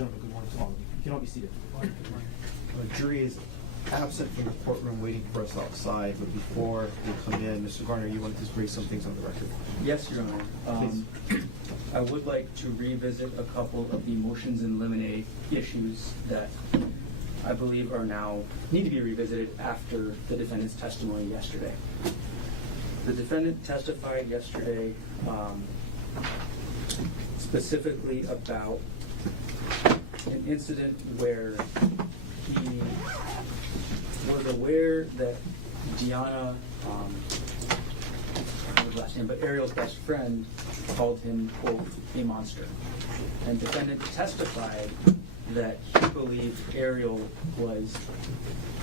Gentlemen, good morning to all of you. You can all be seated. The jury is absent from the courtroom waiting for us outside, but before they come in, Mr. Garner, you wanted to raise some things on the record. Yes, Your Honor. I would like to revisit a couple of the motions in limine issues that I believe need to be revisited after the defendant's testimony yesterday. The defendant testified yesterday specifically about an incident where he was aware that Deanna, I don't know his last name, but Ariel's best friend called him, quote, a monster. And the defendant testified that he believed Ariel was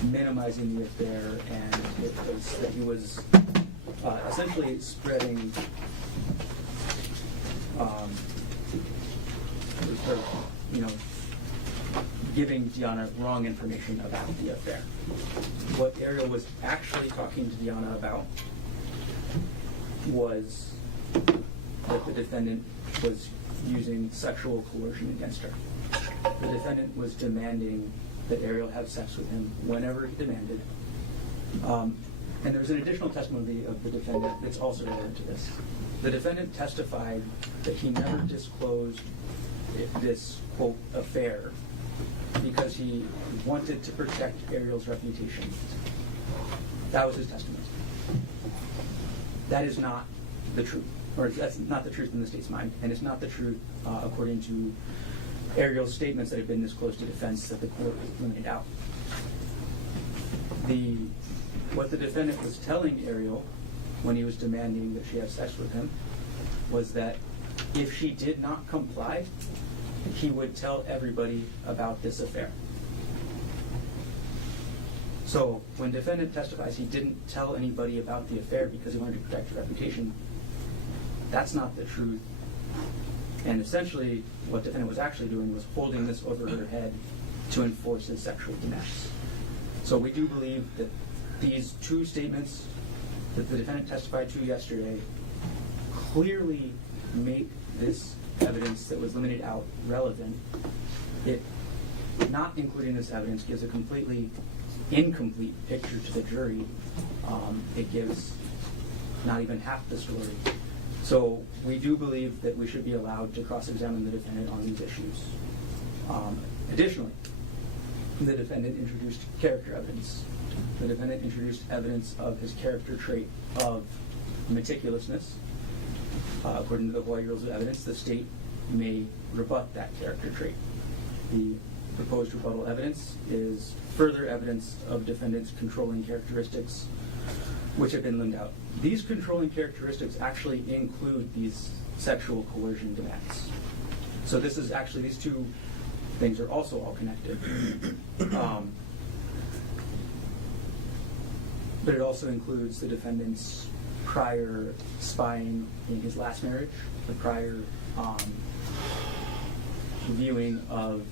minimizing the affair, and that he was essentially spreading giving Deanna wrong information about the affair. What Ariel was actually talking to Deanna about was that the defendant was using sexual coercion against her. The defendant was demanding that Ariel have sex with him whenever he demanded. And there was an additional testimony of the defendant that's also related to this. The defendant testified that he never disclosed this, quote, affair because he wanted to protect Ariel's reputation. That was his testimony. That is not the truth, or that's not the truth in the state's mind, and it's not the truth according to Ariel's statements that have been disclosed to defense that the court limited out. What the defendant was telling Ariel when he was demanding that she have sex with him was that if she did not comply, he would tell everybody about this affair. So when defendant testifies he didn't tell anybody about the affair because he wanted to protect her reputation, that's not the truth. And essentially what defendant was actually doing was holding this over her head to enforce his sexual demands. So we do believe that these two statements that the defendant testified to yesterday clearly make this evidence that was limited out relevant. It, not including this evidence, gives a completely incomplete picture to the jury. It gives not even half the story. So we do believe that we should be allowed to cross-examine the defendant on these issues. Additionally, the defendant introduced character evidence. The defendant introduced evidence of his character trait of meticulousness. According to the Hawaii Rules of Evidence, the state may rebut that character trait. The proposed rebuttal evidence is further evidence of defendant's controlling characteristics, which have been limbed out. These controlling characteristics actually include these sexual coercion demands. So this is actually, these two things are also all connected. But it also includes the defendant's prior spying in his last marriage, the prior viewing of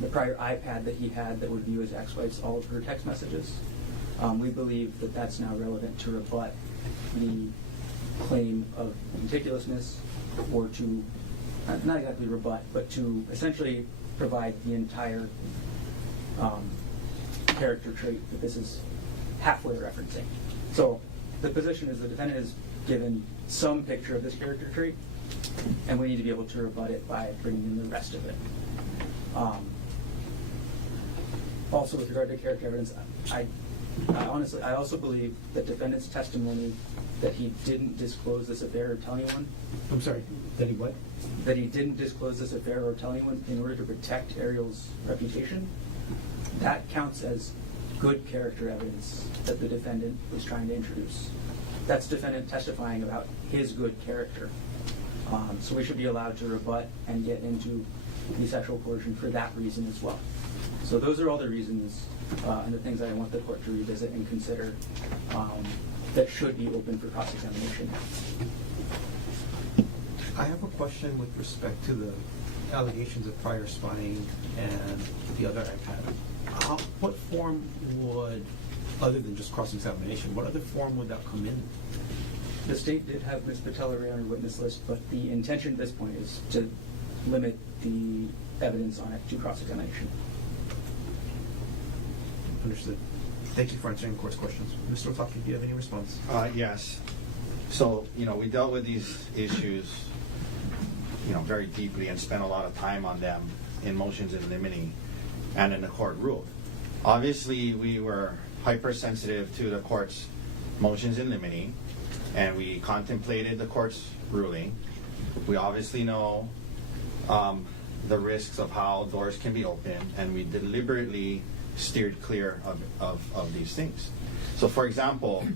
the prior iPad that he had that would view his ex-wife's all of her text messages. We believe that that's now relevant to rebut the claim of meticulousness, or to, not exactly rebut, but to essentially provide the entire character trait that this is halfway referencing. So the position is the defendant is given some picture of this character trait, and we need to be able to rebut it by bringing in the rest of it. Also, with regard to character evidence, I also believe that defendant's testimony that he didn't disclose this affair or tell anyone. I'm sorry, that he what? That he didn't disclose this affair or tell anyone in order to protect Ariel's reputation, that counts as good character evidence that the defendant was trying to introduce. That's defendant testifying about his good character. So we should be allowed to rebut and get into the sexual coercion for that reason as well. So those are all the reasons and the things that I want the court to revisit and consider that should be open for cross-examination. I have a question with respect to the allegations of prior spying and the other iPad. What form would, other than just cross-examination, what other form would that come in? The state did have Ms. Patel on her witness list, but the intention at this point is to limit the evidence on it to cross-examination. Understood. Thank you for answering the court's questions. Mr. Otake, do you have any response? Yes. So, we dealt with these issues, very deeply and spent a lot of time on them in motions in limine and in the court ruled. Obviously, we were hypersensitive to the court's motions in limine, and we contemplated the court's ruling. We obviously know the risks of how doors can be opened, and we deliberately steered clear of these things. So, for example,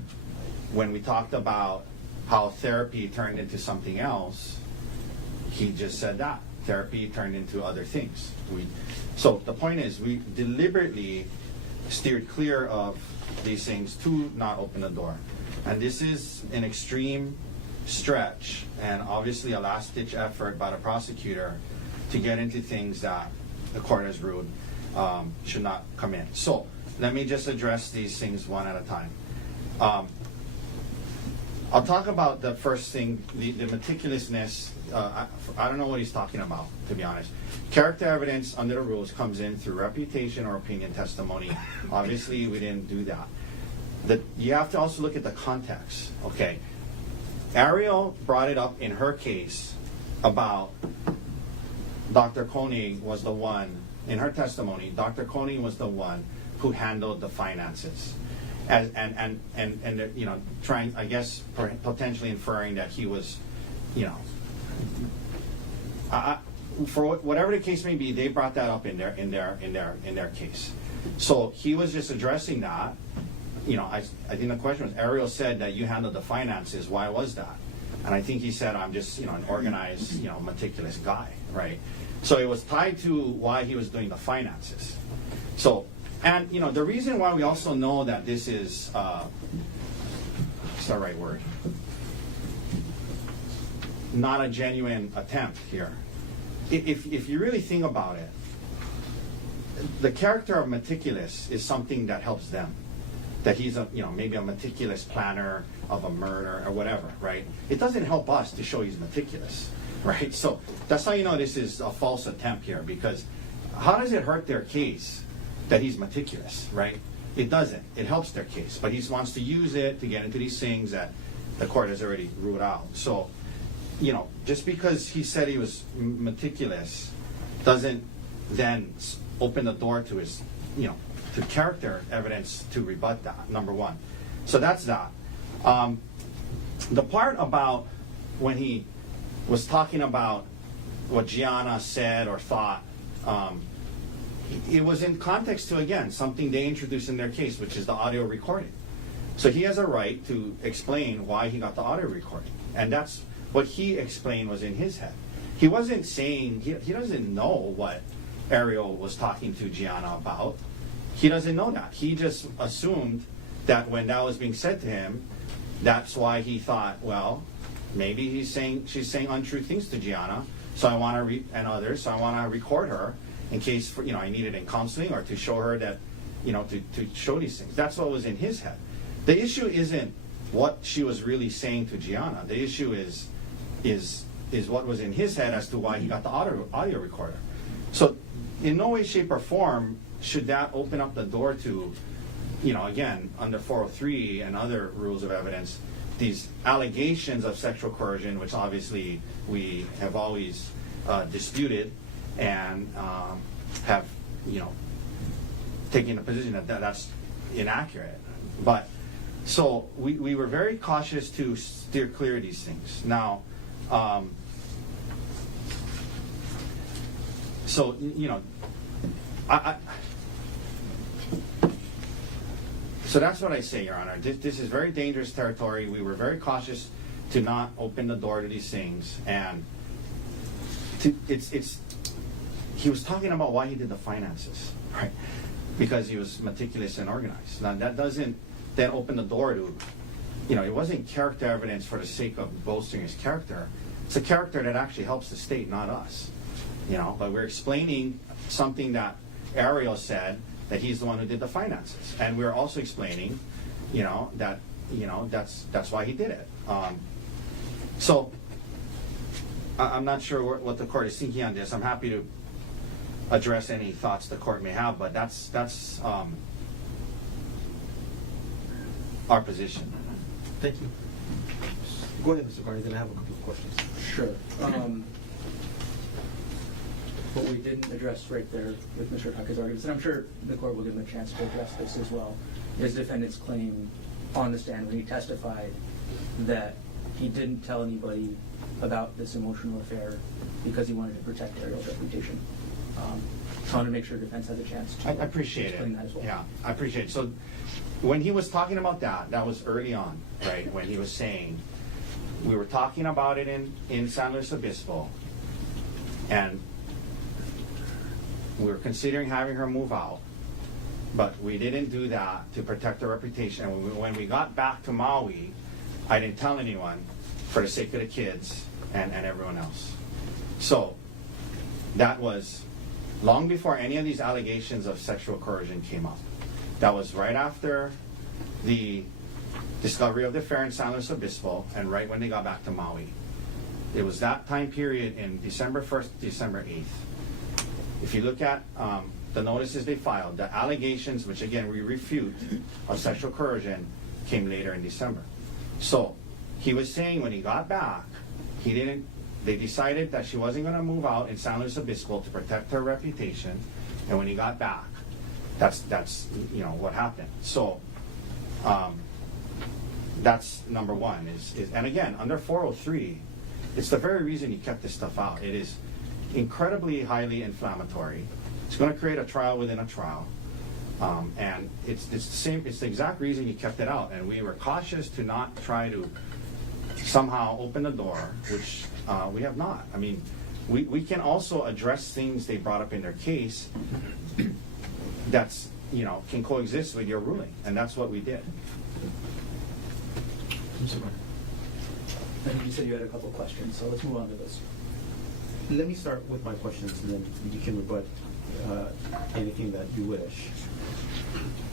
when we talked about how therapy turned into something else, he just said that. Therapy turned into other things. So the point is, we deliberately steered clear of these things to not open the door. And this is an extreme stretch and obviously a last-ditch effort by the prosecutor to get into things that the court has ruled should not come in. So let me just address these things one at a time. I'll talk about the first thing, the meticulousness. I don't know what he's talking about, to be honest. Character evidence under the rules comes in through reputation or opinion testimony. Obviously, we didn't do that. You have to also look at the context, okay? Ariel brought it up in her case about Dr. Konig was the one, in her testimony, Dr. Konig was the one who handled the finances. And trying, I guess, potentially inferring that he was, for whatever the case may be, they brought that up in their case. So he was just addressing that. I think the question was, Ariel said that you handled the finances. Why was that? And I think he said, I'm just, an organized, meticulous guy, right? So it was tied to why he was doing the finances. So. And, the reason why we also know that this is, what's the right word? Not a genuine attempt here. If you really think about it, the character of meticulous is something that helps them. That he's maybe a meticulous planner of a murder or whatever, right? It doesn't help us to show he's meticulous, right? So that's how you know this is a false attempt here, because how does it hurt their case that he's meticulous, right? It doesn't. It helps their case. But he wants to use it to get into these things that the court has already ruled out. So, just because he said he was meticulous doesn't then open the door to his, to character evidence to rebut that, number one. So that's that. The part about when he was talking about what Gianna said or thought, it was in context to, again, something they introduced in their case, which is the audio recording. So he has a right to explain why he got the audio recording. And that's what he explained was in his head. He wasn't saying, he doesn't know what Ariel was talking to Gianna about. He doesn't know that. He just assumed that when that was being said to him, that's why he thought, well, maybe she's saying untrue things to Gianna, so I want to and others, so I want to record her in case I need it in counseling or to show her that, to show these things. That's what was in his head. The issue isn't what she was really saying to Gianna. The issue is what was in his head as to why he got the audio recorder. So in no way, shape, or form should that open up the door to, again, under 403 and other rules of evidence, these allegations of sexual coercion, which obviously we have always disputed and have, taken a position that that's inaccurate. But so we were very cautious to steer clear of these things. Now, so so that's what I say, Your Honor. This is very dangerous territory. We were very cautious to not open the door to these things, and he was talking about why he did the finances, right? Because he was meticulous and organized. Now that doesn't then open the door to, it wasn't character evidence for the sake of bolstering his character. It's a character that actually helps the state, not us. But we're explaining something that Ariel said, that he's the one who did the finances, and we're also explaining, that's why he did it. So I'm not sure what the court is thinking on this. I'm happy to address any thoughts the court may have, but that's our position. Thank you. Go ahead, Mr. Carney, then I have a couple of questions. Sure. What we didn't address right there with Mr. Tucker's arguments, and I'm sure the court will give him a chance to address this as well, is defendant's claim on the stand when he testified that he didn't tell anybody about this emotional affair because he wanted to protect Ariel's reputation. I want to make sure defense has a chance to I appreciate explain it. that as well. Yeah, I appreciate it. So when he was talking about that was early on, right? When he was saying, we were talking about it in San Luis Obispo, and we were considering having her move out, but we didn't do that to protect her reputation. And when we got back to Maui, I didn't tell anyone for the sake of the kids and everyone else. So that was long before any of these allegations of sexual coercion came up. That was right after the discovery of the affair in San Luis Obispo and right when they got back to Maui. It was that time period in December 1st, December 8th. If you look at the notices they filed, the allegations, which again we refute, of sexual coercion came later in December. So he was saying when he got back, they decided that she wasn't going to move out in San Luis Obispo to protect her reputation, and when he got back, that's what happened. So that's number one. And again, under 403, it's the very reason he kept this stuff out. It is incredibly highly inflammatory. It's going to create a trial within a trial, and it's the same. It's the exact reason he kept it out. And we were cautious to not try to somehow open the door, which we have not. I mean, we can also address things they brought up in their case that's can coexist with your ruling, and that's what we did. And you said you had a couple of questions, so let's move on to this. Let me start with my questions, and then you can rebut anything that you wish.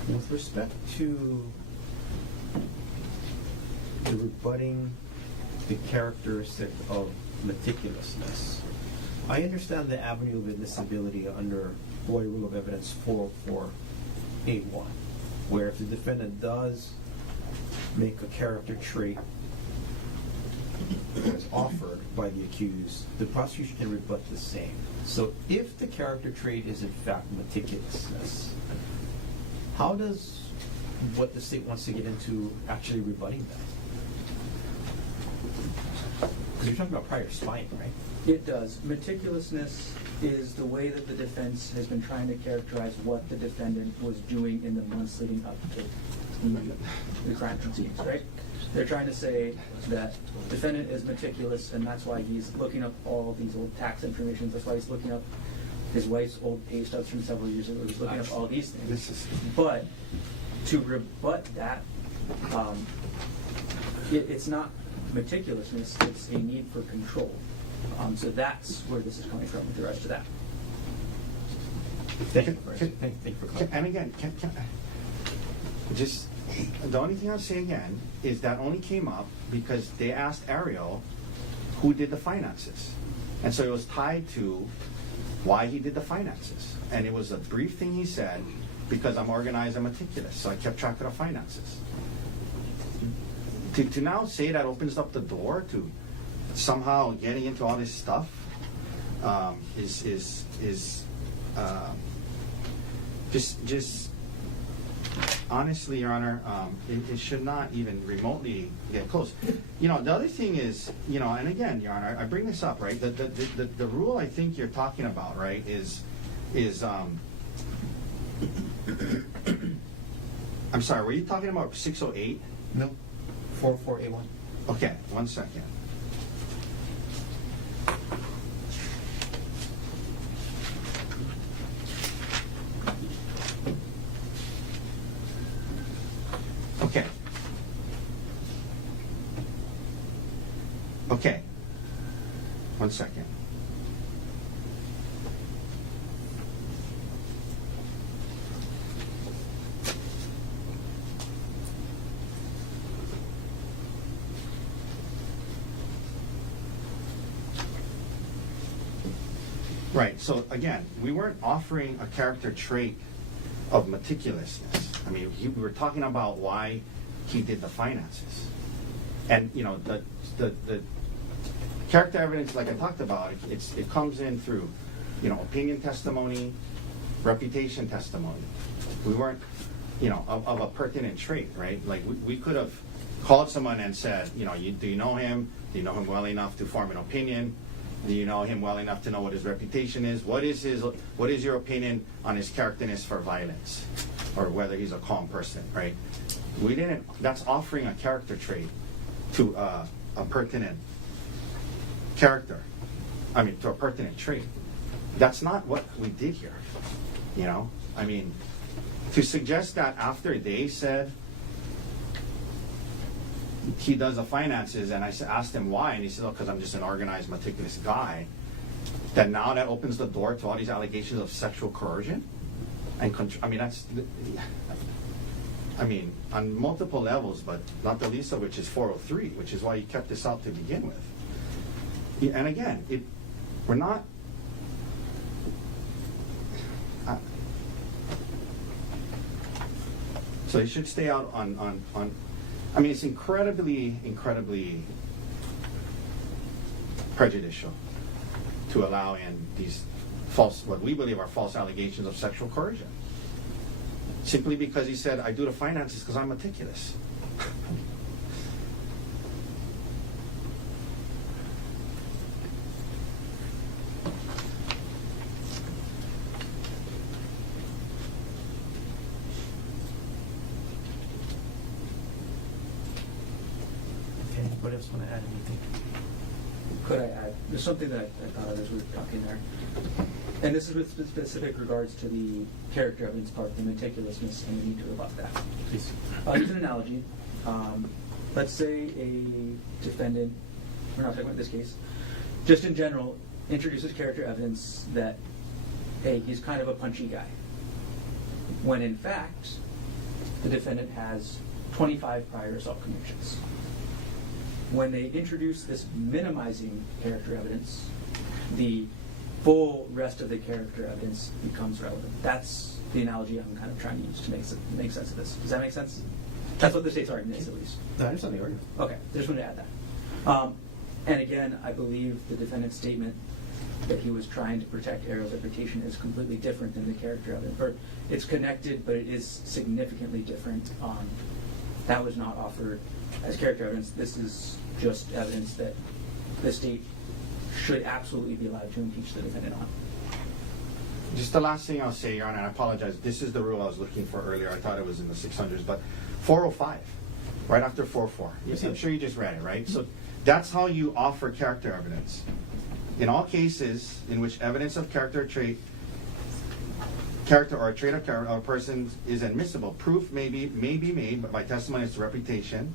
With respect to the rebutting the characteristic of meticulousness, I understand the avenue of admissibility under Hawaii Rule of Evidence 404A1, where if the defendant does make a character trait that is offered by the accused, the prosecution can rebut the same. So if the character trait is in fact meticulousness, how does what the state wants to get into actually rebutting that? Because you're talking about prior spying, right? It does. Meticulousness is the way that the defense has been trying to characterize what the defendant was doing in the months leading up to the crime proceedings, right? They're trying to say that the defendant is meticulous, and that's why he's looking up all these old tax information. That's why he's looking up his wife's old pay stubs from several years ago. He's looking up all these things. But to rebut that, it's not meticulousness, it's a need for control. So that's where this is coming from with regards to that. Thank you for clarifying. And again, just the only thing I'll say again is that only came up because they asked Ariel who did the finances. And so it was tied to why he did the finances. And it was a brief thing he said, because I'm organized and meticulous, so I kept track of the finances. To now say that opens up the door to somehow getting into all this stuff is just honestly, Your Honor, it should not even remotely get close. The other thing is, and again, Your Honor, I bring this up, right? The rule I think you're talking about, right, is I'm sorry, were you talking about 608? No. 404A1. Okay, 1 second. Okay. Okay. 1 second. Right, so again, we weren't offering a character trait of meticulousness. I mean, we were talking about why he did the finances. And, you know, the character evidence, like I talked about, it comes in through, you know, opinion testimony, reputation testimony. We weren't, you know, of a pertinent trait, right? Like, we could have called someone and said, you know, do you know him? Do you know him well enough to form an opinion? Do you know him well enough to know what his reputation is? What is your opinion on his characterness for violence, or whether he's a calm person, right? We didn't. That's offering a character trait to a pertinent character. I mean, to a pertinent trait. That's not what we did here. You know, I mean, to suggest that after they said he does the finances, and I asked him why, and he said, "Oh, because I'm just an organized, meticulous guy." That now that opens the door to all these allegations of sexual coercion, and I mean that's, I mean, on multiple levels, but not the least of which is 403, which is why you kept this out to begin with. And again, we're not. So it should stay out on. I mean, it's incredibly prejudicial to allow in these false, what we believe are false allegations of sexual coercion. Simply because he said, I do the finances because I'm meticulous. Anybody else want to add anything? Could I add? There's something that I thought of as we were talking there. And this is with specific regards to the character evidence part, the meticulousness, and the need to rebut that. Please. I'll use an analogy. Let's say a defendant, we're not talking about this case, just in general, introduces character evidence that, hey, he's kind of a punchy guy. When in fact, the defendant has 25 prior assault convictions. When they introduce this minimizing character evidence, the full rest of the character evidence becomes relevant. That's the analogy I'm kind of trying to use to make sense of this. Does that make sense? That's what the state's argument is, at least. No, I understand the argument. Okay, just wanted to add that. And again, I believe the defendant's statement that he was trying to protect Ariel's reputation is completely different than the character evidence. Or it's connected, but it is significantly different. That was not offered as character evidence. This is just evidence that the state should absolutely be allowed to impeach the defendant on. Just the last thing I'll say, Your Honor, and I apologize, this is the rule I was looking for earlier. I thought it was in the 600s, but 405, right after 404. I'm sure you just read it, right? So that's how you offer character evidence. In all cases in which evidence of character or a trait of character of a person is admissible, proof may be made by testimony as to reputation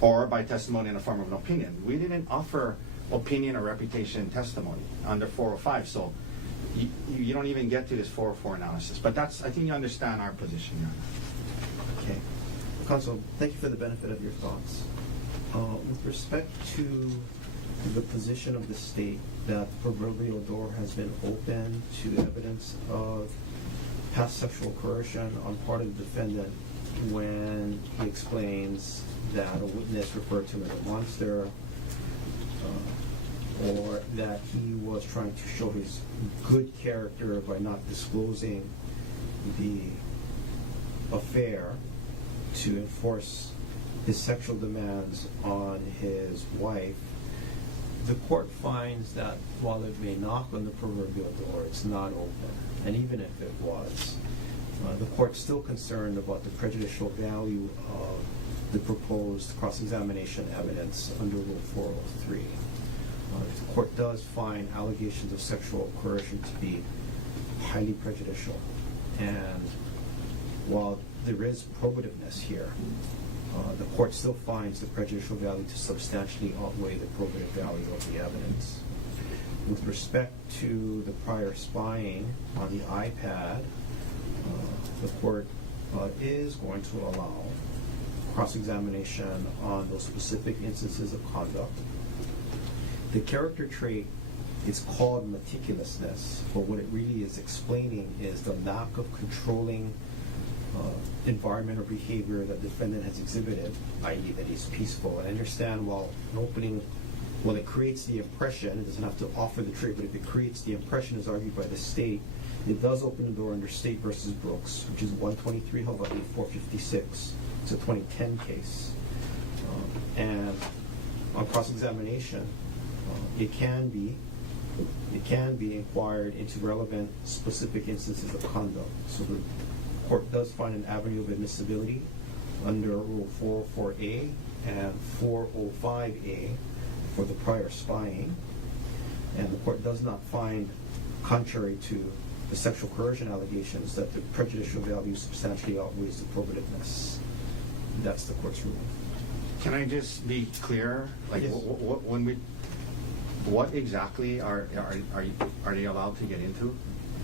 or by testimony in the form of an opinion. We didn't offer opinion or reputation testimony under 405, so you don't even get to this 404 analysis. But that's, I think you understand our position, Your Honor. Okay. Counsel, thank you for the benefit of your thoughts. With respect to the position of the state that the proverbial door has been open to evidence of past sexual coercion on part of the defendant when he explains that a witness referred to him as a monster, or that he was trying to show his good character by not disclosing the affair to enforce his sexual demands on his wife, the court finds that while it may knock on the proverbial door, it's not open. And even if it was, the court's still concerned about the prejudicial value of the proposed cross-examination evidence under Rule 403. The court does find allegations of sexual coercion to be highly prejudicial. And while there is probativeness here, the court still finds the prejudicial value to substantially outweigh the probative value of the evidence. With respect to the prior spying on the iPad, the court is going to allow cross-examination on those specific instances of conduct. The character trait it's called meticulousness, but what it really is explaining is the lack of controlling environment or behavior that the defendant has exhibited, i.e. that he's peaceful. And I understand while it creates the impression, it doesn't have to offer the trait, but if it creates the impression as argued by the state, it does open the door under State versus Brooks, which is 123 Hawaii 456. It's a 2010 case. And on cross-examination, it can be inquired into relevant specific instances of conduct. So the court does find an avenue of admissibility under Rule 404A and 405A for the prior spying, and the court does not find, contrary to the sexual coercion allegations, that the prejudicial value substantially outweighs the probativeness. That's the court's ruling. Can I just be clear? Like, Yes. what exactly are they allowed to get into?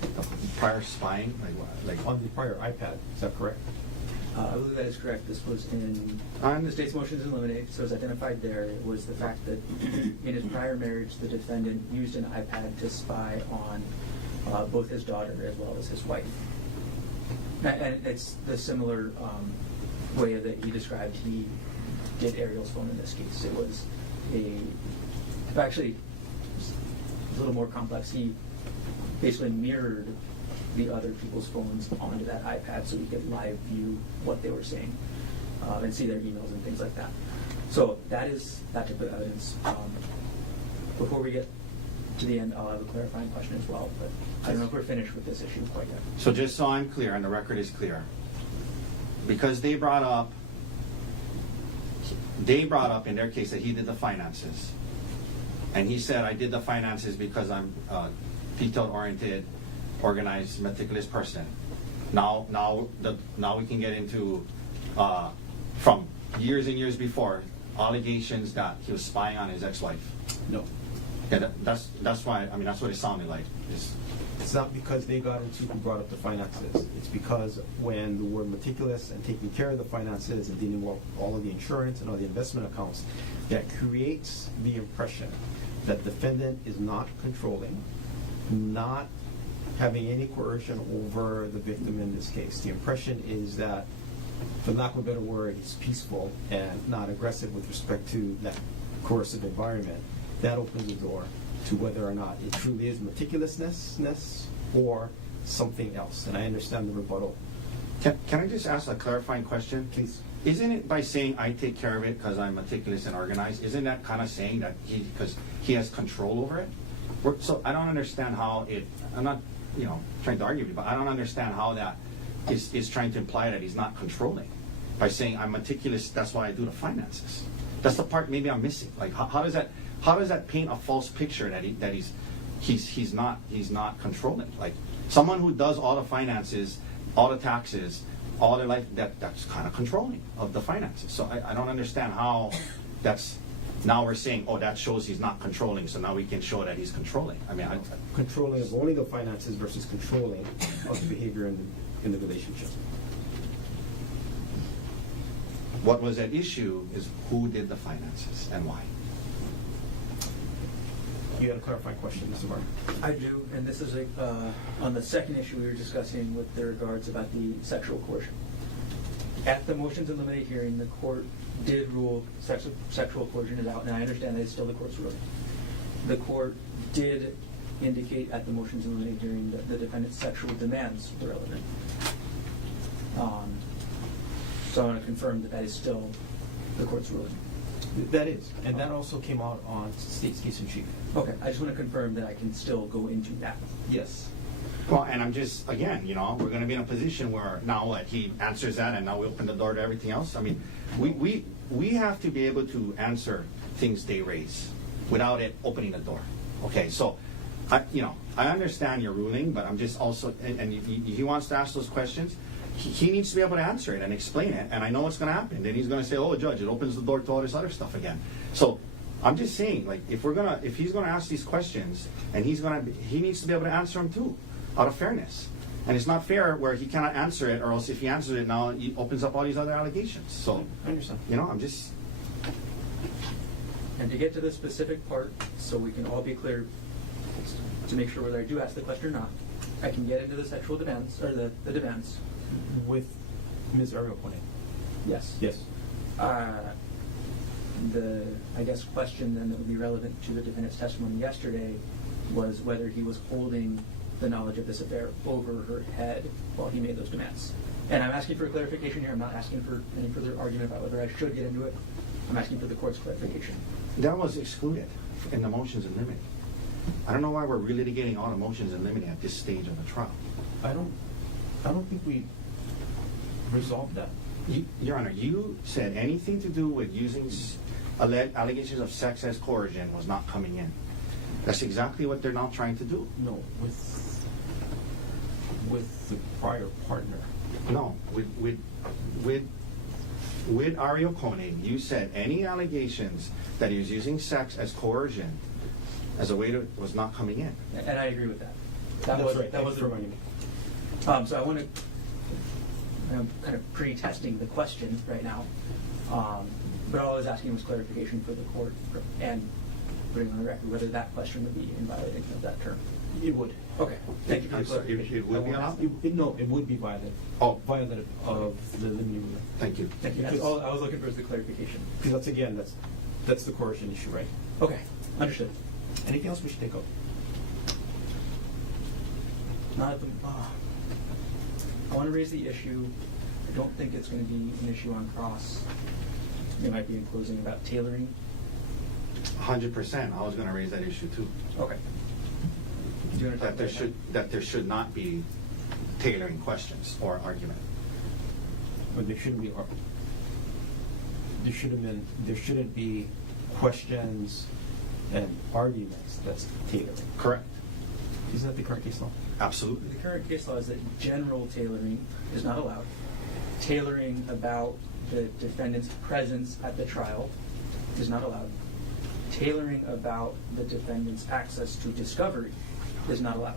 The prior spying, like what? Like On the prior iPad, is that correct? I believe that is correct. This was in the state's motions in limine, so it's identified there. It was the fact that in his prior marriage, the defendant used an iPad to spy on both his daughter as well as his wife. And it's the similar way that he described he did Ariel's phone in this case. It was actually a little more complex. He basically mirrored the other people's phones onto that iPad so we could live view what they were saying and see their emails and things like that. So that is that type of evidence. Before we get to the end, I'll have a clarifying question as well, but I don't know if we're finished with this issue quite yet. So just so I'm clear, and the record is clear, because they brought up in their case that he did the finances, and he said, I did the finances because I'm detail-oriented, organized, meticulous person. Now we can get into from years and years before allegations that he was spying on his ex-wife. No. Yeah, that's why. I mean, that's what it sounded like. It's not because they got into who brought up the finances. It's because when the word meticulous and taking care of the finances and dealing with all of the insurance and all the investment accounts, that creates the impression that the defendant is not controlling, not having any coercion over the victim in this case. The impression is that, for lack of a better word, he's peaceful and not aggressive with respect to that coercive environment. That opens the door to whether or not it truly is meticulousness or something else. And I understand the rebuttal. Can I just ask a clarifying question? Please. Isn't it by saying I take care of it because I'm meticulous and organized, isn't that kind of saying that because he has control over it? So I don't understand how it, I'm not trying to argue with you, but I don't understand how that is trying to imply that he's not controlling. By saying I'm meticulous, that's why I do the finances. That's the part maybe I'm missing. Like how does that paint a false picture that he's not controlling? Like someone who does all the finances, all the taxes, all their life, that's kind of controlling of the finances. So I don't understand how that's, now we're saying, oh, that shows he's not controlling, so now we can show that he's controlling. I mean, Controlling of only the finances versus controlling of the behavior in the relationship. what was at issue is who did the finances and why. You had a clarifying question, Mr. Martin. I do, and this is on the second issue we were discussing with the regards about the sexual coercion. At the motions in limine hearing, the court did rule sexual coercion is out, and I understand that it's still the court's ruling. The court did indicate at the motions in limine hearing that the defendant's sexual demands were relevant. So I want to confirm that that is still the court's ruling. That is, and that also came out on state's case in chief. Okay, I just want to confirm that I can still go into that. Yes. Well, and I'm just, again, we're going to be in a position where now what, he answers that and now we open the door to everything else. I mean, we have to be able to answer things they raise without it opening the door. Okay, so, I understand your ruling, but I'm just also, and he wants to ask those questions. He needs to be able to answer it and explain it, and I know what's going to happen. Then he's going to say, "Oh, Judge, it opens the door to all this other stuff again." So, I'm just saying, like, if he's going to ask these questions, and he needs to be able to answer them too, out of fairness. And it's not fair where he cannot answer it, or else if he answers it now, he opens up all these other allegations. So, I understand. I'm just. And to get to the specific part, so we can all be clear, next to make sure whether I do ask the question or not. I can get into the sexual defense, or the defense. With Ms. Ariel Konig? Yes. Yes. The, I guess, question then that would be relevant to the defendant's testimony yesterday was whether he was holding the knowledge of this affair over her head while he made those demands. And I'm asking for clarification here. I'm not asking for any further argument about whether I should get into it. I'm asking for the court's clarification. That was excluded in the motions in limine. I don't know why we're relitigating all the motions in limine at this stage of the trial. I don't think we resolved that. Your Honor, you said anything to do with using allegations of sex as coercion was not coming in. That's exactly what they're now trying to do. No, with the prior partner. No, with Ariel Konig, you said any allegations that he was using sex as coercion as a way to was not coming in. And I agree with that. That's right. That was Thanks for reminding me. So I want to, I'm kind of pre-testing the question right now, but all I was asking was clarification for the court and putting on the record whether that question would be in violation of that term. It would. Okay, thank you for the I'm sorry, clarification. it would be allowed? No, it would be violative. Oh. Violative of the limiting rule. Thank you. Thank you. That's all I was looking for is the clarification. Because that's the coercion issue, right? Okay, understood. Anything else we should take up? Not at the, I want to raise the issue. I don't think it's going to be an issue on cross. It might be in closing about tailoring. 100%. I was going to raise that issue too. Okay. Do you want to talk That there should not be tailoring questions or argument. But there shouldn't be questions and arguments. That's tailoring. Correct. Isn't that the current case law? Absolutely. The current case law is that general tailoring is not allowed. Tailoring about the defendant's presence at the trial is not allowed. Tailoring about the defendant's access to discovery is not allowed.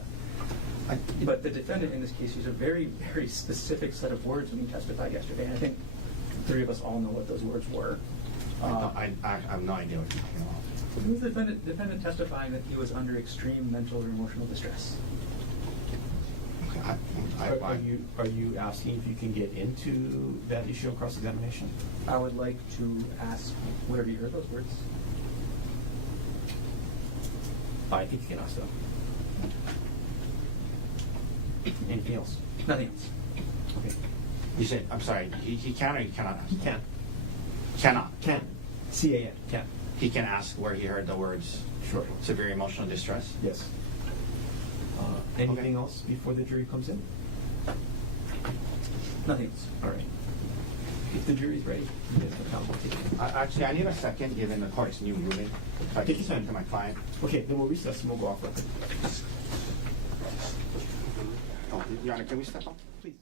But the defendant in this case used a very, very specific set of words when he testified yesterday. And I think the three of us all know what those words were. I have no idea what you're talking about. It was the defendant testifying that he was under extreme mental or emotional distress. Okay, Are you asking if you can get into that issue of cross-examination? I would like to ask where have you heard those words? I think you can ask them. Anything else? Nothing else. Okay. You said, I'm sorry, he can or he cannot ask? He can. Cannot. Can. C-A-N. Can. He can ask where he heard the words Sure. severe emotional distress? Yes. Anything Okay. else before the jury comes in? Nothing else. All right. If the jury's ready, you guys can come. Take it. Actually, I need a second given the court's new ruling. So I Take can your time. speak to my client. Okay, then we'll recess and we'll go off record. Oh, Your Honor, can we step up? Please.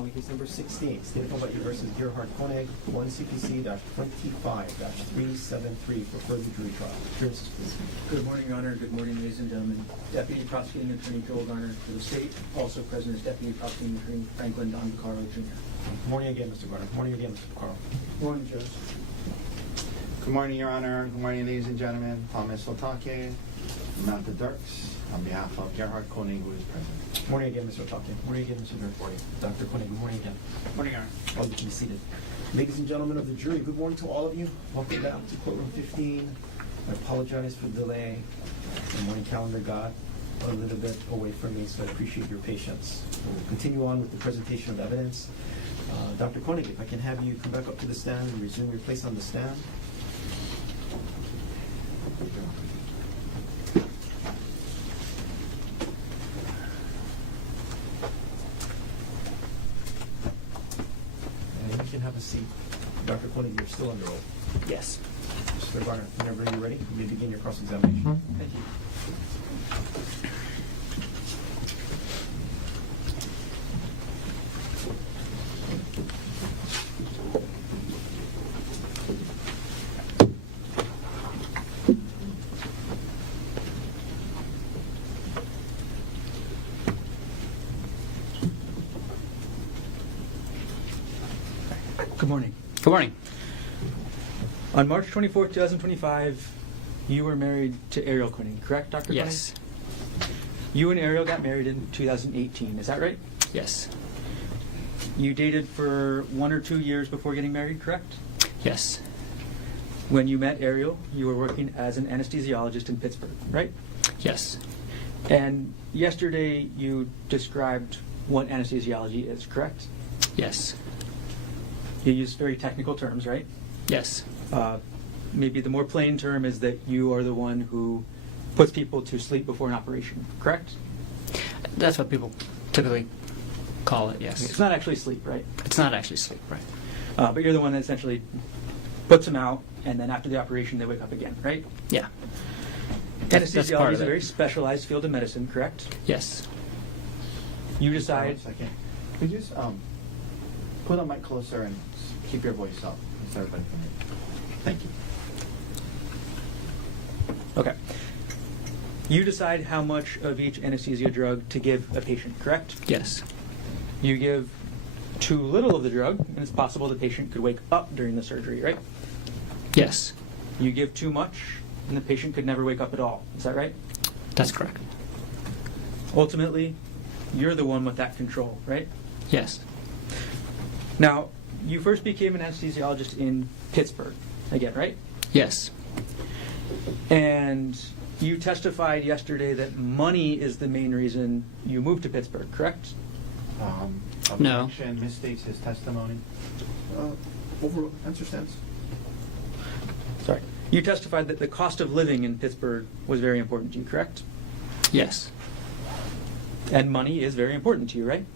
Calling case number 16, State of Hawaii versus Gerhardt Konig, 1 CPC-25-373 for further jury trial. Appearances, please. Good morning, Your Honor. Good morning, ladies and gentlemen. Deputy Prosecuting Attorney Joel Garner for the state. Also present is Deputy Prosecuting Attorney Franklin Don Vaccaro, Jr. Good morning again, Mr. Garner. Good morning again, Mr. Vaccaro. Morning, Judge. Good morning, Your Honor. Good morning, ladies and gentlemen. Thomas Otake, Samantha Dirks, on behalf of Gerhardt Konig, who is present. Good morning again, Mr. Otake. Good morning again, Mr. Dirk. Dr. Konig, good morning again. Morning, Your Honor. All you can be seated. Ladies and gentlemen of the jury, good morning to all of you. Welcome back to courtroom 15. I apologize for the delay. The morning calendar got a little bit away from me, so I appreciate your patience. We'll continue on with the presentation of evidence. Dr. Konig, if I can have you come back up to the stand and resume your place on the stand. And you can have a seat. Dr. Konig, you're still under oath. Yes. Mr. Garner, whenever you're ready, you may begin your cross-examination. Thank you. Good morning. Good morning. On March 24, 2025, you were married to Ariel Konig, correct, Dr. Konig? Yes. You and Ariel got married in 2018, is that right? Yes. You dated for 1 or 2 years before getting married, correct? Yes. When you met Ariel, you were working as an anesthesiologist in Pittsburgh, right? Yes. And yesterday you described what anesthesiology is, correct? Yes. You used very technical terms, right? Yes. Maybe the more plain term is that you are the one who puts people to sleep before an operation, correct? That's what people typically call it, yes. It's not actually sleep, right? It's not actually sleep, right? But you're the one that essentially puts them out, and then after the operation they wake up again, right? Yeah. That's part Anesthesiology of is a it. very specialized field of medicine, correct? Yes. You Hold on decide. a second. Could you just put the mic closer and keep your voice up so everybody can hear? Thank you. Okay. You decide how much of each anesthesia drug to give a patient, correct? Yes. You give too little of the drug, and it's possible the patient could wake up during the surgery, right? Yes. You give too much, and the patient could never wake up at all. Is that right? That's correct. Ultimately, you're the one with that control, right? Yes. Now, you first became an anesthesiologist in Pittsburgh, again, right? Yes. And you testified yesterday that money is the main reason you moved to Pittsburgh, correct? No. Objection misstates his testimony. Overall, answer stands. Sorry. You testified that the cost of living in Pittsburgh was very important to you, correct? Yes. And money is very important to you, right?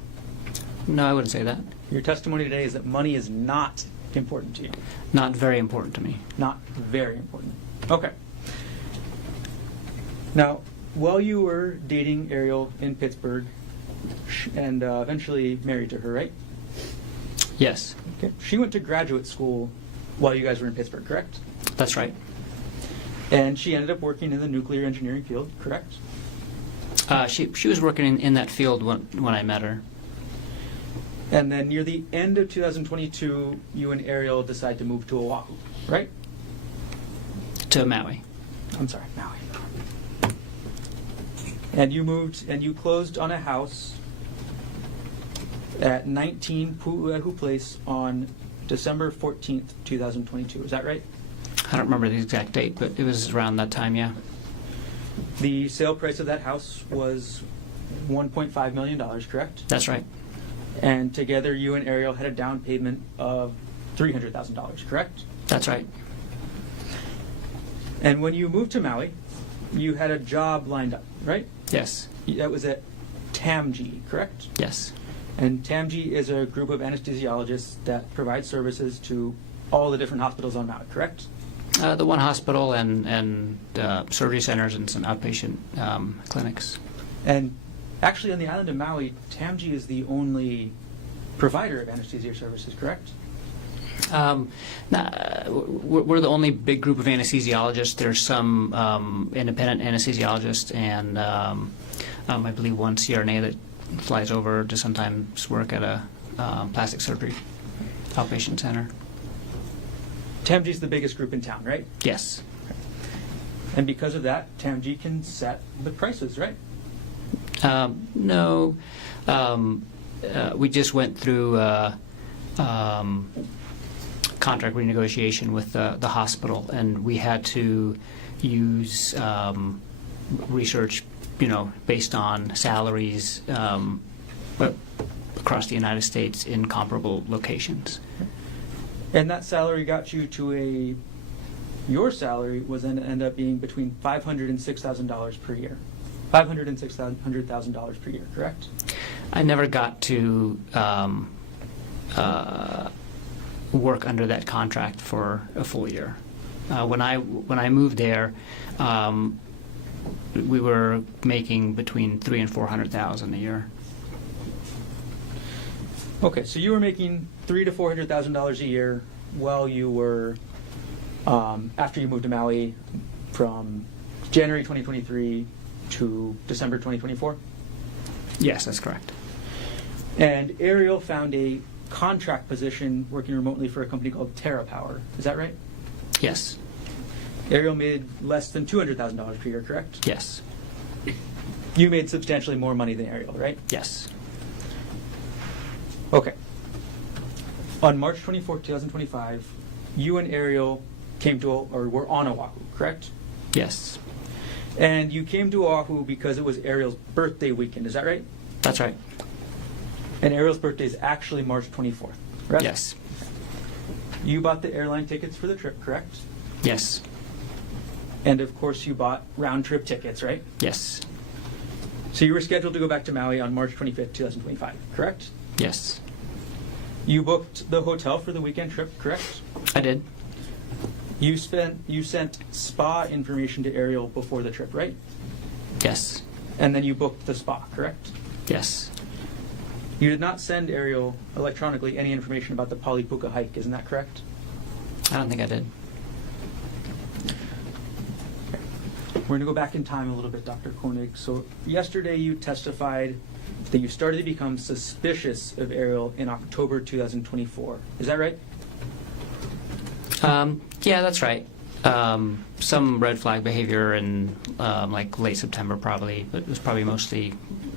No, I wouldn't say that. Your testimony today is that money is not important to you. Not very important to me. Not very important. Okay. Now, while you were dating Ariel in Pittsburgh and eventually married to her, right? Yes. Okay. She went to graduate school while you guys were in Pittsburgh, correct? That's right. And she ended up working in the nuclear engineering field, correct? She was working in that field when I met her. And then near the end of 2022, you and Ariel decide to move to Oahu, right? To Maui. I'm sorry, Maui. And you moved and you closed on a house at 19 Pu'uehu Place on December 14th, 2022. Is that right? I don't remember the exact date, but it was around that time, yeah. The sale price of that house was $1.5 million, correct? That's right. And together you and Ariel had a down payment of $300,000, correct? That's right. And when you moved to Maui, you had a job lined up, right? Yes. That was at TAMG, correct? Yes. And TAMG is a group of anesthesiologists that provide services to all the different hospitals on Maui, correct? The one hospital and surgery centers and some outpatient clinics. And actually on the island of Maui, TAMG is the only provider of anesthesia services, correct? We're the only big group of anesthesiologists. There's some independent anesthesiologists and I believe one CRNA that flies over to sometimes work at a plastic surgery outpatient center. TAMG's the biggest group in town, right? Yes. And because of that, TAMG can set the prices, right? No. We just went through contract renegotiation with the hospital, and we had to use research, based on salaries across the United States in comparable locations. And that salary got you to your salary was then end up being between $500,000 and $6,000 per year. $500,000 and $600,000 per year, correct? I never got to work under that contract for a full year. When I moved there, we were making between $300,000 and $400,000 a year. Okay, so you were making $300,000 to $400,000 a year while you were after you moved to Maui from January 2023 to December 2024? Yes, that's correct. And Ariel found a contract position working remotely for a company called TerraPower. Is that right? Yes. Ariel made less than $200,000 per year, correct? Yes. You made substantially more money than Ariel, right? Yes. Okay. On March 24, 2025, you and Ariel were on Oahu, correct? Yes. And you came to Oahu because it was Ariel's birthday weekend, is that right? That's right. And Ariel's birthday is actually March 24th, correct? Yes. You bought the airline tickets for the trip, correct? Yes. And of course you bought round-trip tickets, right? Yes. So you were scheduled to go back to Maui on March 25th, 2025, correct? Yes. You booked the hotel for the weekend trip, correct? I did. You sent spa information to Ariel before the trip, right? Yes. And then you booked the spa, correct? Yes. You did not send Ariel electronically any information about the Palipuka hike, isn't that correct? I don't think I did. We're going to go back in time a little bit, Dr. Konig. So yesterday you testified that you started to become suspicious of Ariel in October 2024. Is that right? Yeah, that's right. Some red flag behavior in like late September probably, but it was probably mostly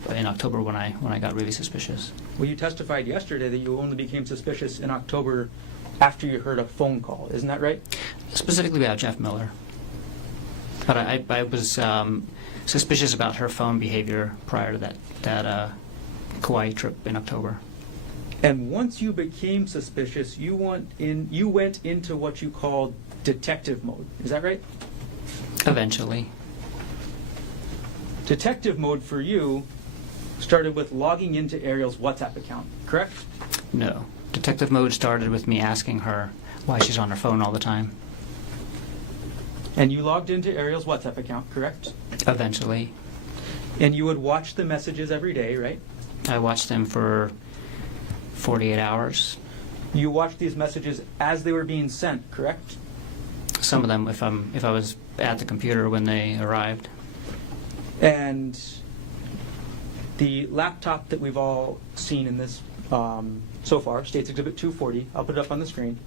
in October when I got really suspicious. Well, you testified yesterday that you only became suspicious in October after you heard a phone call. Isn't that right? Specifically about Jeff Miller. But I was suspicious about her phone behavior prior to that Kauai trip in October. And once you became suspicious, you went into what you called detective mode. Is that right? Eventually. Detective mode for you started with logging into Ariel's WhatsApp account, correct? No. Detective mode started with me asking her why she's on her phone all the time. And you logged into Ariel's WhatsApp account, correct? Eventually. And you would watch the messages every day, right? I watched them for 48 hours. You watched these messages as they were being sent, correct? Some of them if I was at the computer when they arrived. And the laptop that we've all seen in this so far, States Exhibit 240, I'll put it up on the screen.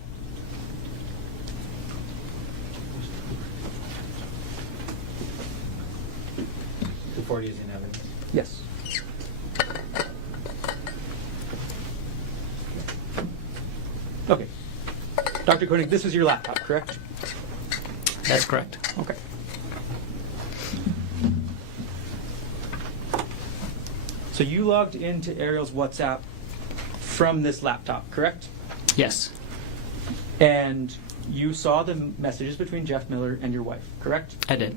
Is in evidence. Yes. Okay. Dr. Konig, this is your laptop, correct? That's correct. Okay. So you logged into Ariel's WhatsApp from this laptop, correct? Yes. And you saw the messages between Jeff Miller and your wife, correct? I did.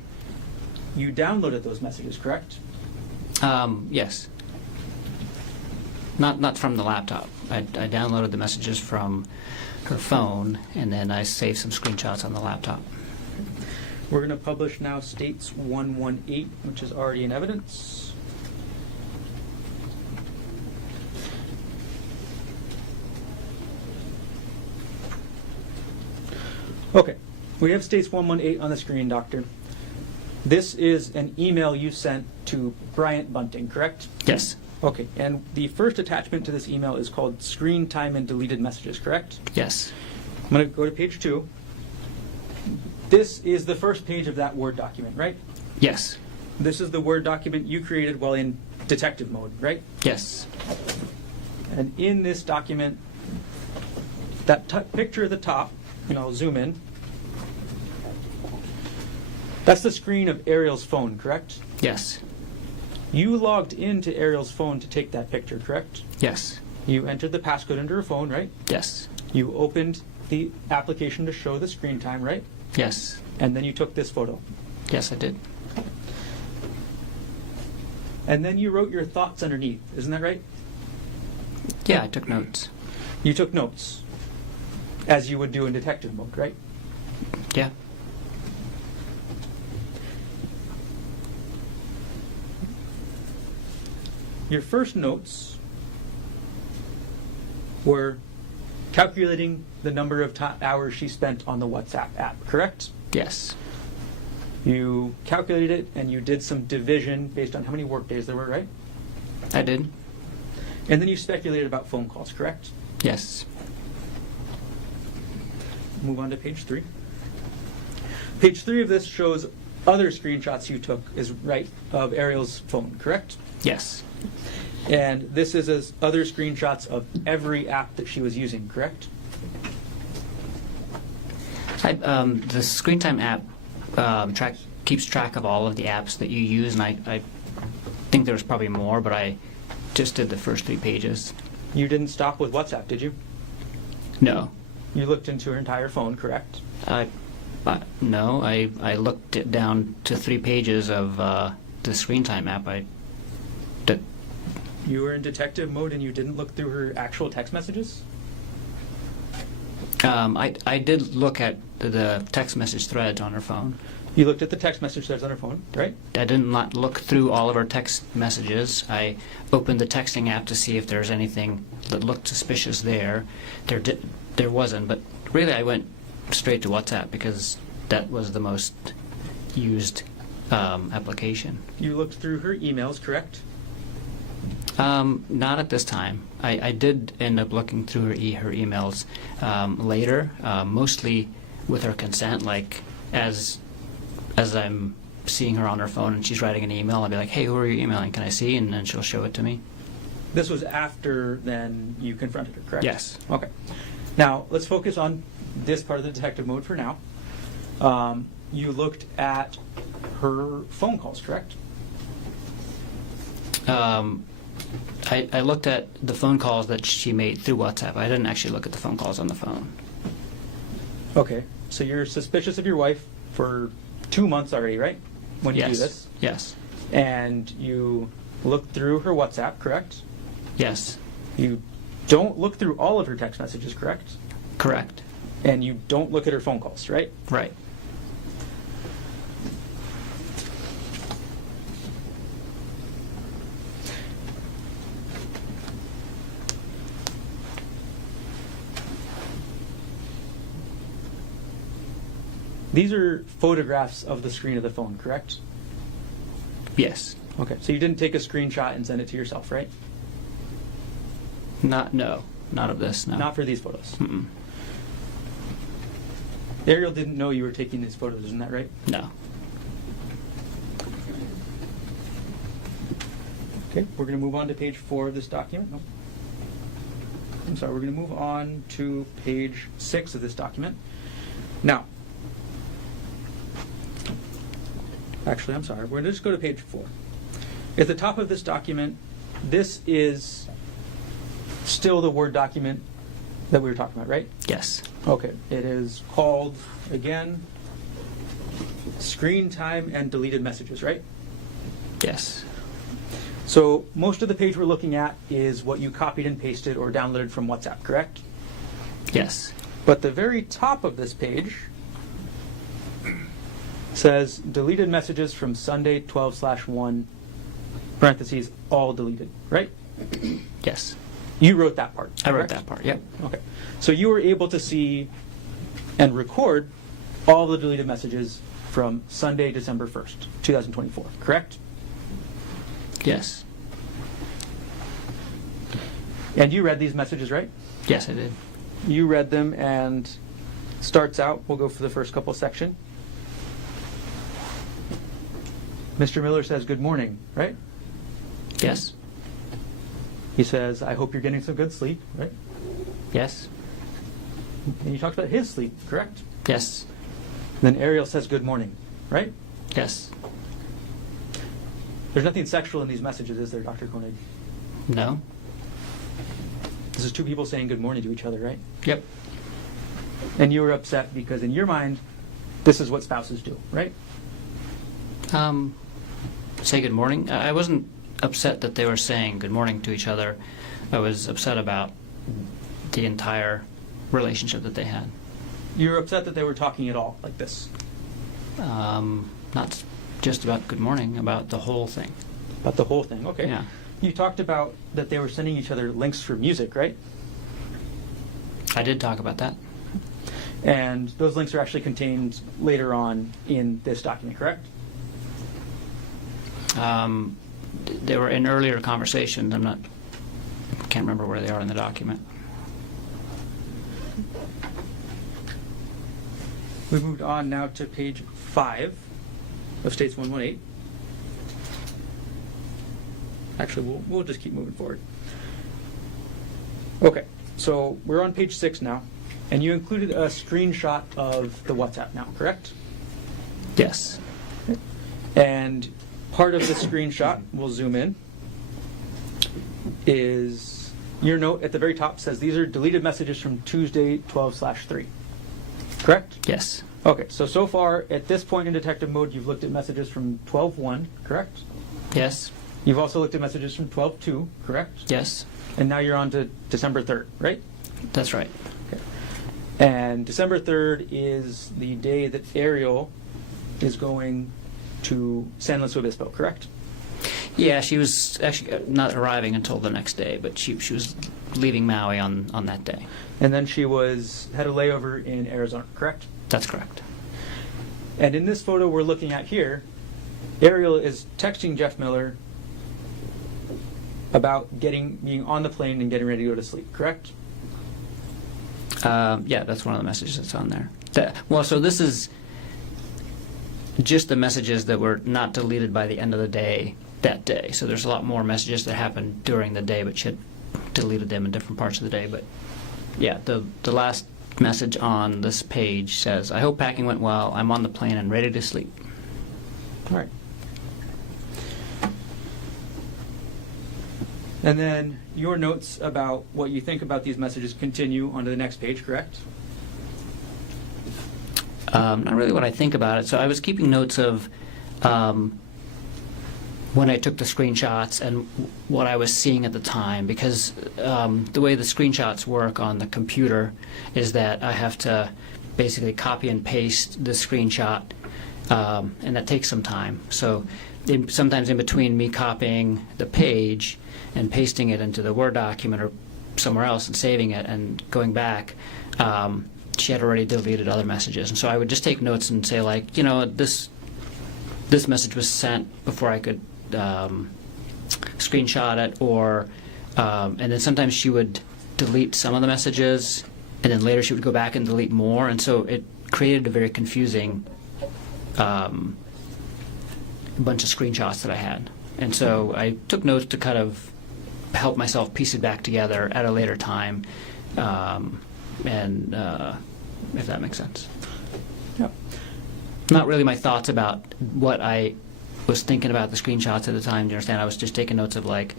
You downloaded those messages, correct? Yes. Not from the laptop. I downloaded the messages from her phone, and then I saved some screenshots on the laptop. We're going to publish now States 118, which is already in evidence. Okay, we have States 118 on the screen, Doctor. This is an email you sent to Bryant Bunting, correct? Yes. Okay, and the first attachment to this email is called screen time and deleted messages, correct? Yes. I'm going to go to page 2. This is the first page of that Word document, right? Yes. This is the Word document you created while in detective mode, right? Yes. And in this document, that picture at the top, and I'll zoom in, that's the screen of Ariel's phone, correct? Yes. You logged into Ariel's phone to take that picture, correct? Yes. You entered the passcode into her phone, right? Yes. You opened the application to show the screen time, right? Yes. And then you took this photo. Yes, I did. And then you wrote your thoughts underneath, isn't that right? Yeah, I took notes. You took notes, as you would do in detective mode, right? Yeah. Your first notes were calculating the number of hours she spent on the WhatsApp app, correct? Yes. You calculated it and you did some division based on how many work days there were, right? I did. And then you speculated about phone calls, correct? Yes. Move on to page 3. Page 3 of this shows other screenshots you took, is right, of Ariel's phone, correct? Yes. And this is as other screenshots of every app that she was using, correct? The Screen Time app keeps track of all of the apps that you use, and I think there's probably more, but I just did the first 3 pages. You didn't stop with WhatsApp, did you? No. You looked into her entire phone, correct? No, I looked it down to 3 pages of the Screen Time app. You were in detective mode and you didn't look through her actual text messages? I did look at the text message threads on her phone. You looked at the text message threads on her phone, right? I did not look through all of her text messages. I opened the texting app to see if there's anything that looked suspicious there. There wasn't, but really I went straight to WhatsApp because that was the most used application. You looked through her emails, correct? Not at this time. I did end up looking through her emails later, mostly with her consent. Like as I'm seeing her on her phone and she's writing an email, I'll be like, "Hey, who are you emailing? Can I see?" And then she'll show it to me. This was after then you confronted her, correct? Yes. Okay. Now let's focus on this part of the detective mode for now. You looked at her phone calls, correct? I looked at the phone calls that she made through WhatsApp. I didn't actually look at the phone calls on the phone. Okay. So you're suspicious of your wife for 2 months already, right? When you Yes. do this? Yes. And you looked through her WhatsApp, correct? Yes. You don't look through all of her text messages, correct? Correct. And you don't look at her phone calls, right? Right. These are photographs of the screen of the phone, correct? Yes. Okay. So you didn't take a screenshot and send it to yourself, right? Not of this. No. Not for these photos. Mm-mm. Ariel didn't know you were taking these photos, isn't that right? No. Okay, we're going to move on to page 4 of this document. No. I'm sorry, we're going to move on to page 6 of this document. Now, actually, I'm sorry, we're going to just go to page 4. At the top of this document, this is still the Word document that we were talking about, right? Yes. Okay, it is called, again, Screen Time and Deleted Messages, right? Yes. So most of the page we're looking at is what you copied and pasted or downloaded from WhatsApp, correct? Yes. But the very top of this page says deleted messages from Sunday 12/1, parentheses, all deleted, right? Yes. You wrote that part. I wrote correct? that part. Yep. Okay. So you were able to see and record all the deleted messages from Sunday, December 1st, 2024, correct? Yes. And you read these messages, right? Yes, I did. You read them, and starts out, we'll go for the first couple section. Mr. Miller says, good morning, right? Yes. He says, I hope you're getting some good sleep, right? Yes. And he talks about his sleep, correct? Yes. Then Ariel says, good morning, right? Yes. There's nothing sexual in these messages, is there, Dr. Konig? No. This is two people saying good morning to each other, right? Yep. And you were upset because in your mind, this is what spouses do, right? Say good morning. I wasn't upset that they were saying good morning to each other. I was upset about the entire relationship that they had. You were upset that they were talking at all like this? Not just about good morning, about the whole thing. About the whole thing, okay. Yeah. You talked about that they were sending each other links for music, right? I did talk about that. And those links are actually contained later on in this document, correct? They were in earlier conversations. Can't remember where they are in the document. We've moved on now to page 5 of States 118. Actually, we'll just keep moving forward. Okay, so we're on page 6 now, and you included a screenshot of the WhatsApp now, correct? Yes. And part of the screenshot, we'll zoom in, is your note at the very top says these are deleted messages from Tuesday 12/3. Correct? Yes. Okay, so far at this point in detective mode, you've looked at messages from 12/1, correct? Yes. You've also looked at messages from 12/2, correct? Yes. And now you're on to December 3rd, right? That's right. Okay. And December 3rd is the day that Ariel is going to San Luis Obispo, correct? Yeah, she was actually not arriving until the next day, but she was leaving Maui on that day. And then she had a layover in Arizona, correct? That's correct. And in this photo we're looking at here, Ariel is texting Jeff Miller about being on the plane and getting ready to go to sleep, correct? Yeah, that's one of the messages that's on there. So this is just the messages that were not deleted by the end of the day that day. So there's a lot more messages that happened during the day, but she had deleted them in different parts of the day. But yeah, the last message on this page says, I hope packing went well. I'm on the plane and ready to sleep. All right. And then your notes about what you think about these messages continue onto the next page, correct? Not really what I think about it. So I was keeping notes of when I took the screenshots and what I was seeing at the time, because the way the screenshots work on the computer is that I have to basically copy and paste the screenshot, and that takes some time. So sometimes in between me copying the page and pasting it into the Word document or somewhere else and saving it and going back, she had already deleted other messages. And so I would just take notes and say, like, this message was sent before I could screenshot it, or and then sometimes she would delete some of the messages, and then later she would go back and delete more, and so it created a very confusing bunch of screenshots that I had. And so I took notes to kind of help myself piece it back together at a later time, and if that makes sense. Yeah. Not really my thoughts about what I was thinking about the screenshots at the time. Do you understand? I was just taking notes of like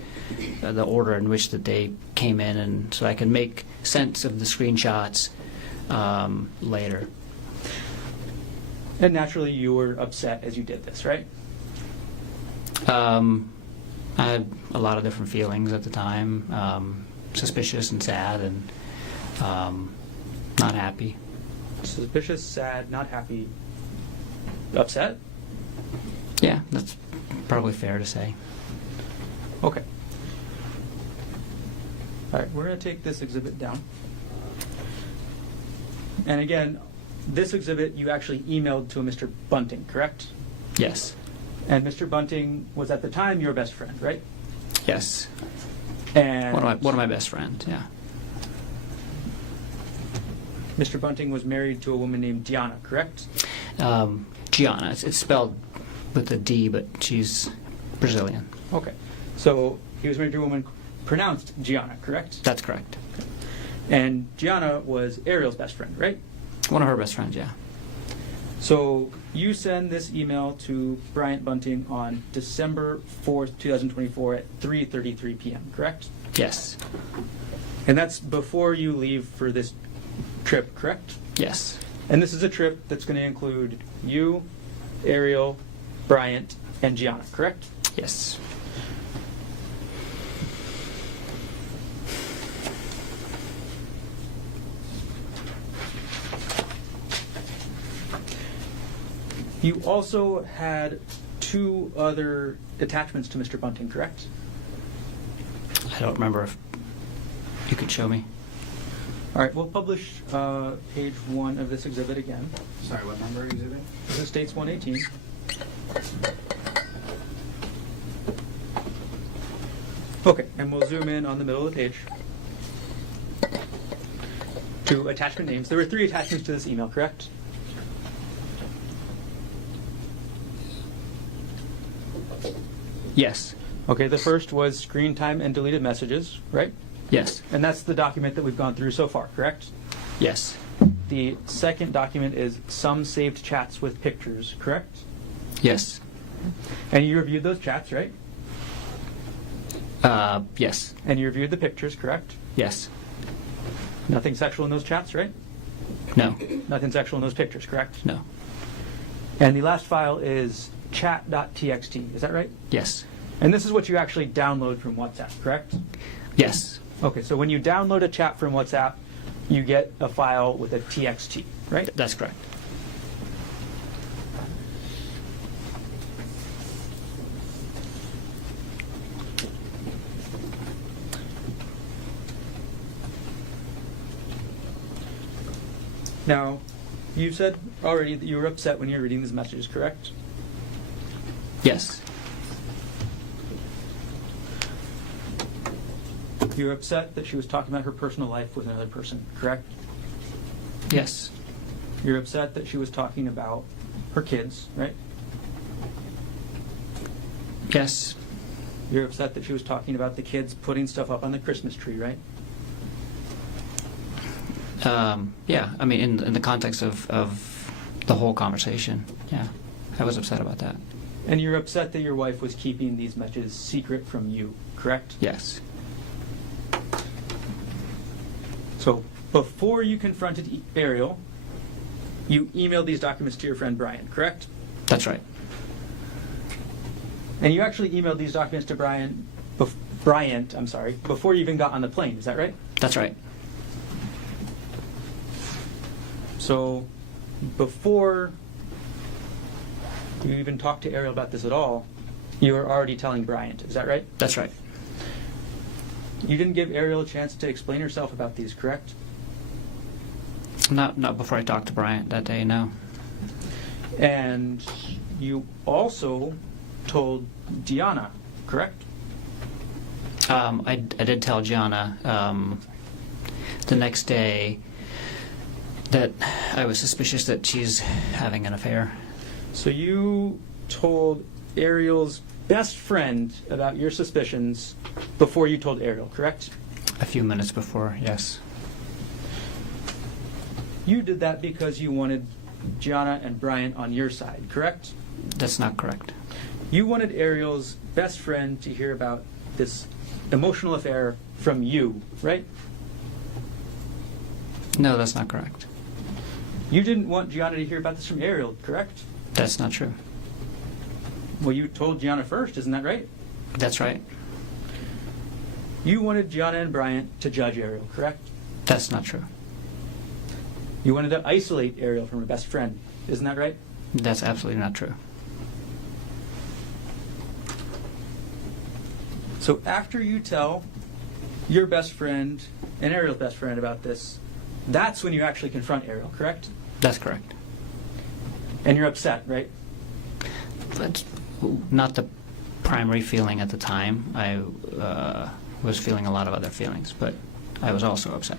the order in which that they came in, and so I could make sense of the screenshots later. And naturally you were upset as you did this, right? I had a lot of different feelings at the time, suspicious and sad, and not happy. Suspicious, sad, not happy, upset? Yeah, that's probably fair to say. Okay. All right, we're going to take this exhibit down. And again, this exhibit you actually emailed to a Mr. Bunting, correct? Yes. And Mr. Bunting was at the time your best friend, right? Yes. And One of my best friends, yeah. Mr. Bunting was married to a woman named Gianna, correct? Gianna. It's spelled with a D, but she's Brazilian. Okay. So he was married to a woman pronounced Gianna, correct? That's correct. And Gianna was Ariel's best friend, right? One of her best friends, yeah. So you send this email to Bryant Bunting on December 4th, 2024 at 3:33 p.m., correct? Yes. And that's before you leave for this trip, correct? Yes. And this is a trip that's going to include you, Ariel, Bryant, and Gianna, correct? Yes. You also had 2 other attachments to Mr. Bunting, correct? I don't remember if you could show me. All right, we'll publish page 1 of this exhibit again. Sorry, what number exhibit? This states 118. Okay, and we'll zoom in on the middle of the page to attachment names. There were 3 attachments to this email, correct? Yes. Okay, the first was screen time and deleted messages, right? Yes. And that's the document that we've gone through so far, correct? Yes. The second document is some saved chats with pictures, correct? Yes. And you reviewed those chats, right? Yes. And you reviewed the pictures, correct? Yes. Nothing sexual in those chats, right? No. Nothing sexual in those pictures, correct? No. And the last file is chat.txt, is that right? Yes. And this is what you actually download from WhatsApp, correct? Yes. Okay, so when you download a chat from WhatsApp, you get a file with a txt, right? That's correct. Now, you said already that you were upset when you were reading these messages, correct? Yes. You were upset that she was talking about her personal life with another person, correct? Yes. You're upset that she was talking about her kids, right? Yes. You're upset that she was talking about the kids putting stuff up on the Christmas tree, right? Yeah. I mean, in the context of the whole conversation, yeah, I was upset about that. And you're upset that your wife was keeping these messages secret from you, correct? Yes. So before you confronted Ariel, you emailed these documents to your friend Brian, correct? That's right. And you actually emailed these documents to Bryant, before you even got on the plane, is that right? That's right. So before you even talked to Ariel about this at all, you were already telling Bryant, is that right? That's right. You didn't give Ariel a chance to explain herself about these, correct? Not before I talked to Bryant that day, no. And you also told Gianna, correct? I did tell Gianna the next day that I was suspicious that she's having an affair. So you told Ariel's best friend about your suspicions before you told Ariel, correct? A few minutes before, yes. You did that because you wanted Gianna and Bryant on your side, correct? That's not correct. You wanted Ariel's best friend to hear about this emotional affair from you, right? No, that's not correct. You didn't want Gianna to hear about this from Ariel, correct? That's not true. Well, you told Gianna first, isn't that right? That's right. You wanted Gianna and Bryant to judge Ariel, correct? That's not true. You wanted to isolate Ariel from her best friend, isn't that right? That's absolutely not true. So after you tell your best friend and Ariel's best friend about this, that's when you actually confront Ariel, correct? That's correct. And you're upset, right? That's not the primary feeling at the time. I was feeling a lot of other feelings, but I was also upset.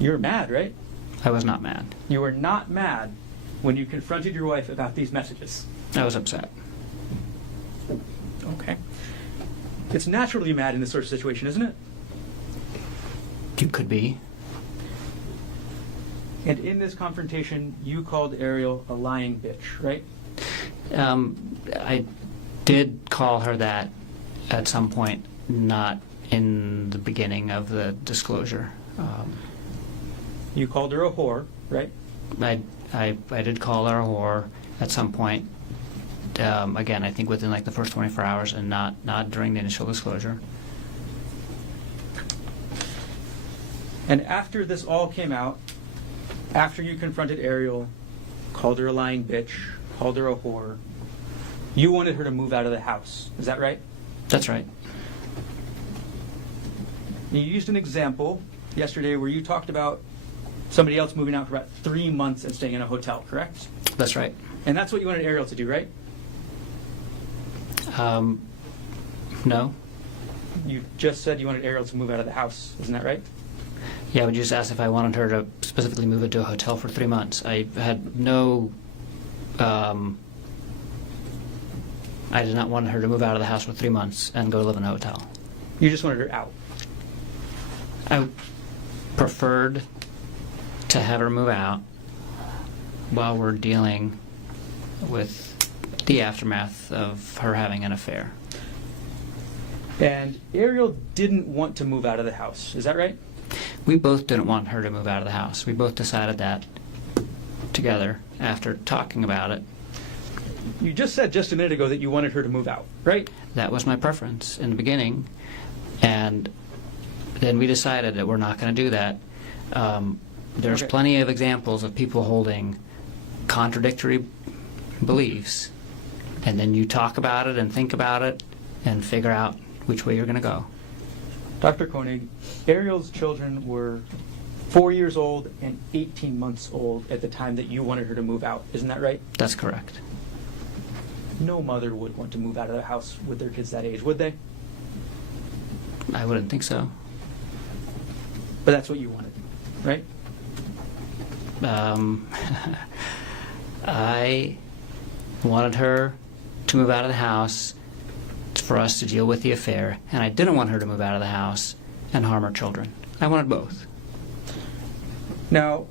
You were mad, right? I was not mad. You were not mad when you confronted your wife about these messages. I was upset. Okay. It's natural to be mad in this sort of situation, isn't it? You could be. And in this confrontation, you called Ariel a lying bitch, right? I did call her that at some point, not in the beginning of the disclosure. You called her a whore, right? I did call her a whore at some point. Again, I think within like the first 24 hours and not during the initial disclosure. And after this all came out, after you confronted Ariel, called her a lying bitch, called her a whore, you wanted her to move out of the house. Is that right? That's right. You used an example yesterday where you talked about somebody else moving out for about 3 months and staying in a hotel, correct? That's right. And that's what you wanted Ariel to do, right? No. You just said you wanted Ariel to move out of the house. Isn't that right? Yeah, but you just asked if I wanted her to specifically move into a hotel for 3 months. I had no... I did not want her to move out of the house for 3 months and go live in a hotel. You just wanted her out. I preferred to have her move out while we're dealing with the aftermath of her having an affair. And Ariel didn't want to move out of the house. Is that right? We both didn't want her to move out of the house. We both decided that together after talking about it. You just said just a minute ago that you wanted her to move out, right? That was my preference in the beginning, and then we decided that we're not going to do that. There's Okay. plenty of examples of people holding contradictory beliefs, and then you talk about it and think about it and figure out which way you're going to go. Dr. Konig, Ariel's children were 4 years old and 18 months old at the time that you wanted her to move out. Isn't that right? That's correct. No mother would want to move out of the house with their kids that age, would they? I wouldn't think so. But that's what you wanted, right? I wanted her to move out of the house for us to deal with the affair, and I didn't want her to move out of the house and harm her children. I wanted both. Now,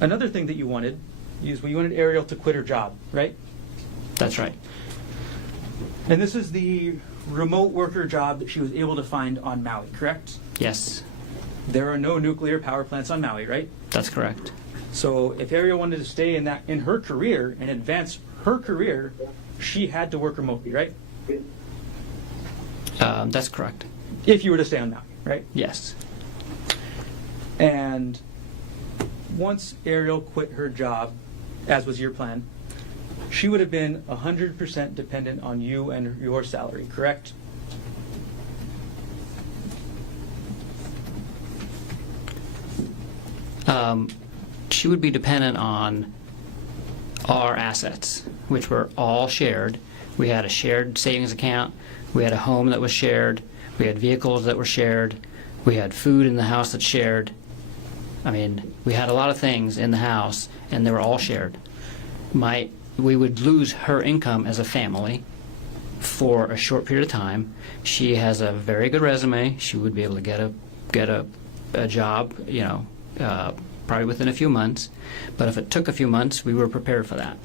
another thing that you wanted is you wanted Ariel to quit her job, right? That's right. And this is the remote worker job that she was able to find on Maui, correct? Yes, There are no nuclear power plants on Maui, right? that's correct. So if Ariel wanted to stay in her career and advance her career, she had to work remotely, right? That's correct. If you were to stay on Maui, right? Yes. And once Ariel quit her job, as was your plan, she would have been 100% dependent on you and your salary, correct? She would be dependent on our assets, which were all shared. We had a shared savings account. We had a home that was shared. We had vehicles that were shared. We had food in the house that's shared. I mean, we had a lot of things in the house, and they were all shared. We would lose her income as a family for a short period of time. She has a very good resume. She would be able to get a job, probably within a few months. But if it took a few months, we were prepared for that.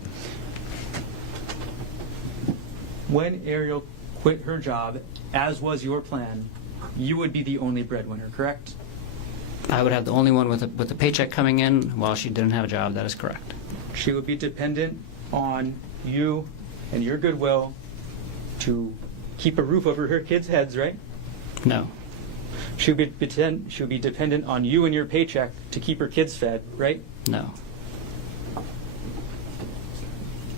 When Ariel quit her job, as was your plan, you would be the only breadwinner, correct? I would have the only one with a paycheck coming in while she didn't have a job. That is correct. She would be dependent on you and your goodwill to keep a roof over her kids' heads, right? No. She would be dependent on you and your paycheck to keep her kids fed, right? No.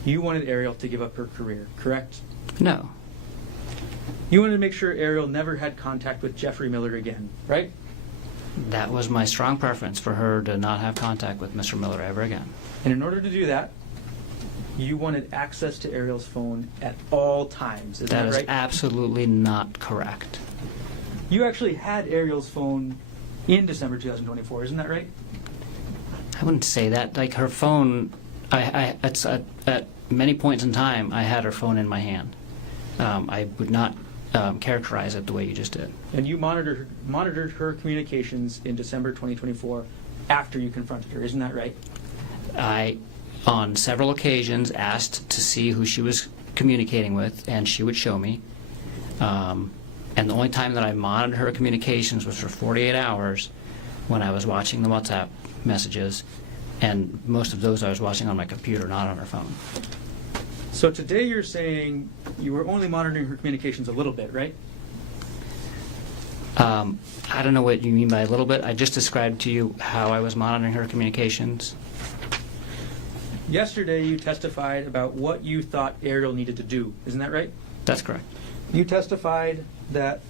You wanted Ariel to give up her career, correct? No. You wanted to make sure Ariel never had contact with Jeffrey Miller again, right? That was my strong preference, for her to not have contact with Mr. Miller ever again. And in order to do that, you wanted access to Ariel's phone at all times. Is that That is right? absolutely not correct. You actually had Ariel's phone in December 2024, isn't that right? I wouldn't say that. Like, her phone, it's at many points in time, I had her phone in my hand. I would not characterize it the way you just did. And you monitored her communications in December 2024 after you confronted her, isn't that right? I, on several occasions, asked to see who she was communicating with, and she would show me. And the only time that I monitored her communications was for 48 hours when I was watching the WhatsApp messages, and most of those I was watching on my computer, not on her phone. So today you're saying you were only monitoring her communications a little bit, right? I don't know what you mean by a little bit. I just described to you how I was monitoring her communications. Yesterday you testified about what you thought Ariel needed to do, isn't that right? That's correct. You testified that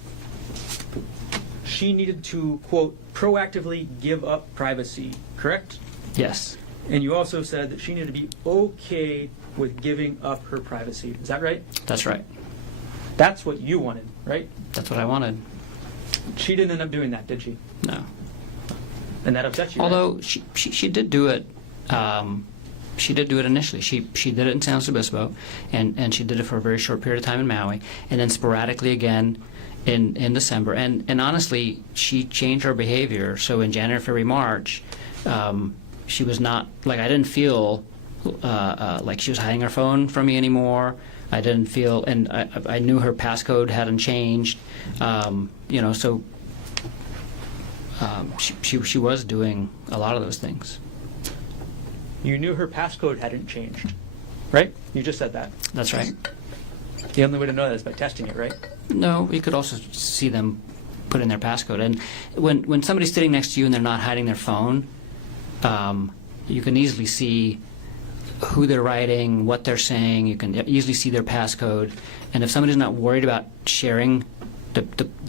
she needed to, quote, proactively give up privacy, correct? Yes, And you also said that she needed to be okay with giving up her privacy. Is that right? that's right. That's what you wanted, right? That's what I wanted. She didn't end up doing that, did she? No. And that upset you, right? Although she did do it. She did do it initially. She did it in San Luis Obispo, and she did it for a very short period of time in Maui, and then sporadically again in December. And honestly, she changed her behavior. So in January, February, March, she was not, like, I didn't feel like she was hiding her phone from me anymore. I didn't feel, and I knew her passcode hadn't changed. So she was doing a lot of those things. You knew her passcode hadn't changed, right? You just said that. That's right. The only way to know that is by testing it, right? No, you could also see them put in their passcode. And when somebody's sitting next to you and they're not hiding their phone, you can easily see who they're writing, what they're saying. You can easily see their passcode. And if somebody's not worried about sharing the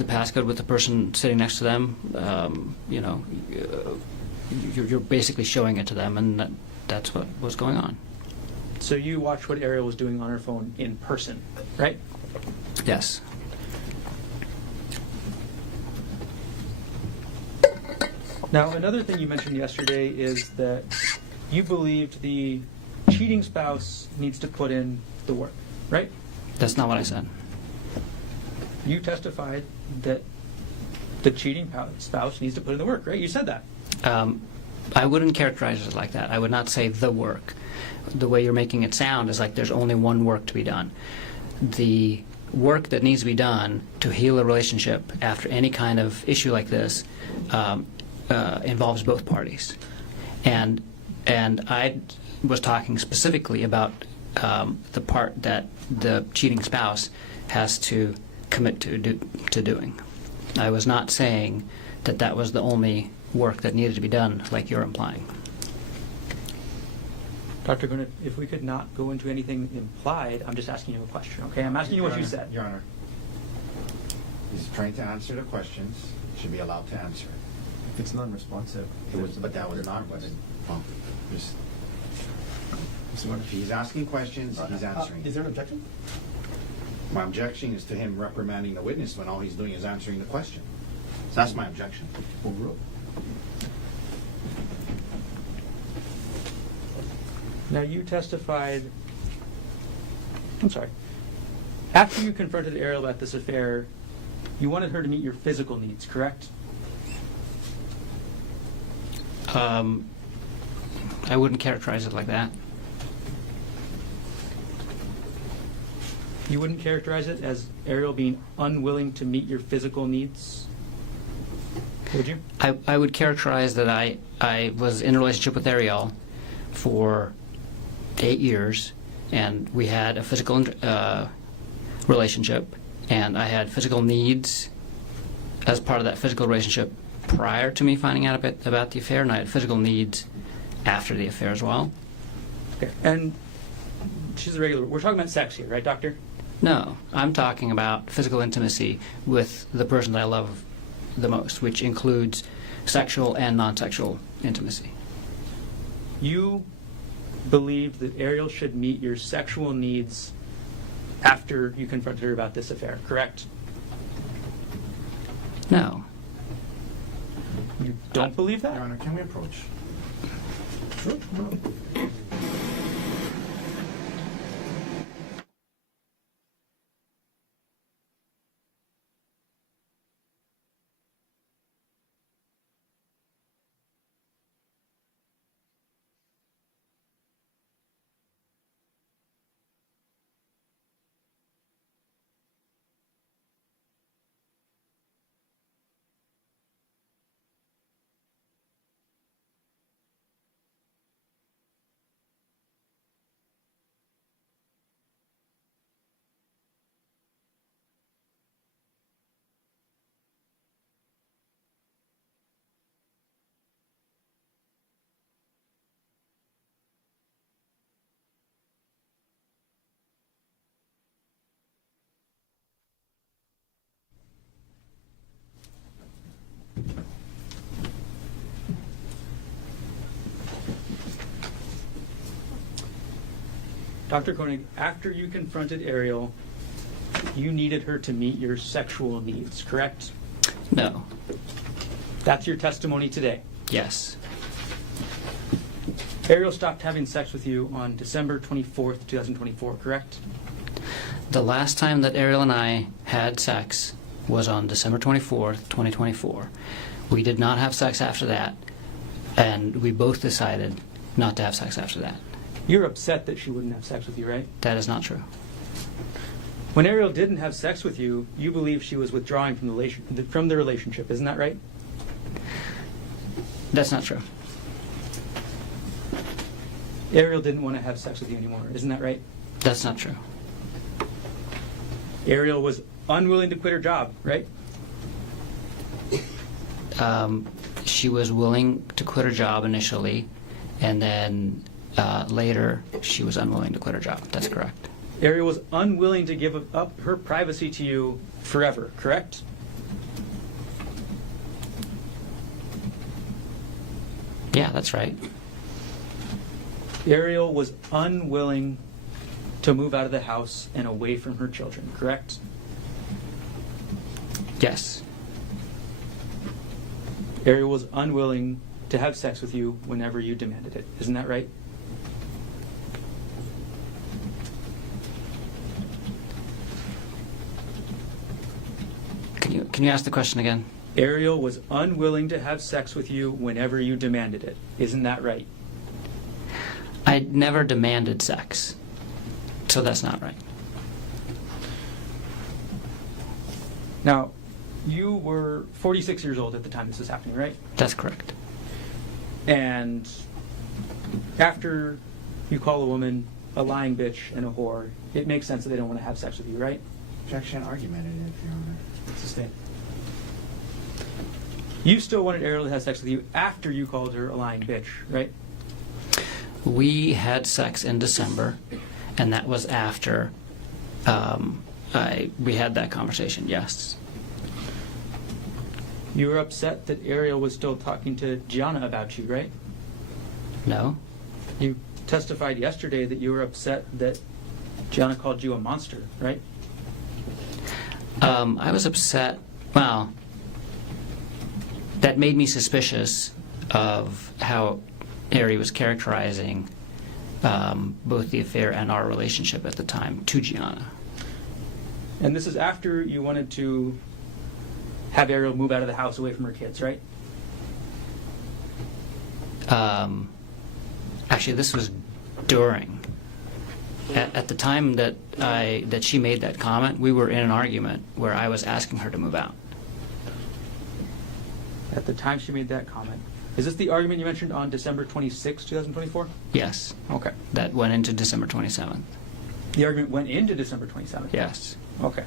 passcode with the person sitting next to them, you're basically showing it to them, and that's what was going on. So you watched what Ariel was doing on her phone in person, right? Yes. Now, another thing you mentioned yesterday is that you believed the cheating spouse needs to put in the work, right? That's not what I said. You testified that the cheating spouse needs to put in the work, right? You said that. I wouldn't characterize it like that. I would not say the work. The way you're making it sound is like there's only one work to be done. The work that needs to be done to heal a relationship after any kind of issue like this involves both parties. And I was talking specifically about the part that the cheating spouse has to commit to doing. I was not saying that was the only work that needed to be done, like you're implying. Dr. Konig, if we could not go into anything implied, I'm just asking you a question, okay? I'm asking you what you said. Your Honor, he's trying to answer the questions, should be allowed to answer. If it's non-responsive. But that was not what it, well, just, Mr. Martin. if he's asking questions, he's answering. Is there an objection? My objection is to him reprimanding the witness when all he's doing is answering the question. So that's my objection. Overruled. Now, you testified, I'm sorry, after you confronted Ariel about this affair, you wanted her to meet your physical needs, correct? I wouldn't characterize it like that. You wouldn't characterize it as Ariel being unwilling to meet your physical needs? Would you? I would characterize that I was in a relationship with Ariel for 8 years, and we had a physical relationship, and I had physical needs as part of that physical relationship prior to me finding out about the affair, and I had physical needs after the affair as well. Okay. And she's a regular. We're talking about sex here, right, doctor? No, I'm talking about physical intimacy with the person that I love the most, which includes sexual and non-sexual intimacy. You believed that Ariel should meet your sexual needs after you confronted her about this affair, correct? No. You don't believe that? Your Honor, can we approach? Sure. Dr. Konig, after you confronted Ariel, you needed her to meet your sexual needs, correct? No. That's your testimony today. Yes. Ariel stopped having sex with you on December 24th, 2024, correct? The last time that Ariel and I had sex was on December 24th, 2024. We did not have sex after that, and we both decided not to have sex after that. You're upset that she wouldn't have sex with you, right? That is not true. When Ariel didn't have sex with you, you believe she was withdrawing from the relationship, isn't that right? That's not true. Ariel didn't want to have sex with you anymore, isn't that right? That's not true. Ariel was unwilling to quit her job, right? She was willing to quit her job initially, and then later she was unwilling to quit her job. That's correct. Ariel was unwilling to give up her privacy to you forever, correct? Yeah, that's right. Ariel was unwilling to move out of the house and away from her children, correct? Yes. Ariel was unwilling to have sex with you whenever you demanded it. Isn't that right? Can you ask the question again? Ariel was unwilling to have sex with you whenever you demanded it. Isn't that right? I never demanded sex, so that's not right. Now, you were 46 years old at the time this was happening, right? That's correct. And after you call a woman a lying bitch and a whore, it makes sense that they don't want to have sex with you, right? Objection argumented, Your Honor. Sustained. You still wanted Ariel to have sex with you after you called her a lying bitch, right? We had sex in December, and that was after we had that conversation, yes. You were upset that Ariel was still talking to Gianna about you, right? No? You testified yesterday that you were upset that Gianna called you a monster, right? I was upset. Well, that made me suspicious of how Ari was characterizing both the affair and our relationship at the time to Gianna. And this is after you wanted to have Ariel move out of the house away from her kids, right? Actually, this was during. At the time that she made that comment, we were in an argument where I was asking her to move out. At the time she made that comment. Is this the argument you mentioned on December 26, 2024? Yes. Okay. That went into December 27th. The argument went into December 27th? Yes. Okay.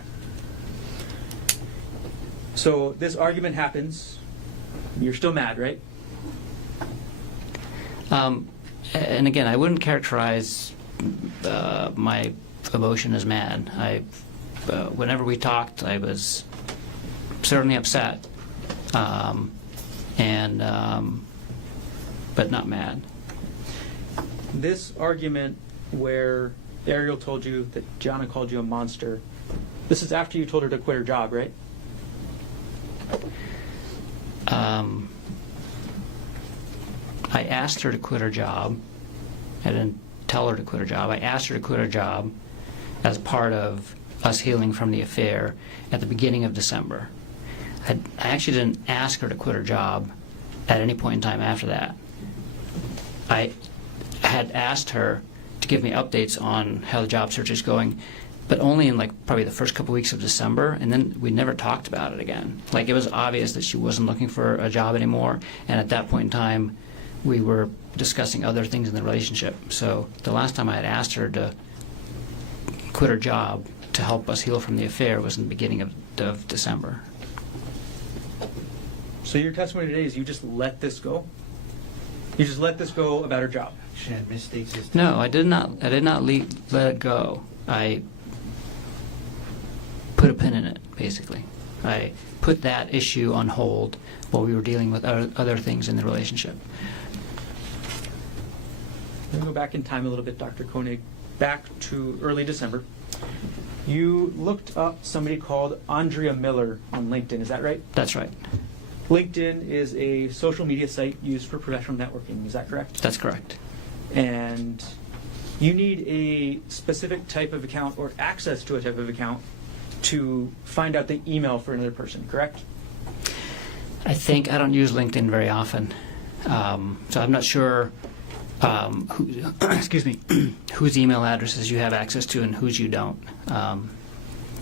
So this argument happens. You're still mad, right? And again, I wouldn't characterize my emotion as mad. Whenever we talked, I was certainly upset. and but not mad. This argument where Ariel told you that Gianna called you a monster, this is after you told her to quit her job, right? I asked her to quit her job. I didn't tell her to quit her job. I asked her to quit her job as part of us healing from the affair at the beginning of December. I actually didn't ask her to quit her job at any point in time after that. I had asked her to give me updates on how the job search is going, but only in like probably the first couple weeks of December, and then we never talked about it again. Like, it was obvious that she wasn't looking for a job anymore, and at that point in time we were discussing other things in the relationship. So the last time I had asked her to quit her job to help us heal from the affair was in the beginning of December. So your testimony today is you just let this go? You just let this go about her job? She had mistakes. No, I did not let it go. I put a pin in it, basically. I put that issue on hold while we were dealing with other things in the relationship. Let me go back in time a little bit, Dr. Konig, back to early December. You looked up somebody called Andrea Miller on LinkedIn, is that right? That's right. LinkedIn is a social media site used for professional networking, is that correct? That's correct. And you need a specific type of account or access to a type of account to find out the email for another person, correct? I think I don't use LinkedIn very often, so I'm not sure whose email addresses you have access to and whose you don't,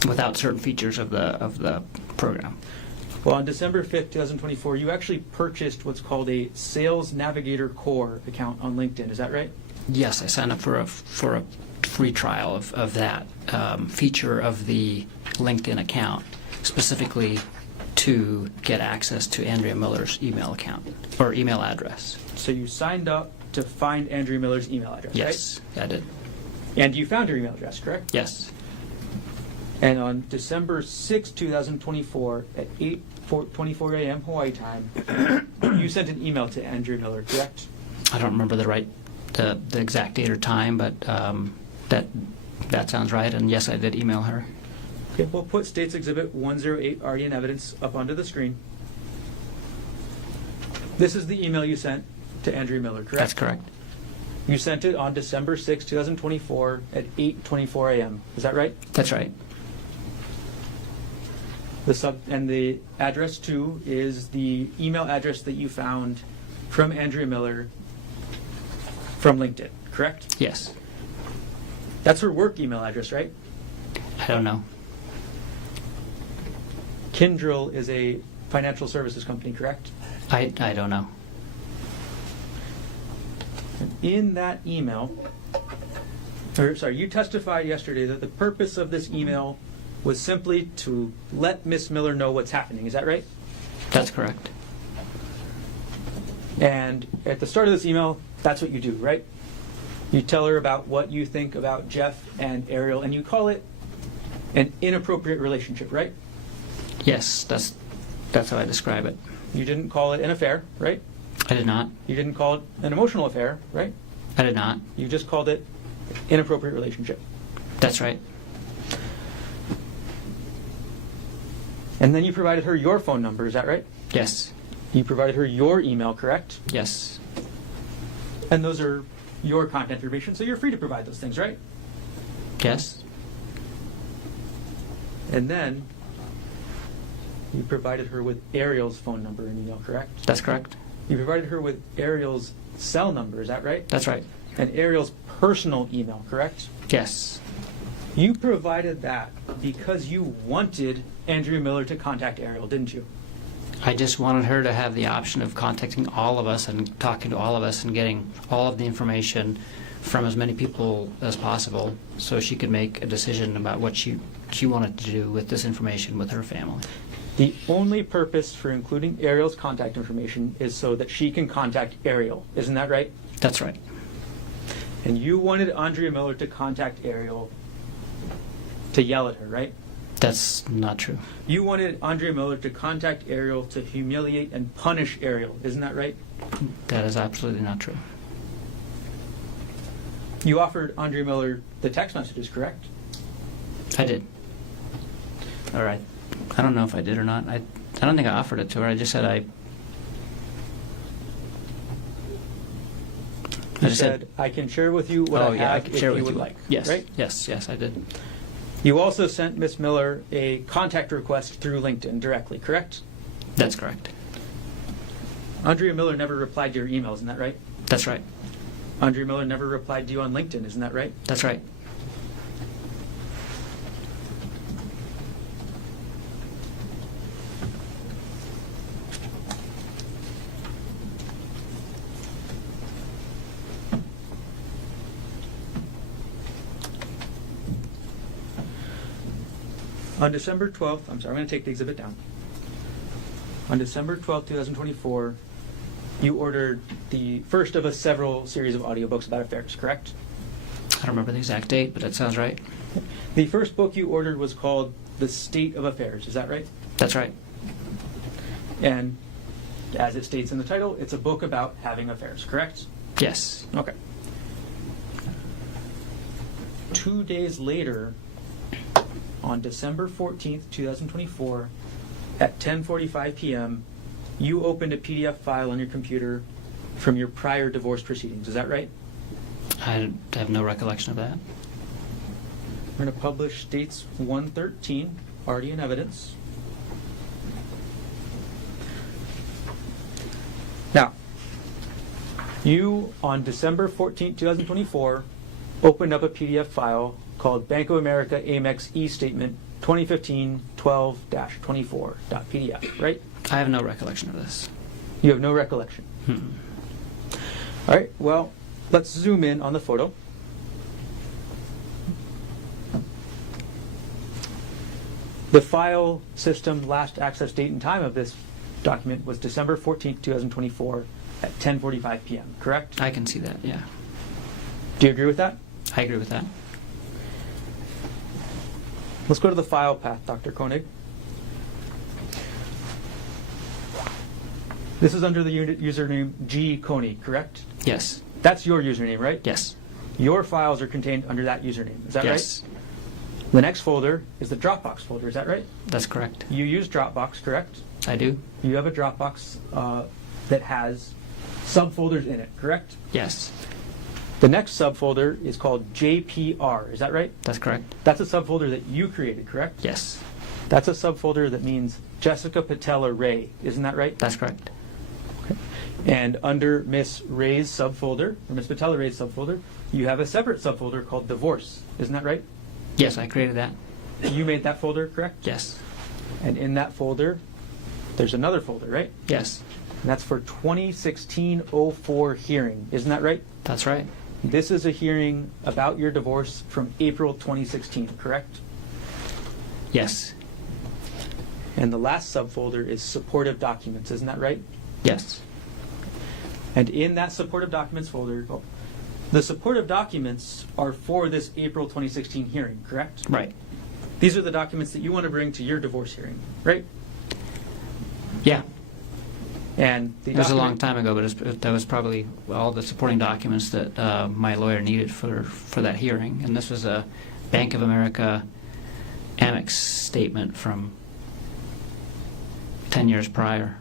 without certain features of the program. Well, on December 5th, 2024, you actually purchased what's called a Sales Navigator Core account on LinkedIn, is that right? Yes, I signed up for a free trial of that feature of the LinkedIn account, specifically to get access to Andrea Miller's email account or email address. So you signed up to find Andrea Miller's email address, Yes, right? I did. And you found her email address, correct? Yes, And on December 6, 2024, at 8:24 a.m. Hawaii time, you sent an email to Andrea Miller, correct? I don't remember the exact date or time, but that sounds right. And yes, I did email her. Okay, we'll put States Exhibit 108 already in evidence up onto the screen. This is the email you sent to Andrea Miller, correct? That's correct. You sent it on December 6, 2024 at 8:24 a.m. Is that right? That's right. And the address too is the email address that you found from Andrea Miller from LinkedIn, correct? Yes. That's her work email address, right? I don't know. Kyndryl is a financial services company, correct? I don't know. And in that email, you testified yesterday that the purpose of this email was simply to let Miss Miller know what's happening. Is that right? That's correct. And at the start of this email, that's what you do, right? You tell her about what you think about Jeff and Ariel, and you call it an inappropriate relationship, right? Yes, that's how I describe it. You didn't call it an affair, right? I did not. You didn't call it an emotional affair, right? I did not. You just called it inappropriate relationship. That's right. And then you provided her your phone number, is that right? Yes. You provided her your email, correct? Yes. And those are your contact information, so you're free to provide those things, right? Yes. And then you provided her with Ariel's phone number and email, correct? That's correct. You provided her with Ariel's cell number, is that right? That's right. And Ariel's personal email, correct? Yes. You provided that because you wanted Andrea Miller to contact Ariel, didn't you? I just wanted her to have the option of contacting all of us and talking to all of us and getting all of the information from as many people as possible so she could make a decision about what she wanted to do with this information with her family. The only purpose for including Ariel's contact information is so that she can contact Ariel. Isn't that right? That's right. And you wanted Andrea Miller to contact Ariel to yell at her, right? That's not true. You wanted Andrea Miller to contact Ariel to humiliate and punish Ariel. Isn't that right? That is absolutely not true. You offered Andrea Miller the text messages, correct? I did. All right. I don't know if I did or not. I don't think I offered it to her. I just said You said, I can share with you what I have if you would like. Yes. Right? Yes, I did. You also sent Ms. Miller a contact request through LinkedIn directly, correct? That's correct. Andrea Miller never replied to your emails, isn't that right? That's right. Andrea Miller never replied to you on LinkedIn, isn't that right? That's right. On December 12th, I'm sorry, I'm going to take the exhibit down. On December 12th, 2024, you ordered the first of a several series of audiobooks about affairs, correct? I don't remember the exact date, but that sounds right. The first book you ordered was called The State of Affairs, is that right? That's right. And as it states in the title, it's a book about having affairs, correct? Yes. Okay. 2 days later, on December 14th, 2024, at 10:45 p.m., you opened a PDF file on your computer from your prior divorce proceedings. Is that right? I have no recollection of that. We're going to publish dates 113, already in evidence. Now, you, on December 14th, 2024, opened up a PDF file called Bank of America Amex E-Statement 2015-12-24.pdf, right? I have no recollection of this. You have no recollection. All right, well, let's zoom in on the photo. The file system last access date and time of this document was December 14th, 2024 at 10:45 p.m., correct? I can see that, yeah. Do you agree with that? I agree with that. Let's go to the file path, Dr. Konig. This is under the username G. Konig, correct? Yes. That's your username, right? Yes. Your files are contained under that username. Is that Yes. right? The next folder is the Dropbox folder. Is that right? That's correct. You use Dropbox, correct? I do? You have a Dropbox that has subfolders in it, correct? Yes. The next subfolder is called JPR. Is that right? That's correct. That's a subfolder that you created, correct? Yes. That's a subfolder that means Jessica Patella Ray. Isn't that right? That's correct. And under Miss Ray's subfolder, or Miss Patella Ray's subfolder, you have a separate subfolder called Divorce. Isn't that right? Yes, I created that. You made that folder, correct? Yes. And in that folder, there's another folder, right? Yes. And that's for 2016-04 hearing. Isn't that right? That's right. This is a hearing about your divorce from April 2016, correct? Yes. And the last subfolder is supportive documents. Isn't that right? Yes. And in that supportive documents folder, the supportive documents are for this April 2016 hearing, correct? Right. These are the documents that you want to bring to your divorce hearing, right? Yeah. And the It was a long document- time ago, but that was probably all the supporting documents that my lawyer needed for that hearing. And this was a Bank of America Amex statement from 10 years prior.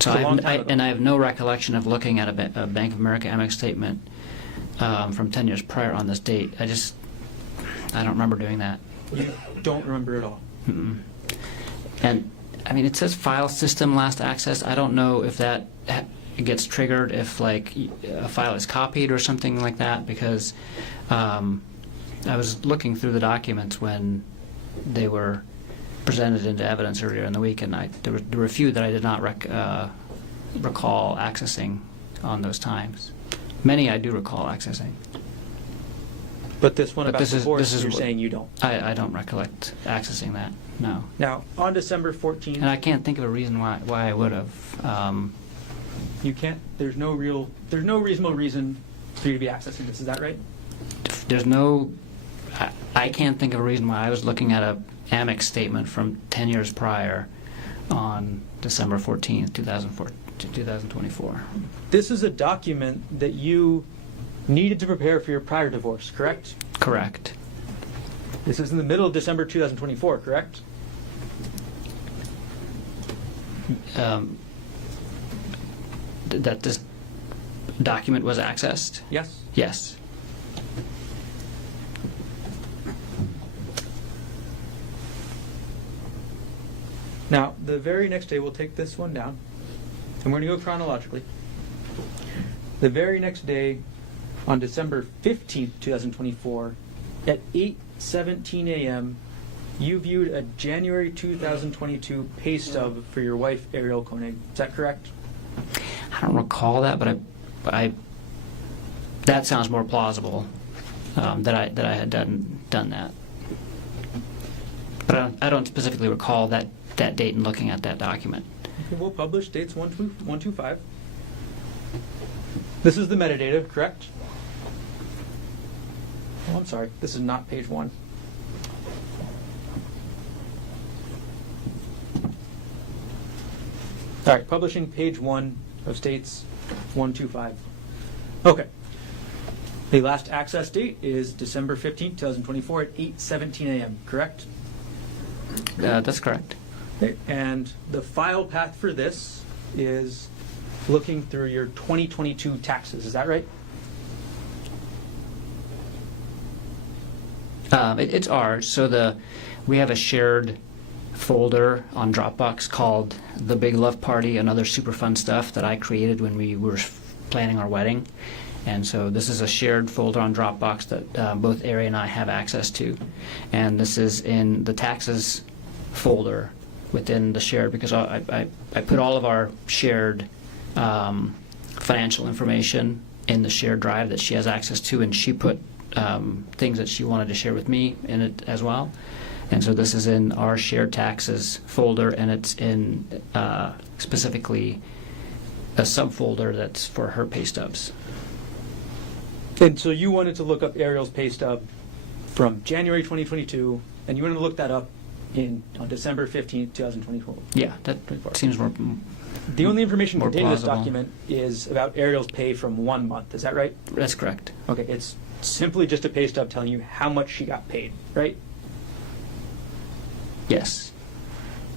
So It's a long time ago. I have no recollection of looking at a Bank of America Amex statement from 10 years prior on this date. I don't remember doing that. You don't remember at all. Mm-mm. And I mean, it says file system last access. I don't know if that gets triggered if like a file is copied or something like that, because I was looking through the documents when they were presented into evidence earlier in the week, and there were a few that I did not recall accessing on those times. Many I do recall accessing. But this one But about this is- divorce, this is you're what- saying you don't. I don't recollect accessing that. No. Now, on December 14th, And I can't think of a reason why I would have. you can't. There's no reasonable reason for you to be accessing this. Is that right? There's no I can't think of a reason why I was looking at a Amex statement from 10 years prior on December 14th, 2024. This is a document that you needed to prepare for your prior divorce, correct? Correct. This is in the middle of December 2024, correct? That this document was accessed? Yes. Yes. Now, the very next day, we'll take this one down, and we're going to go chronologically. The very next day, on December 15th, 2024, at 8:17 a.m., you viewed a January 2022 pay stub for your wife, Ariel Konig. Is that correct? I don't recall that, but I that sounds more plausible that I had done that. But I don't specifically recall that date and looking at that document. Okay, we'll publish dates 125. This is the metadata, correct? Oh, I'm sorry. This is not page 1. All right, publishing page 1 of states 125. Okay. The last access date is December 15th, 2024 at 8:17 a.m., correct? That's correct. Okay. And the file path for this is looking through your 2022 taxes. Is that right? It's ours. So we have a shared folder on Dropbox called The Big Love Party and Other Super Fun Stuff that I created when we were planning our wedding. And so this is a shared folder on Dropbox that both Ari and I have access to. And this is in the taxes folder within the shared, because I put all of our shared financial information in the shared drive that she has access to, and she put things that she wanted to share with me in it as well. And so this is in our shared taxes folder, and it's in specifically a subfolder that's for her pay stubs. And so you wanted to look up Ariel's pay stub from January 2022, and you wanted to look that up on December 15th, 2024. Yeah, that seems more. The only information more contained in this plausible. document is about Ariel's pay from 1 month. Is that right? That's correct. Okay, it's simply just a pay stub telling you how much she got paid, right? Yes.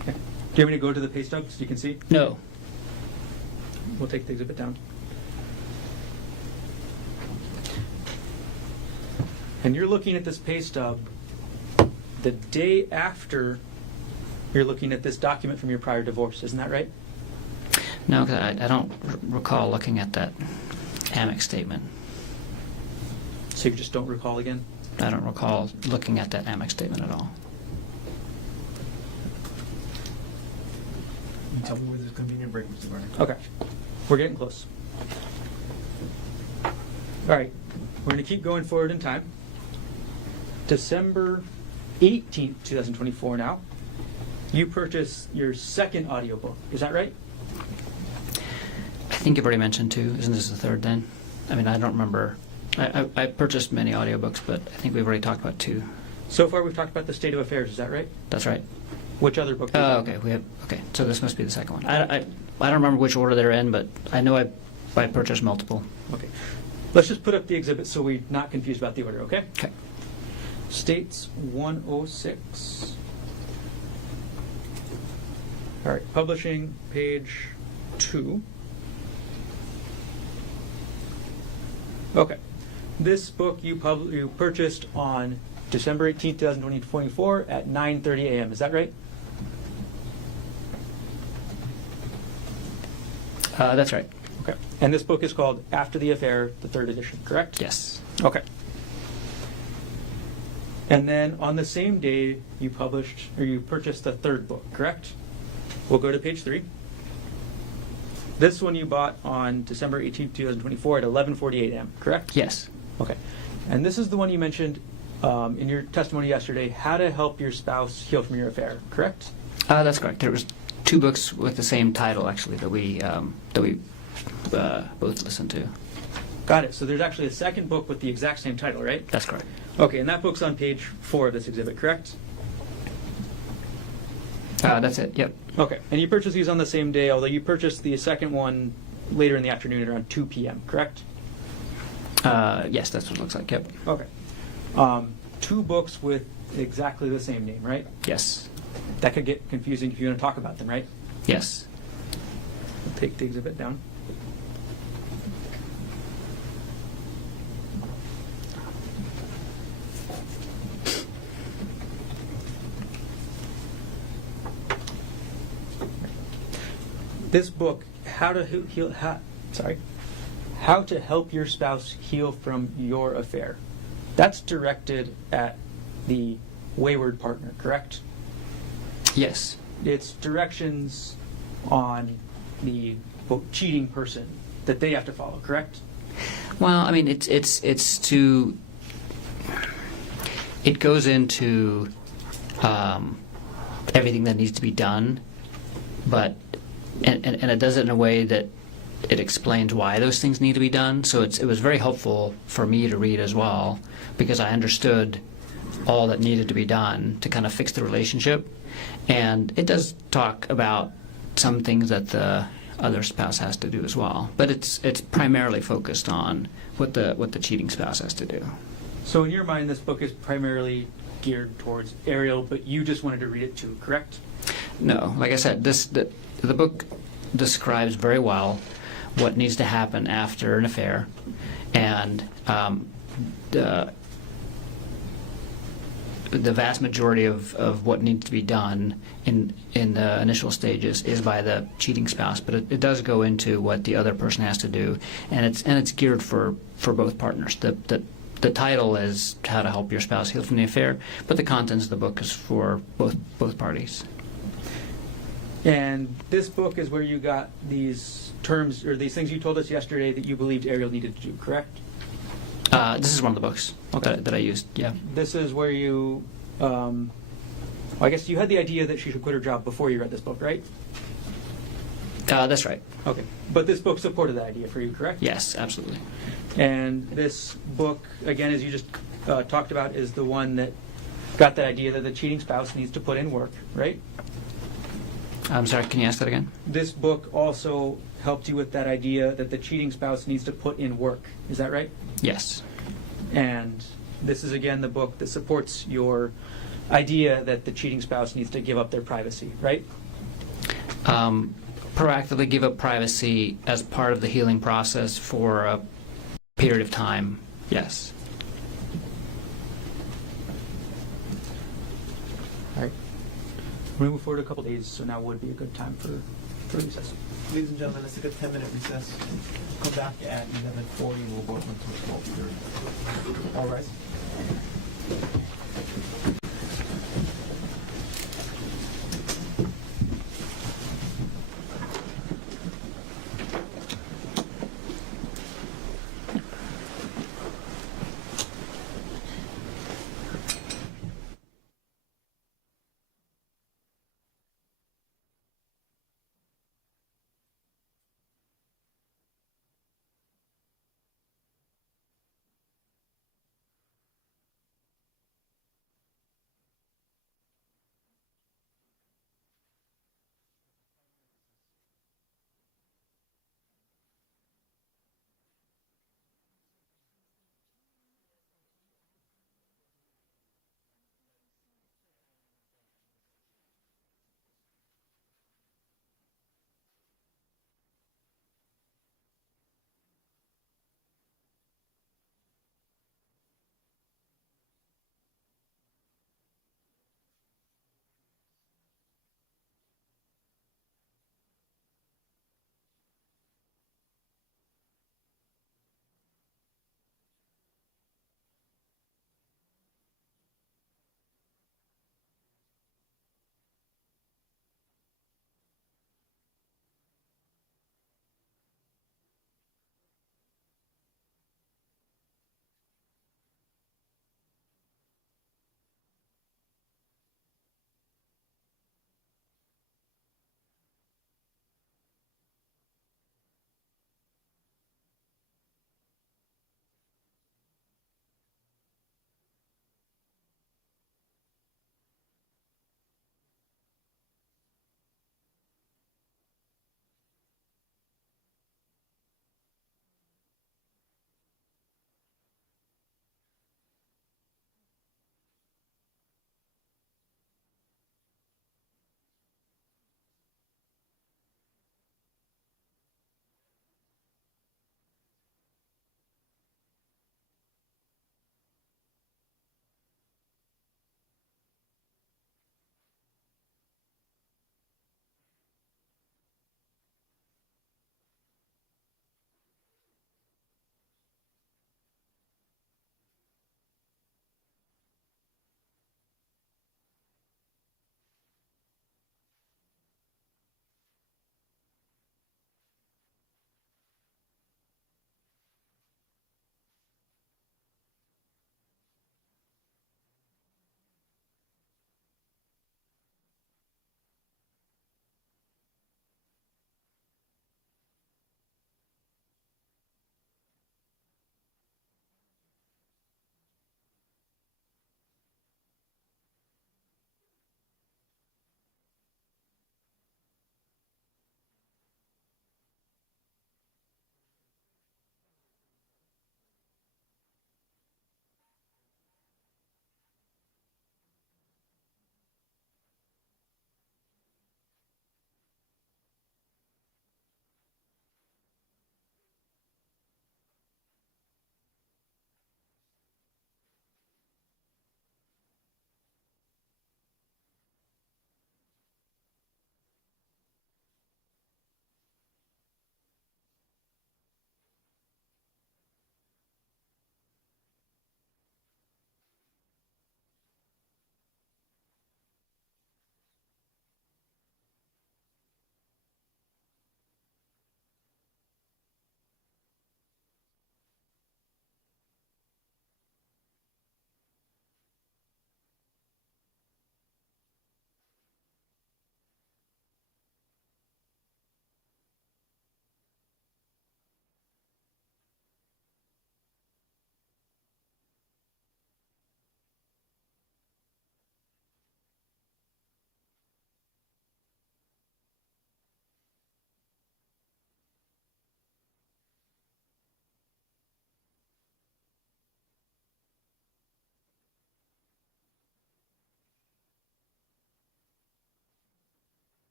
Okay. Do you want me to go to the pay stub so you can see? No. We'll take the exhibit down. And you're looking at this pay stub the day after you're looking at this document from your prior divorce. Isn't that right? No, because I don't recall looking at that Amex statement. So you just don't recall again? I don't recall looking at that Amex statement at all. You tell me when there's a convenient break, Mr. Garner. Okay. We're getting close. All right. We're going to keep going forward in time. December 18th, 2024 now. You purchase your second audiobook. Is that right? I think you've already mentioned 2. Isn't this the 3rd then? I mean, I don't remember. I purchased many audiobooks, but I think we've already talked about 2. So far we've talked about the state of affairs. Is that right? That's right. Which other book? Okay. Okay. So this must be the second one. I don't remember which order they're in, but I know I purchased multiple. Okay. Let's just put up the exhibit so we're not confused about the order, okay? Okay. States 106. All right, publishing page 2. Okay. This book you purchased on December 18th, 2024 at 9:30 a.m. Is that right? That's right. Okay. And this book is called After the Affair, the 3rd edition, correct? Yes. Okay. And then on the same day, you purchased the 3rd book, correct? We'll go to page 3. This one you bought on December 18th, 2024 at 11:48 a.m., correct? Yes. Okay. And this is the one you mentioned in your testimony yesterday, How to Help Your Spouse Heal from Your Affair, correct? That's correct. There was 2 books with the same title, actually, that we both listened to. Got it. So there's actually a second book with the exact same title, right? That's correct. Okay, and that book's on page 4 of this exhibit, correct? That's it. Yep. Okay, and you purchased these on the same day, although you purchased the second one later in the afternoon at around 2 p.m., correct? Yes, that's what it looks like. Yep. Okay. 2 books with exactly the same name, right? Yes. That could get confusing if you want to talk about them, right? Yes. We'll take the exhibit down. This book, How to Help Your Spouse Heal from Your Affair, that's directed at the wayward partner, correct? Yes. It's directions on the cheating person that they have to follow, correct? Well, I mean, it goes into everything that needs to be done, but and it does it in a way that it explains why those things need to be done. So it was very helpful for me to read as well, because I understood all that needed to be done to kind of fix the relationship. And it does talk about some things that the other spouse has to do as well, but it's primarily focused on what the cheating spouse has to do. So in your mind, this book is primarily geared towards Ariel, but you just wanted to read it too, correct? No, like I said, the book describes very well what needs to happen after an affair, and the vast majority of what needs to be done in the initial stages is by the cheating spouse, but it does go into what the other person has to do, and it's geared for both partners. The title is How to Help Your Spouse Heal from the Affair, but the contents of the book is for both parties. And this book is where you got these terms, or these things you told us yesterday that you believed Ariel needed to do, correct? This is one of the books that I used, yeah. This is where you, I guess you had the idea that she should quit her job before you read this book, right? That's right. Okay. But this book supported that idea for you, correct? Yes, absolutely. And this book, again, as you just talked about, is the one that got that idea that the cheating spouse needs to put in work, right? I'm sorry, can you ask that again? This book also helped you with that idea that the cheating spouse needs to put in work. Is that right? Yes. And this is, again, the book that supports your idea that the cheating spouse needs to give up their privacy, right? Proactively give up privacy as part of the healing process for a period of time, yes. All right. We're going to move forward a couple days, so now would be a good time for recess. Ladies and gentlemen, let's take a 10-minute recess. Come back at 11:40. We'll go until 12:30. All rise.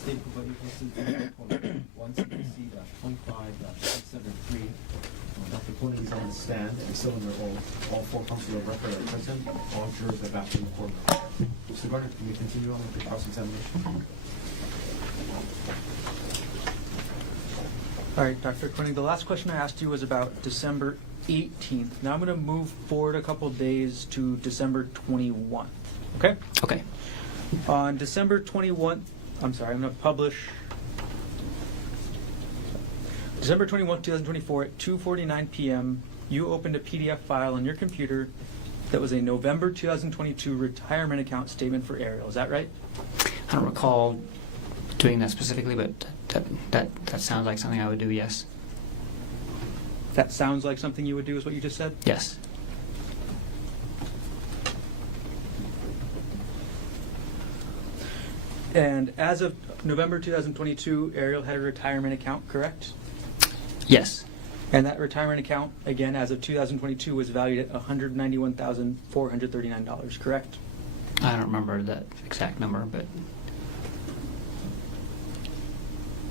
State Property Person, Konig, 1CPC-25-673. Dr. Konig is on the stand and still under oath. All four counsel of record are present. All jurors are back in the courtroom. Mr. Garner, can we continue on with the cross-examination? All right, Dr. Konig, the last question I asked you was about December 18th. Now I'm going to move forward a couple days to December 21st. Okay? Okay. On December 21st, I'm going to publish December 21st, 2024 at 2:49 p.m. You opened a PDF file on your computer that was a November 2022 retirement account statement for Ariel. Is that right? I don't recall doing that specifically, but that sounds like something I would do, yes. That sounds like something you would do is what you just said? Yes. And as of November 2022, Ariel had a retirement account, correct? Yes. And that retirement account, again, as of 2022, was valued at $191,439, correct? I don't remember that exact number, but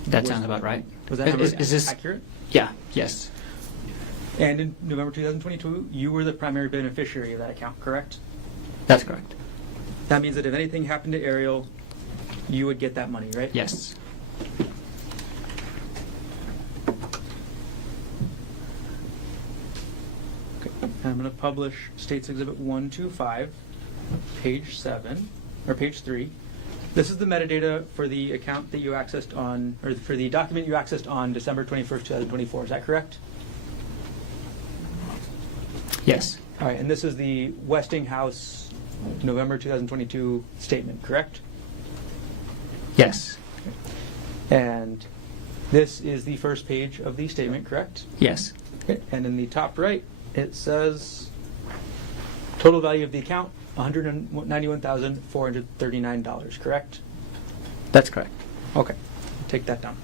that sounds about right. Was that number Is this accurate? Yeah, yes. And in November 2022, you were the primary beneficiary of that account, correct? That's correct. That means that if anything happened to Ariel, you would get that money, right? Yes. Okay. I'm going to publish States Exhibit 125, page 7, or page 3. This is the metadata for the account that you accessed on, or for the document you accessed on December 21st, 2024. Is that correct? Yes. All right, and this is the Westinghouse November 2022 statement, correct? Yes. And this is the first page of the statement, correct? Yes. Okay. And in the top right, it says total value of the account, $191,439, correct? That's correct. Okay, take that down.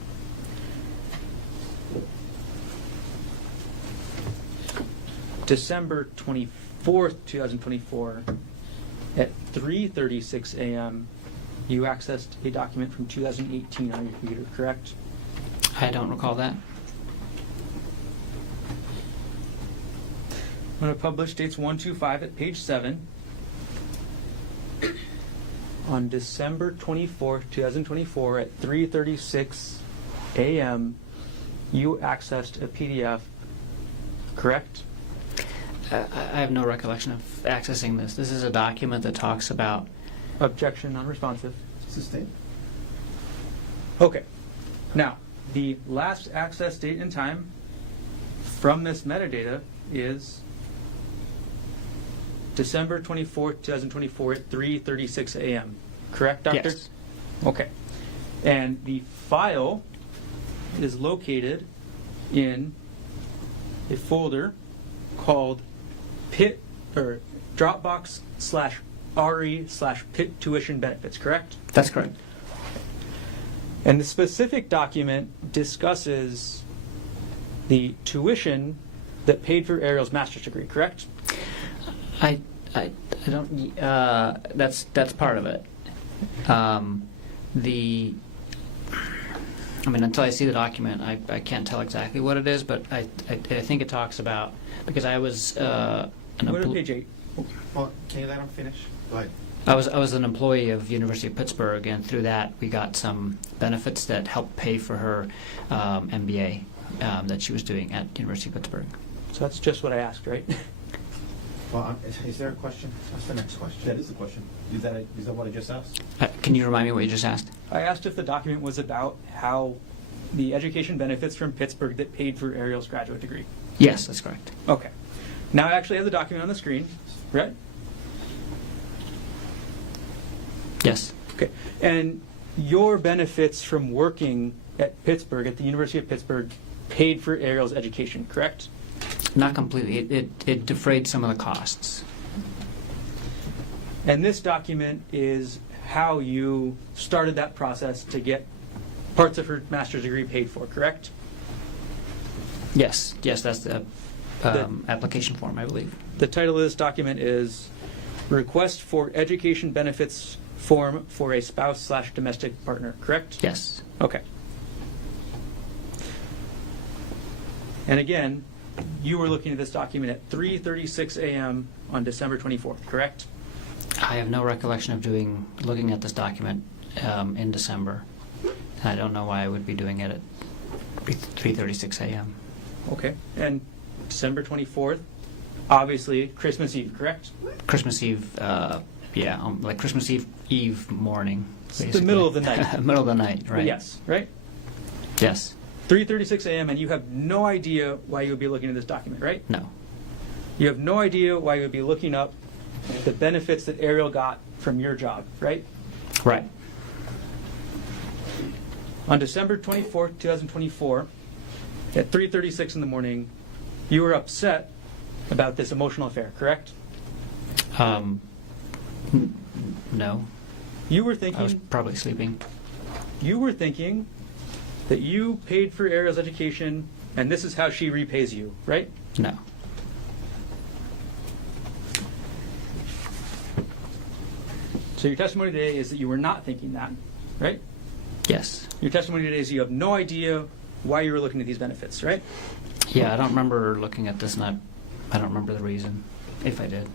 December 24th, 2024, at 3:36 a.m., you accessed a document from 2018 on your computer, correct? I don't recall that. I'm going to publish dates 125 at page 7. On December 24th, 2024, at 3:36 a.m., you accessed a PDF, correct? I have no recollection of accessing this. This is a document that talks about... Objection, non-responsive. Sustained. Okay. Now, the last access date and time from this metadata is December 24th, 2024 at 3:36 a.m. Correct, Doctor? Yes. Okay. And the file is located in a folder called PIT or Dropbox/RE/PIT tuition benefits, correct? That's correct. And the specific document discusses the tuition that paid for Ariel's master's degree, correct? I don't. That's part of it. Until I see the document, I can't tell exactly what it is, but I think it talks about, because I was Go to page 8. Well, can you let him finish? Go ahead. I was an employee of University of Pittsburgh, and through that we got some benefits that helped pay for her MBA that she was doing at University of Pittsburgh. So that's just what I asked, right? Well, is there a question? What's the next question? That is the question. Is that what I just asked? Can you remind me what you just asked? I asked if the document was about how the education benefits from Pittsburgh that paid for Ariel's graduate degree. Yes, that's correct. Okay. Now I actually have the document on the screen, right? Yes. Okay. And your benefits from working at Pittsburgh, at the University of Pittsburgh, paid for Ariel's education, correct? Not completely. It defrayed some of the costs. And this document is how you started that process to get parts of her master's degree paid for, correct? Yes, that's the application form, I believe. The title of this document is request for education benefits form for a spouse/domestic partner, correct? Yes. Okay. And again, you were looking at this document at 3:36 a.m. on December 24th, correct? I have no recollection of looking at this document in December. And I don't know why I would be doing it at 3:36 a.m. Okay. And December 24th, obviously Christmas Eve, correct? Christmas Eve, like Christmas Eve morning. It's the basically. middle of the night. Middle of the night, right? Yes, right? Yes. 3:36 a.m. and you have no idea why you would be looking at this document, right? No. You have no idea why you would be looking up the benefits that Ariel got from your job, right? Right. On December 24th, 2024, at 3:36 in the morning, you were upset about this emotional affair, correct? No. You were I was thinking probably sleeping. that you paid for Ariel's education and this is how she repays you, right? No. So your testimony today is that you were not thinking that, right? Yes. Your testimony today is you have no idea why you were looking at these benefits, right? Yeah, I don't remember looking at this, and I don't remember the reason, if I did.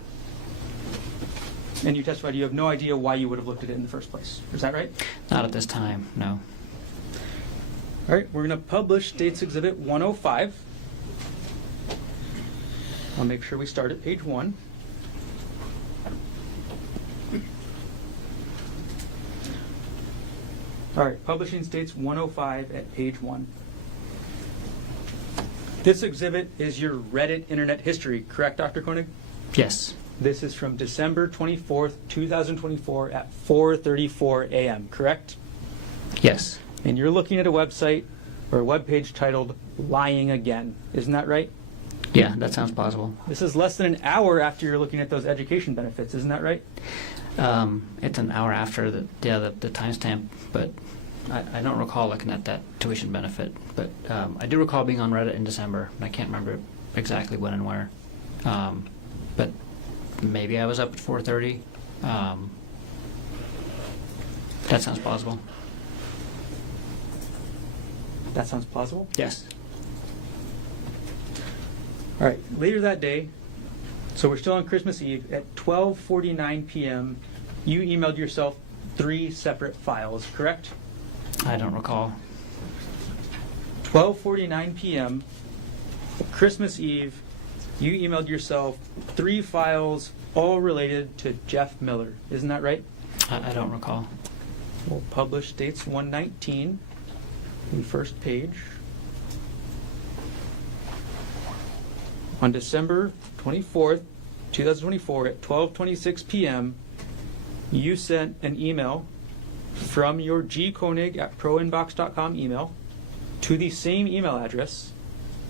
And you testified you have no idea why you would have looked at it in the first place. Is that right? Not at this time, no. All right, we're going to publish State's Exhibit 105. I'll make sure we start at page 1. All right, publishing States 105 at page 1. This exhibit is your Reddit internet history, correct, Dr. Konig? Yes. This is from December 24th, 2024 at 4:34 a.m., correct? Yes. And you're looking at a website or a web page titled Lying Again. Isn't that right? Yeah, that sounds plausible. This is less than an hour after you're looking at those education benefits. Isn't that right? It's an hour after the timestamp, but I don't recall looking at that tuition benefit. But I do recall being on Reddit in December, and I can't remember exactly when and where. But maybe I was up at 4:30. That sounds plausible. That sounds plausible. Yes. All right, later that day, so we're still on Christmas Eve, at 12:49 p.m., you emailed yourself 3 separate files, correct? I don't recall. 12:49 p.m., Christmas Eve, you emailed yourself 3 files, all related to Jeff Miller. Isn't that right? I don't recall. We'll publish dates 119, the first page. On December 24th, 2024 at 12:26 p.m., you sent an email from your gkonig@proinbox.com email to the same email address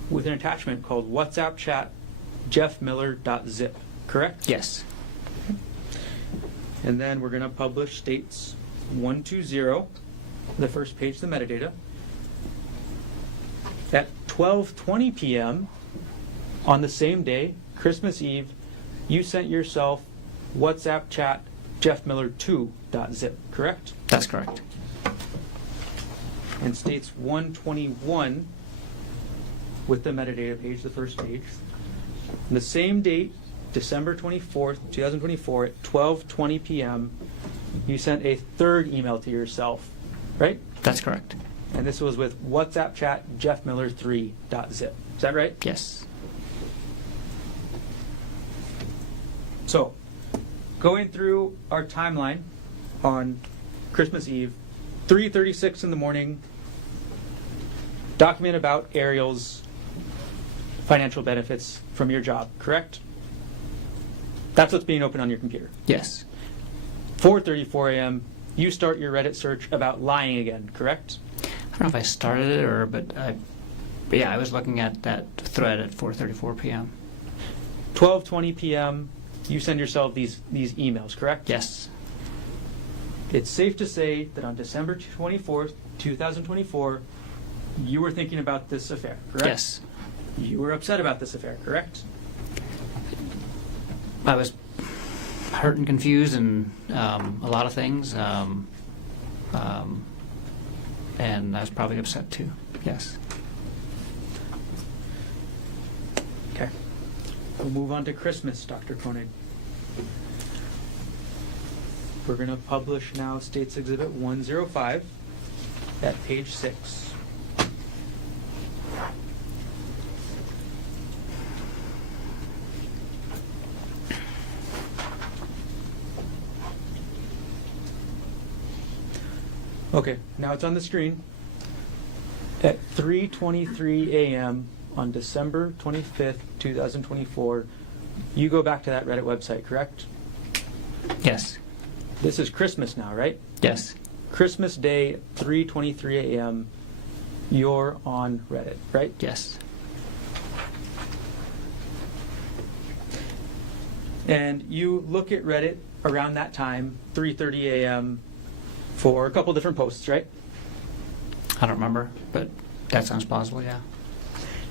with an attachment called WhatsApp chat jeffmiller.zip, correct? Yes. And then we're going to publish dates 120, the first page, the metadata. At 12:20 p.m. on the same day, Christmas Eve, you sent yourself WhatsApp chat jeffmiller2.zip, correct? That's correct. And states 121 with the metadata page, the first page. On the same date, December 24th, 2024 at 12:20 p.m., you sent a third email to yourself, right? That's correct. And this was with WhatsApp chat jeffmiller3.zip. Is that right? Yes. So, going through our timeline on Christmas Eve, 3:36 in the morning, document about Ariel's financial benefits from your job, correct? That's what's being opened on your computer. Yes. 4:34 a.m., you start your Reddit search about lying again, correct? I don't know if I started it but yeah, I was looking at that thread at 4:34 p.m. 12:20 p.m., you send yourself these emails, correct? Yes. It's safe to say that on December 24th, 2024, you were thinking about this affair, correct? Yes. You were upset about this affair, correct? I was hurt and confused and a lot of things. And I was probably upset too. Yes. Okay. We'll move on to Christmas, Dr. Konig. We're going to publish now States Exhibit 105 at page 6. Okay, now it's on the screen. At 3:23 a.m. on December 25th, 2024, you go back to that Reddit website, correct? Yes. This is Christmas now, right? Yes. Christmas Day, 3:23 a.m., you're on Reddit, right? Yes. And you look at Reddit around that time, 3:30 a.m., for a couple different posts, right? I don't remember, but that sounds plausible, yeah.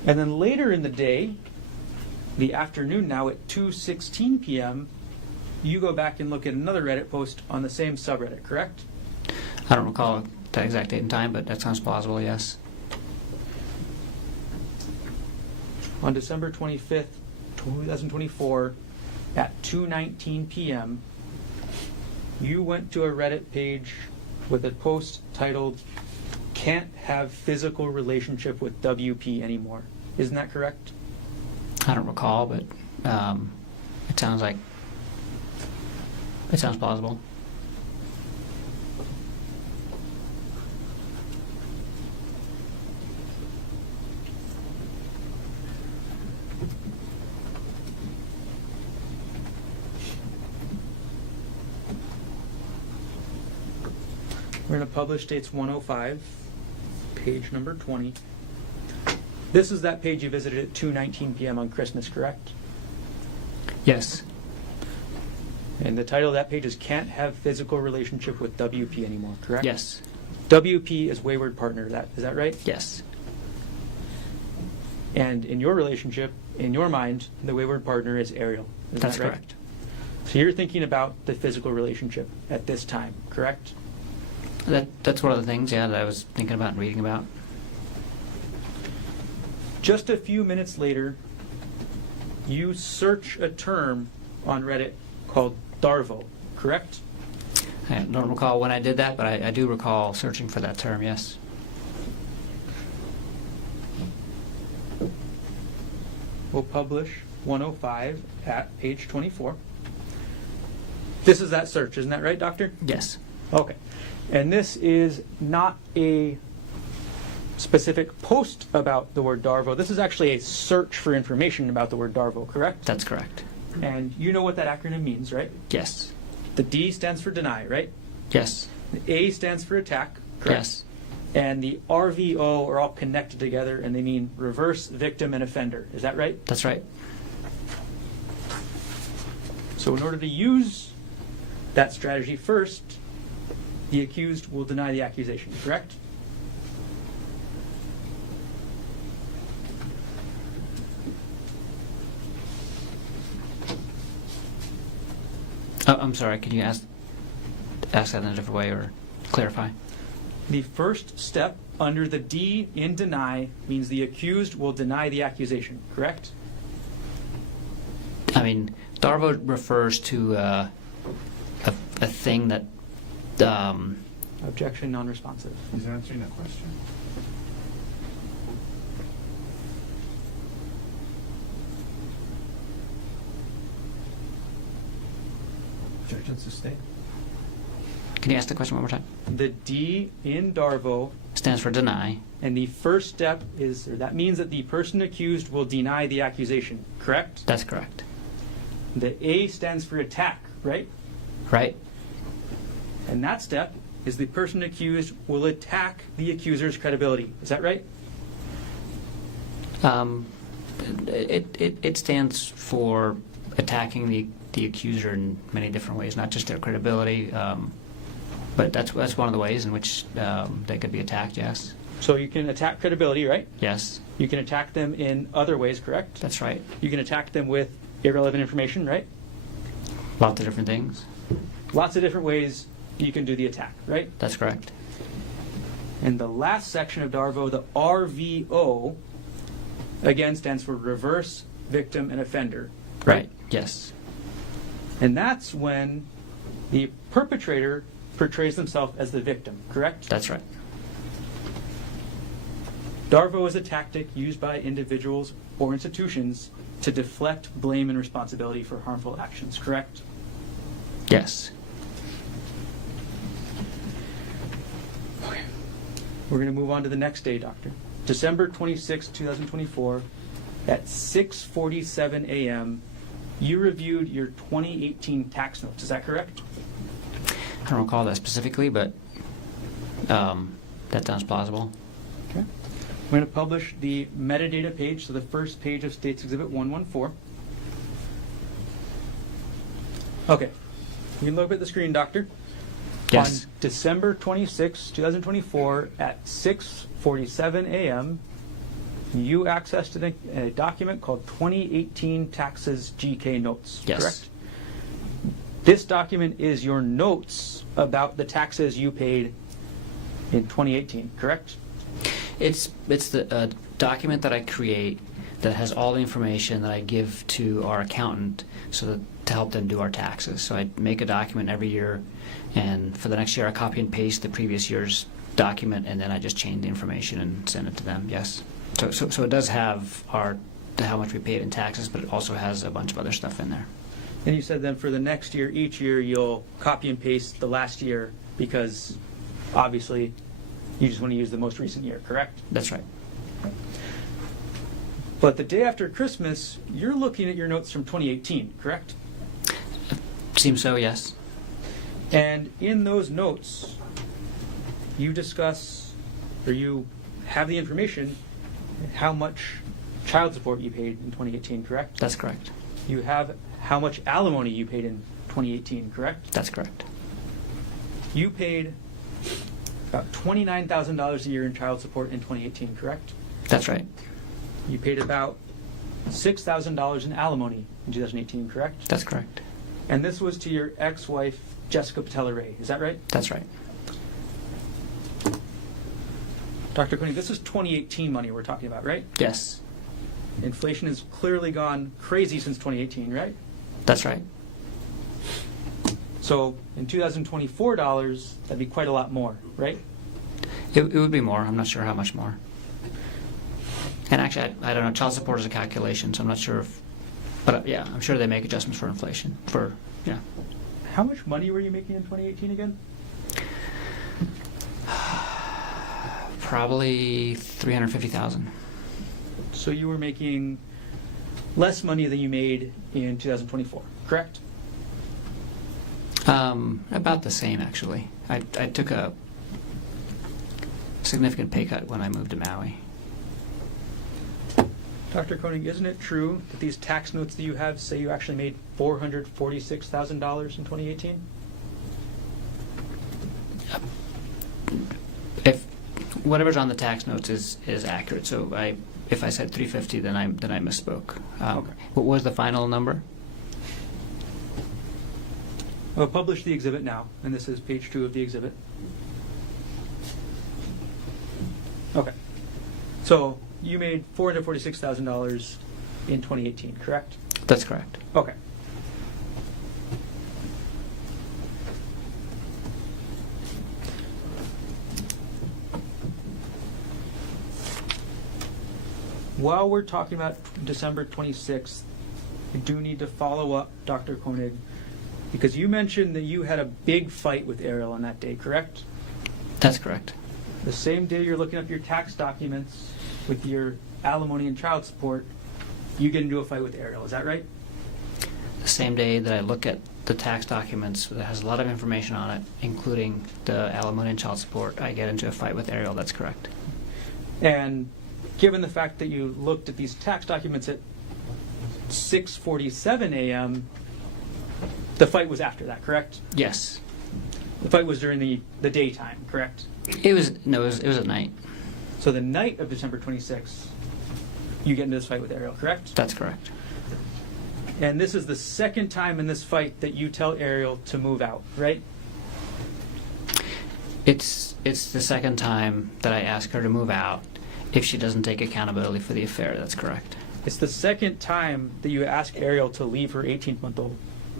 And then later in the day, the afternoon now at 2:16 p.m., you go back and look at another Reddit post on the same subreddit, correct? I don't recall the exact date and time, but that sounds plausible, yes. On December 25th, 2024, at 2:19 p.m., you went to a Reddit page with a post titled, "Can't have physical relationship with WP anymore." Isn't that correct? I don't recall, but it sounds plausible. We're going to publish States 105, page number 20. This is that page you visited at 2:19 p.m. on Christmas, correct? Yes. And the title of that page is "Can't Have Physical Relationship with WP Anymore," correct? Yes. WP is wayward partner, is that right? Yes. And in your relationship, in your mind, the wayward partner is Ariel. Is That's that right? correct. So you're thinking about the physical relationship at this time, correct? That's one of the things, yeah, that I was thinking about and reading about. Just a few minutes later, you search a term on Reddit called Darvo, correct? I don't recall when I did that, but I do recall searching for that term, yes. We'll publish 105 at page 24. This is that search, isn't that right, Doctor? Yes. Okay. And this is not a specific post about the word Darvo. This is actually a search for information about the word Darvo, correct? That's correct. And you know what that acronym means, right? Yes. The D stands for deny, right? Yes. The A stands for attack, correct? Yes. And the RVO are all connected together, and they mean reverse, victim, and offender. Is that right? That's right. So in order to use that strategy first, the accused will deny the accusation, correct? Oh, I'm sorry, could you ask that in a different way or clarify? The first step under the D in deny means the accused will deny the accusation, correct? I mean, Darvo refers to a thing that Objection, non-responsive. He's answering that question. Objection sustained. Can you ask the question one more time? The D in Darvo, Stands for deny. and the first step is, or that means that the person accused will deny the accusation, correct? That's correct. The A stands for attack, right? Right? And that step is the person accused will attack the accuser's credibility. Is that right? It stands for attacking the accuser in many different ways, not just their credibility, but that's one of the ways in which they could be attacked. Yes. So you can attack credibility, right? Yes. You can attack them in other ways, correct? That's right. You can attack them with irrelevant information, right? Lots of different things. Lots of different ways you can do the attack, right? That's correct. And the last section of DARVO, the RVO, again stands for reverse victim and offender. Right. Yes. And that's when the perpetrator portrays themselves as the victim, correct? That's right. DARVO is a tactic used by individuals or institutions to deflect blame and responsibility for harmful actions, correct? Yes. Okay. We're going to move on to the next day, Doctor. December 26, 2024, at 6:47 a.m., you reviewed your 2018 tax notes. Is that correct? I don't recall that specifically, but that sounds plausible. Okay. I'm going to publish the metadata page, so the first page of States Exhibit 114. Okay. You can look at the screen, Doctor. Yes. On December 26, 2024, at 6:47 a.m., you accessed a document called 2018 Taxes GK Notes, Yes. correct? This document is your notes about the taxes you paid in 2018, correct? It's the document that I create that has all the information that I give to our accountant so that to help them do our taxes. So I make a document every year, and for the next year I copy and paste the previous year's document, and then I just change the information and send it to them. Yes. So it does have how much we paid in taxes, but it also has a bunch of other stuff in there. And you said then for the next year, each year you'll copy and paste the last year because obviously you just want to use the most recent year, correct? That's right. But the day after Christmas, you're looking at your notes from 2018, correct? Seems so, yes. And in those notes, you discuss, or you have the information, how much child support you paid in 2018, correct? That's correct. You have how much alimony you paid in 2018, correct? That's correct. You paid about $29,000 a year in child support in 2018, correct? That's right. You paid about $6,000 in alimony in 2018, correct? That's correct. And this was to your ex-wife, Jessica Patella-Ray. Is that right? That's right. Dr. Konig, this is 2018 money we're talking about, right? Yes. Inflation has clearly gone crazy since 2018, right? That's right. So in 2024 dollars, that'd be quite a lot more, right? It would be more. I'm not sure how much more. And actually, I don't know. Child support is a calculation, so I'm not sure if. But yeah, I'm sure they make adjustments for inflation. How much money were you making in 2018 again? Probably $350,000. So you were making less money than you made in 2024, correct? About the same, actually. I took a significant pay cut when I moved to Maui. Dr. Konig, isn't it true that these tax notes that you have say you actually made $446,000 in 2018? If whatever's on the tax notes is accurate, so if I said 350, then I misspoke. Okay. What was the final number? I'll publish the exhibit now, and this is page 2 of the exhibit. Okay. So you made $446,000 in 2018, correct? That's correct. Okay. While we're talking about December 26th, I do need to follow up, Dr. Konig, because you mentioned that you had a big fight with Ariel on that day, correct? That's correct. The same day you're looking up your tax documents with your alimony and child support, you get into a fight with Ariel. Is that right? The same day that I look at the tax documents that has a lot of information on it, including the alimony and child support, I get into a fight with Ariel. That's correct. And given the fact that you looked at these tax documents at 6:47 a.m., the fight was after that, correct? Yes. The fight was during the daytime, correct? It was at night. So the night of December 26th, you get into this fight with Ariel, correct? That's correct. And this is the second time in this fight that you tell Ariel to move out, right? It's the second time that I ask her to move out if she doesn't take accountability for the affair. That's correct. It's the second time that you ask Ariel to leave her 18-month-old,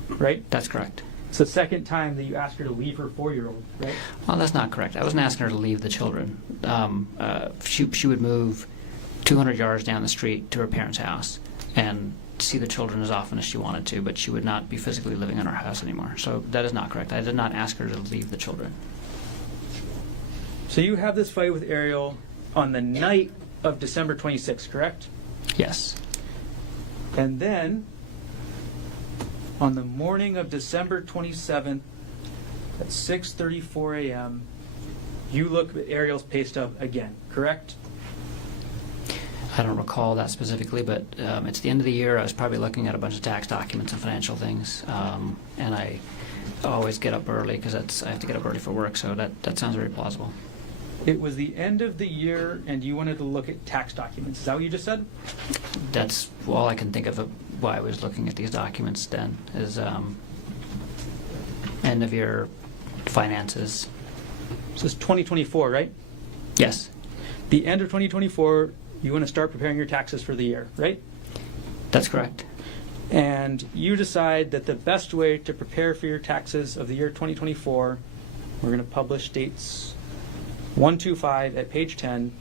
right? That's correct. It's the second time that you ask her to leave her 4-year-old, right? Well, that's not correct. I wasn't asking her to leave the children. She would move 200 yards down the street to her parents' house and see the children as often as she wanted to, but she would not be physically living in our house anymore. So that is not correct. I did not ask her to leave the children. So you have this fight with Ariel on the night of December 26th, correct? Yes. And then, on the morning of December 27th at 6:34 a.m., you look at Ariel's pay stub again, correct? I don't recall that specifically, but it's the end of the year. I was probably looking at a bunch of tax documents and financial things, and I always get up early because I have to get up early for work, so that sounds very plausible. It was the end of the year, and you wanted to look at tax documents. Is that what you just said? That's all I can think of why I was looking at these documents then, is end of year finances. This is 2024, right? Yes, The end of 2024, you want to start preparing your taxes for the year, right? that's correct. And you decide that the best way to prepare for your taxes of the year 2024, we're going to publish dates 125 at page 10.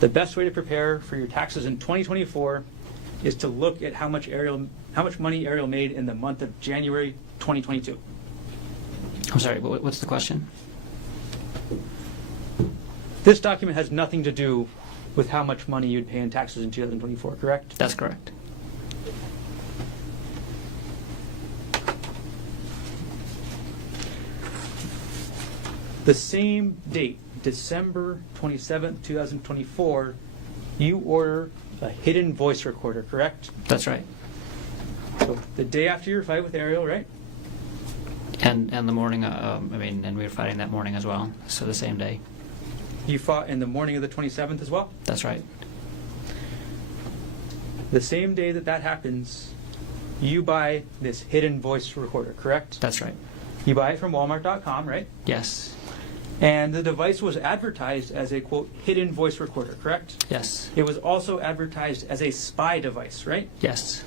The best way to prepare for your taxes in 2024 is to look at how much money Ariel made in the month of January 2022. I'm sorry, what's the question? This document has nothing to do with how much money you'd pay in taxes in 2024, correct? That's correct. The same date, December 27th, 2024, you order a hidden voice recorder, correct? That's right. So the day after your fight with Ariel, right? And the morning, and we were fighting that morning as well, so the same day. You fought in the morning of the 27th as well? That's right. The same day that happens, you buy this hidden voice recorder, correct? That's right. You buy it from Walmart.com, right? Yes. And the device was advertised as a, quote, hidden voice recorder, correct? Yes. It was also advertised as a spy device, right? Yes.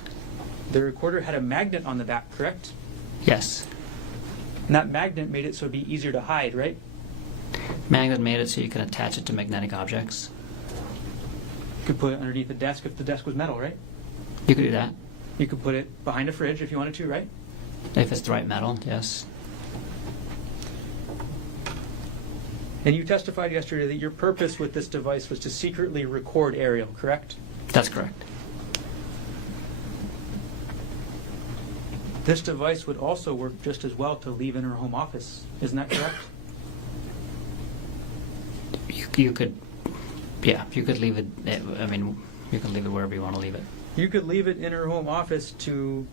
The recorder had a magnet on the back, correct? Yes. And that magnet made it so it'd be easier to hide, right? Magnet made it so you can attach it to magnetic objects. You could put it underneath the desk if the desk was metal, right? You could do that. You could put it behind a fridge if you wanted to, right? If it's the right metal, yes. And you testified yesterday that your purpose with this device was to secretly record Ariel, correct? That's correct. This device would also work just as well to leave in her home office. Isn't that correct? You could, yeah, you could leave it, you could leave it wherever you want to leave it. You could leave it in her home office to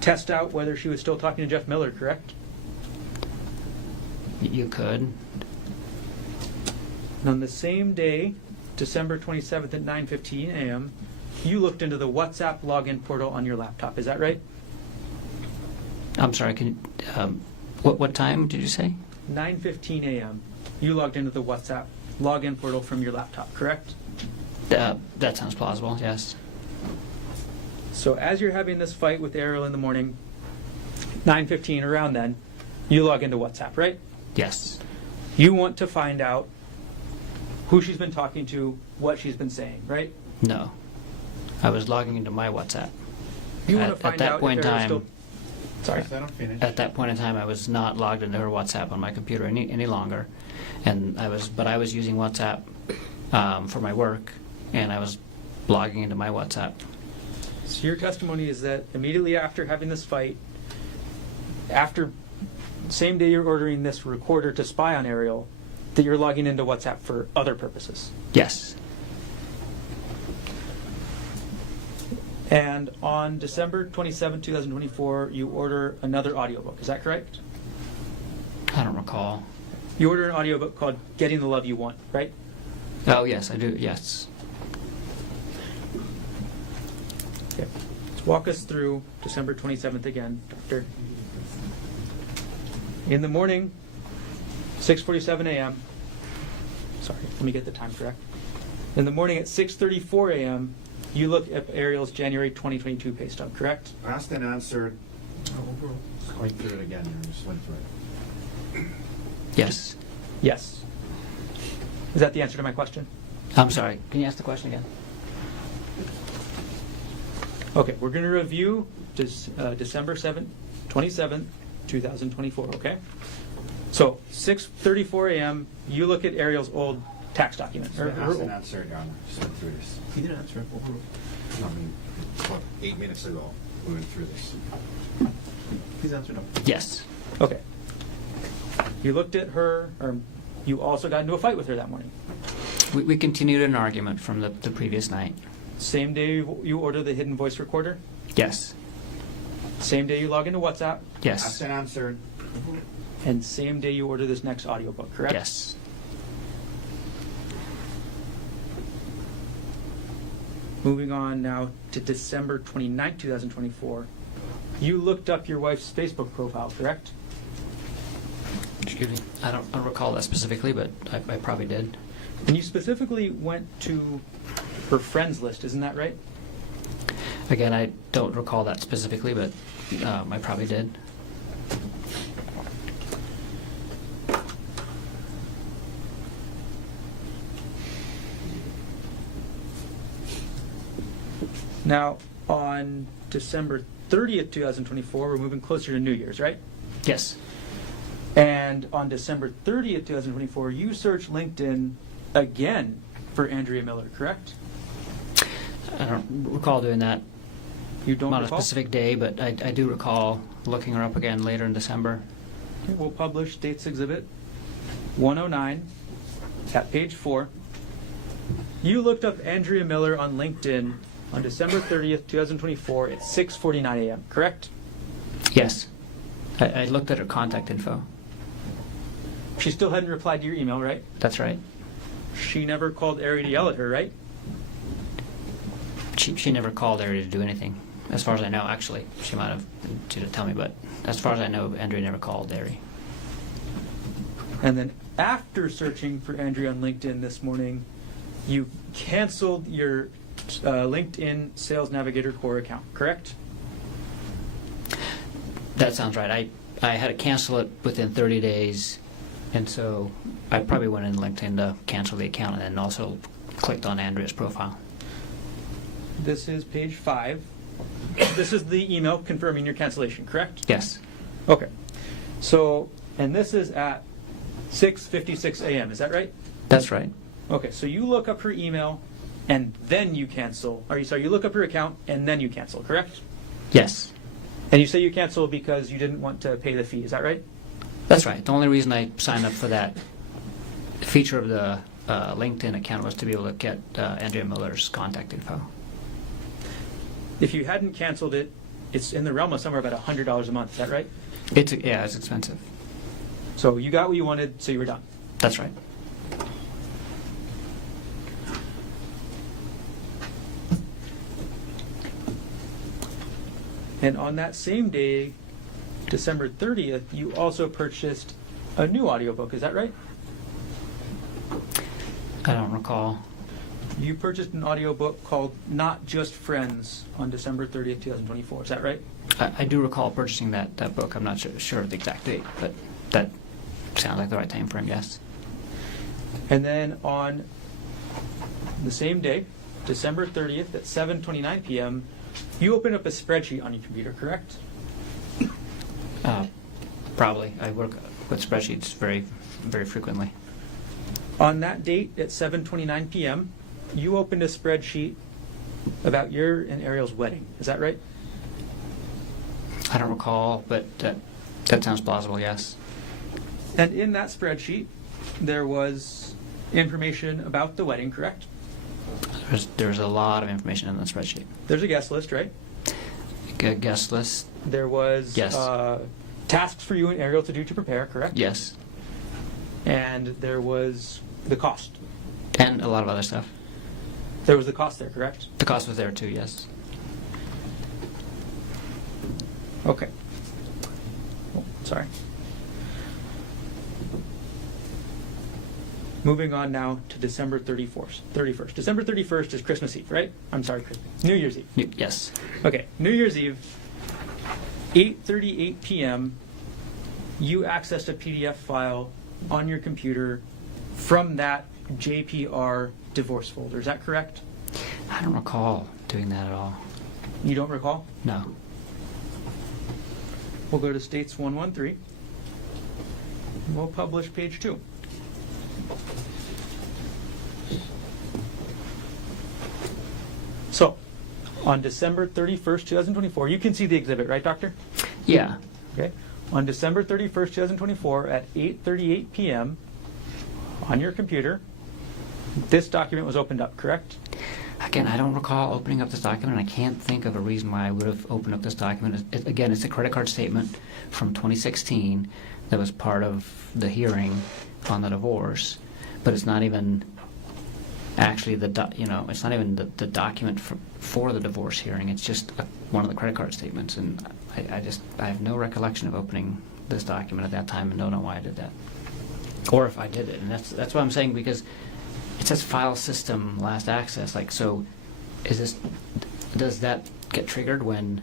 test out whether she was still talking to Jeff Miller, correct? You could. And on the same day, December 27th at 9:15 a.m., you looked into the WhatsApp login portal on your laptop. Is that right? I'm sorry, can you, what time did you say? 9:15 a.m., you logged into the WhatsApp login portal from your laptop, correct? That sounds plausible, yes. So as you're having this fight with Ariel in the morning, 9:15 around then, you log into WhatsApp, right? Yes. You want to find out who she's been talking to, what she's been saying, right? No. I was logging into my WhatsApp. You want to At find that out point if in Ariel's time, still... Sorry. Let him finish. At that point in time, I was not logged into her WhatsApp on my computer any longer, and I was using WhatsApp for my work, and I was logging into my WhatsApp. So your testimony is that immediately after having this fight, same day you're ordering this recorder to spy on Ariel, that you're logging into WhatsApp for other purposes. Yes. And on December 27, 2024, you order another audiobook. Is that correct? I don't recall. You order an audiobook called Getting the Love You Want, right? Oh yes, I do. Yes. Okay. It's walk us through December 27th again, Doctor. In the morning, 6:47 a.m. Sorry, let me get the time correct. In the morning at 6:34 a.m., you look at Ariel's January 2022 pay stub, correct? Asked and answered. Just going through it again, you just went through it. Yes. Yes. Is that the answer to my question? I'm sorry. Can you ask the question again? Okay, we're going to review December 27th, 2024, okay? So, 6:34 a.m., you look at Ariel's old tax document. Or her Asked and old- answered, Your Honor. Just went through this. He didn't answer it. Overruled. I mean, what, 8 minutes ago, we went through this. Please answer no. Yes. Okay. You looked at her, or you also got into a fight with her that morning. We continued an argument from the previous night. Same day you order the hidden voice recorder. Yes. Same day you log into WhatsApp. Asked Yes. and answered. And same day you order this next audiobook, correct? Yes. Moving on now to December 29th, 2024. You looked up your wife's Facebook profile, correct? Excuse me. I don't recall that specifically, but I probably did. And you specifically went to her friends list, isn't that right? Again, I don't recall that specifically, but I probably did. Now, on December 30th, 2024, we're moving closer to New Year's, right? Yes. And on December 30th, 2024, you searched LinkedIn again for Andrea Miller, correct? I don't recall doing that You don't on a recall? specific day, but I do recall looking her up again later in December. Okay, we'll publish Dates Exhibit 109 at page 4. You looked up Andrea Miller on LinkedIn on December 30th, 2024 at 6:49 a.m., correct? Yes. I looked at her contact info. She still hadn't replied to your email, right? That's right. She never called Ari to yell at her, right? She never called Ari to do anything, as far as I know. Actually, she might have. She didn't tell me, but as far as I know, Andrea never called Ari. And then after searching for Andrea on LinkedIn this morning, you canceled your LinkedIn Sales Navigator Core account, correct? That sounds right. I had to cancel it within 30 days, and so I probably went in LinkedIn to cancel the account and then also clicked on Andrea's profile. This is page 5. This is the email confirming your cancellation, correct? Yes. Okay. So, and this is at 6:56 a.m., is that right? That's right. Okay, so you look up her email and then you cancel. You look up her account and then you cancel, correct? Yes. And you say you cancel because you didn't want to pay the fee, is that right? That's right. The only reason I signed up for that feature of the LinkedIn account was to be able to get Andrea Miller's contact info. If you hadn't canceled it, it's in the realm of somewhere about $100 a month, is that right? It's expensive. So you got what you wanted, so you were done. That's right. And on that same day, December 30th, you also purchased a new audiobook, is that right? I don't recall. You purchased an audiobook called Not Just Friends on December 30th, 2024, is that right? I do recall purchasing that book. I'm not sure of the exact date, but that sounds like the right time frame, yes. And then on the same day, December 30th at 7:29 p.m., you open up a spreadsheet on your computer, correct? Probably. I work with spreadsheets very, very frequently. On that date at 7:29 p.m., you opened a spreadsheet about your and Ariel's wedding. Is that right? I don't recall, but that sounds plausible, yes. And in that spreadsheet, there was information about the wedding, correct? There's a lot of information in the spreadsheet. There's a guest list, right? Guest list, There was Yes. Tasks for you and Ariel to do to prepare, correct? yes. And there was the cost. And a lot of other stuff. There was the cost there, correct? The cost was there too, yes. Okay. Oh, sorry. Moving on now to December 31st. December 31st is Christmas Eve, right? I'm sorry, New Year's Eve. Yes. Okay, New Year's Eve, 8:38 p.m., you accessed a PDF file on your computer from that JPR divorce folder. Is that correct? I don't recall doing that at all. You don't recall? No. We'll go to States 113. We'll publish page 2. So, on December 31st, 2024, you can see the exhibit, right, Doctor? Yeah. Okay. On December 31st, 2024, at 8:38 p.m., on your computer, this document was opened up, correct? Again, I don't recall opening up this document. I can't think of a reason why I would have opened up this document. Again, it's a credit card statement from 2016 that was part of the hearing on the divorce, but it's not even actually it's not even the document for the divorce hearing. It's just one of the credit card statements, and I have no recollection of opening this document at that time, and don't know why I did that, or if I did it. And that's what I'm saying, because it says file system last access. Like, so does that get triggered when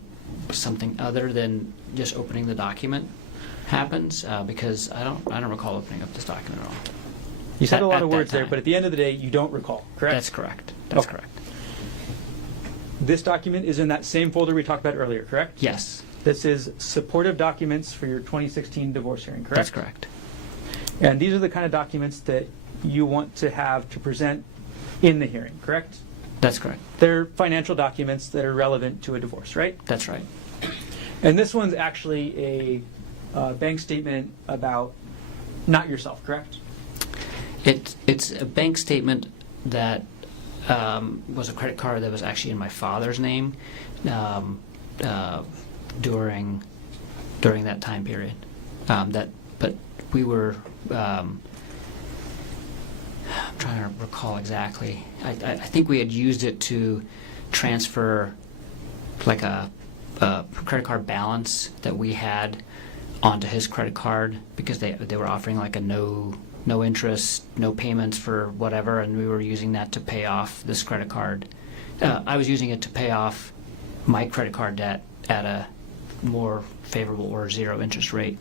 something other than just opening the document happens? Because I don't recall opening up this document at all. You said a lot of that words there, time. but at the end of the day, you don't recall, correct? That's correct. That's Okay. correct. This document is in that same folder we talked about earlier, correct? Yes, This is supportive documents for your 2016 divorce hearing, correct? that's correct. And these are the kind of documents that you want to have to present in the hearing, correct? That's correct. They're financial documents that are relevant to a divorce, right? That's right. And this one's actually a bank statement about not yourself, correct? It's a bank statement that was a credit card that was actually in my father's name during that time period. But we were. I'm trying to recall exactly. I think we had used it to transfer like a credit card balance that we had onto his credit card, because they were offering like a no interest, no payments for whatever, and we were using that to pay off this credit card. I was using it to pay off my credit card debt at a more favorable or zero interest rate.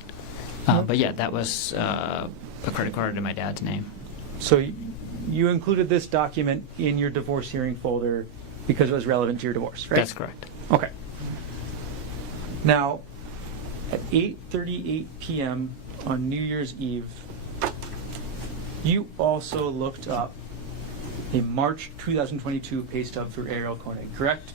But yeah, that was a credit card in my dad's name. So you included this document in your divorce hearing folder because it was relevant to your divorce, right? That's correct. Okay. Now, at 8:38 p.m. on New Year's Eve, you also looked up a March 2022 pay stub for Gerhardt Konig, correct?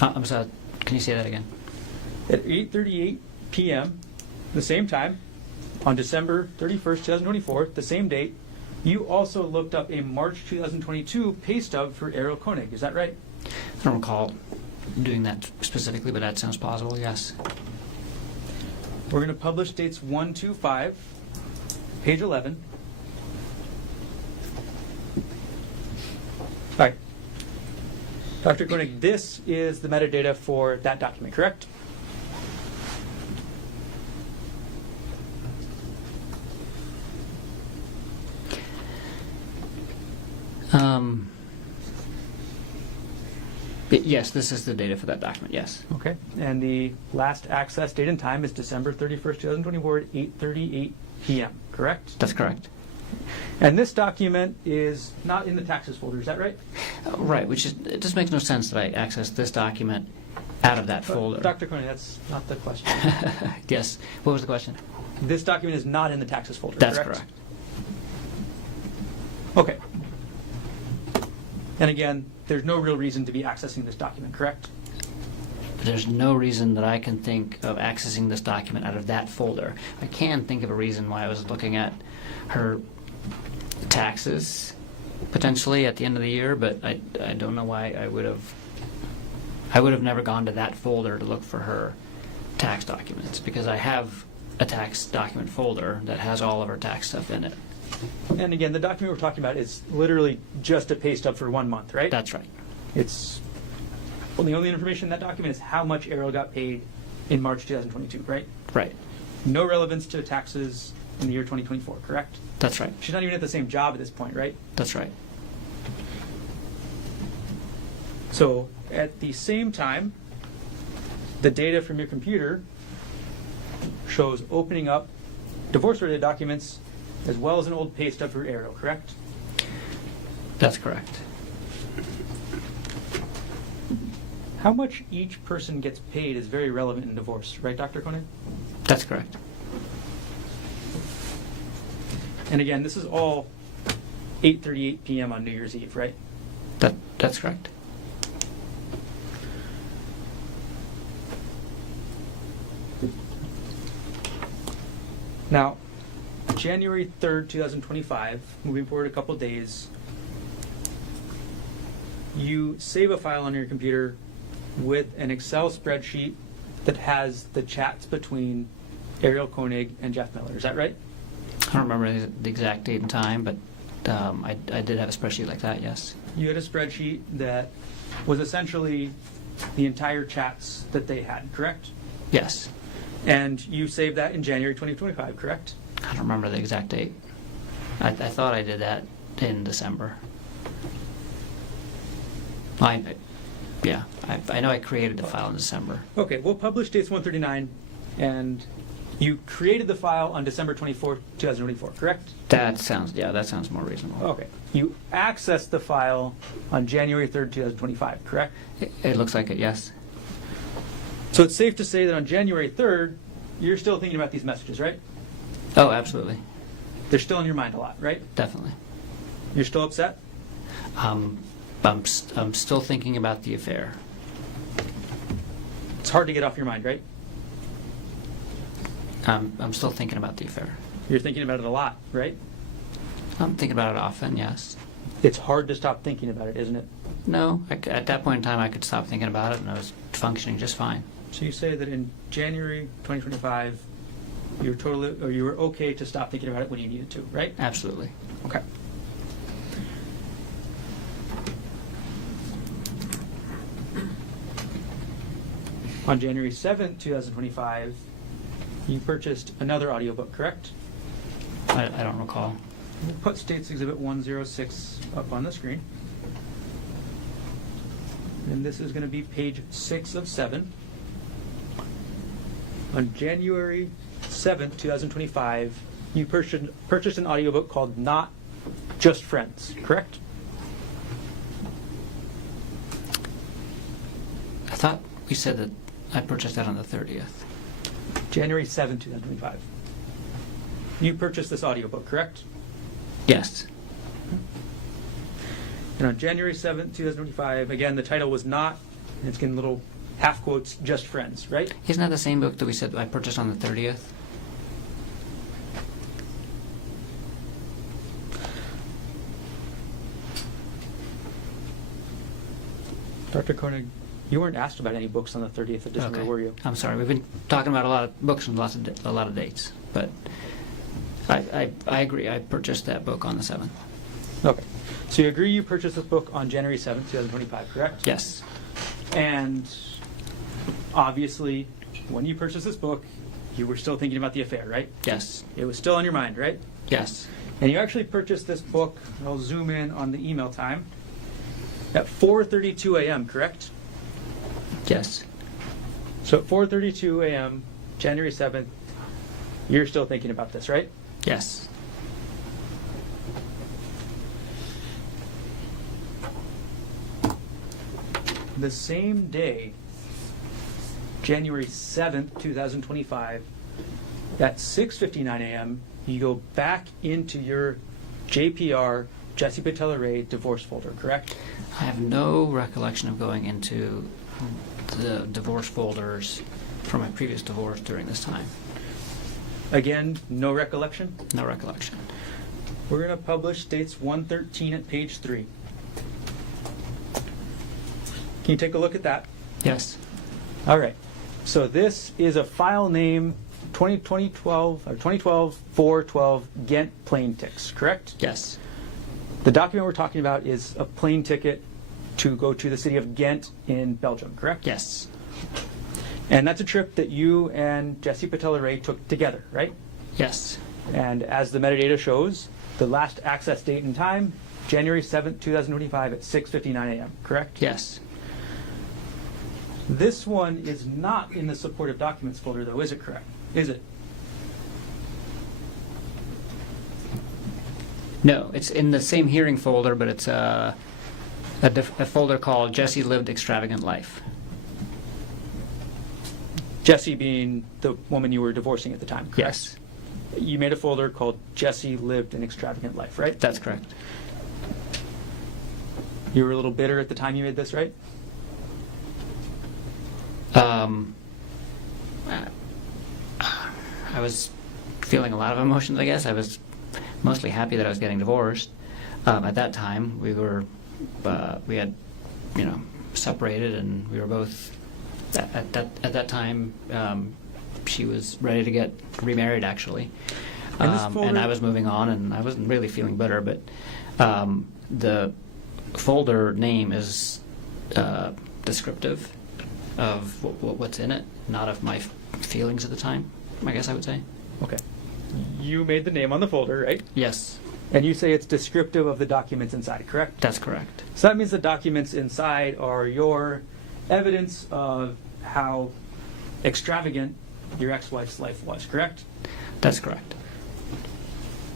I'm sorry, can you say that again? At 8:38 p.m., the same time, on December 31st, 2024, the same date, you also looked up a March 2022 pay stub for Gerhardt Konig. Is that right? I don't recall doing that specifically, but that sounds plausible, yes. We're going to publish dates 1 to 5, page 11. All right. Dr. Konig, this is the metadata for that document, correct? Yes, this is the data for that document, yes. Okay. And the last access date and time is December 31st, 2024 at 8:38 p.m., correct? That's correct. And this document is not in the taxes folder, is that right? Right, which is, it just makes no sense that I accessed this document out of that folder. Dr. Konig, that's not the question. Yes. What was the question? This document is not in the taxes folder, That's correct? correct. Okay. And again, there's no real reason to be accessing this document, correct? There's no reason that I can think of accessing this document out of that folder. I can think of a reason why I was looking at her taxes potentially at the end of the year, but I don't know why I would have never gone to that folder to look for her tax documents, because I have a tax document folder that has all of her tax stuff in it. And again, the document we're talking about is literally just a pay stub for 1 month, right? That's right. It's Well, the only information in that document is how much Ariel got paid in March 2022, right? Right. No relevance to taxes in the year 2024, correct? That's right. She's not even at the same job at this point, right? That's right. So at the same time, the data from your computer shows opening up divorce-related documents as well as an old pay stub for Ariel, correct? That's correct. How much each person gets paid is very relevant in divorce, right, Dr. Konig? That's correct. And again, this is all 8:38 p.m. on New Year's Eve, right? That's correct. Now, January 3rd, 2025, moving forward a couple days, you save a file on your computer with an Excel spreadsheet that has the chats between Ariel Konig and Jeff Miller. Is that right? I don't remember the exact date and time, but I did have a spreadsheet like that, yes. You had a spreadsheet that was essentially the entire chats that they had, correct? Yes. And you saved that in January 2025, correct? I don't remember the exact date. I thought I did that in December. I know I created the file in December. Okay, we'll publish dates 139, and you created the file on December 24th, 2024, correct? That sounds more reasonable. Okay. You accessed the file on January 3rd, 2025, correct? It looks like it, yes. So it's safe to say that on January 3rd, you're still thinking about these messages, right? Oh, absolutely. They're still in your mind a lot, right? Definitely. You're still upset? I'm still thinking about the affair. It's hard to get off your mind, right? I'm still thinking about the affair. You're thinking about it a lot, right? I'm thinking about it often, yes. It's hard to stop thinking about it, isn't it? No, at that point in time, I could stop thinking about it, and I was functioning just fine. So you say that in January 2025, you were okay to stop thinking about it when you needed to, right? Absolutely. Okay. On January 7th, 2025, you purchased another audiobook, correct? I don't recall. We'll put States Exhibit 106 up on the screen. And this is going to be page 6 of 7. On January 7th, 2025, you purchased an audiobook called Not Just Friends, correct? I thought we said that I purchased that on the 30th. January 7th, 2025. You purchased this audiobook, correct? Yes. And on January 7th, 2025, again, the title was Not, and it's getting little half quotes, Just Friends, right? Isn't that the same book that we said I purchased on the 30th? Dr. Konig, you weren't asked about any books on the 30th of December, Okay. were you? I'm sorry. We've been talking about a lot of books and a lot of dates, but I agree. I purchased that book on the 7th. Okay. So you agree you purchased this book on January 7th, 2025, correct? Yes. And obviously, when you purchased this book, you were still thinking about the affair, right? Yes. It was still on your mind, right? Yes. And you actually purchased this book, I'll zoom in on the email time, at 4:32 a.m., correct? Yes. So at 4:32 a.m., January 7th, you're still thinking about this, right? Yes. The same day, January 7th, 2025, at 6:59 a.m., you go back into your JPR, Jesse Patella Ray, divorce folder, correct? I have no recollection of going into the divorce folders from my previous divorce during this time. Again, no recollection? No recollection. We're going to publish dates 113 at page 3. Can you take a look at that? Yes. All right. So this is a file name 2012-412 Ghent plane ticks, correct? Yes. The document we're talking about is a plane ticket to go to the city of Ghent in Belgium, correct? Yes. And that's a trip that you and Jesse Patella-Ray took together, right? Yes. And as the metadata shows, the last access date and time, January 7th, 2025 at 6:59 a.m., correct? Yes. This one is not in the supportive documents folder, though, is it correct? Is it? No, it's in the same hearing folder, but it's a folder called Jesse Lived Extravagant Life. Jesse being the woman you were divorcing at the time, correct? Yes. You made a folder called Jesse Lived an Extravagant Life, right? That's correct. You were a little bitter at the time you made this, right? I was feeling a lot of emotions, I guess. I was mostly happy that I was getting divorced. At that time, we had, separated, and we were both, at that time, she was ready to get remarried, actually. And this folder- and I was moving on, and I wasn't really feeling bitter, but the folder name is descriptive of what's in it, not of my feelings at the time, I guess I would say. Okay. You made the name on the folder, right? Yes, And you say it's descriptive of the documents inside, correct? that's correct. So that means the documents inside are your evidence of how extravagant your ex-wife's life was, correct? That's correct.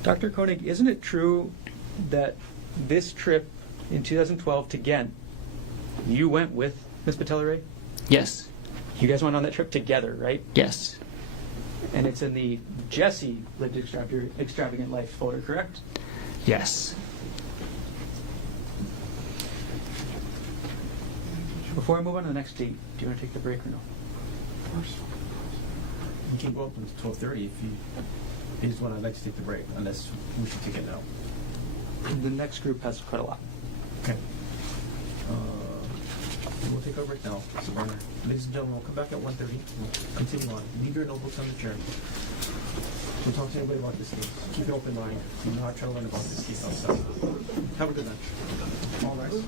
Dr. Konig, isn't it true that this trip in 2012 to Ghent, you went with Ms. Patella-Ray? Yes, You guys went on that trip together, right? yes, And it's in the Jesse Lived Extravagant Life folder, correct? yes. Before I move on to the next date, do you want to take the break or no? You can go up until 12:30 if you is when I'd like to take the break, unless we should take it now. The next group has quite a lot. Okay. We'll take our break now. So, Barner, ladies and gentlemen, we'll come back at 1:30. We'll continue on. Leave your notebooks on the chair. Don't talk to anybody about this case. Keep an open mind. Do not try to learn about this case outside. Have a good lunch. All rise.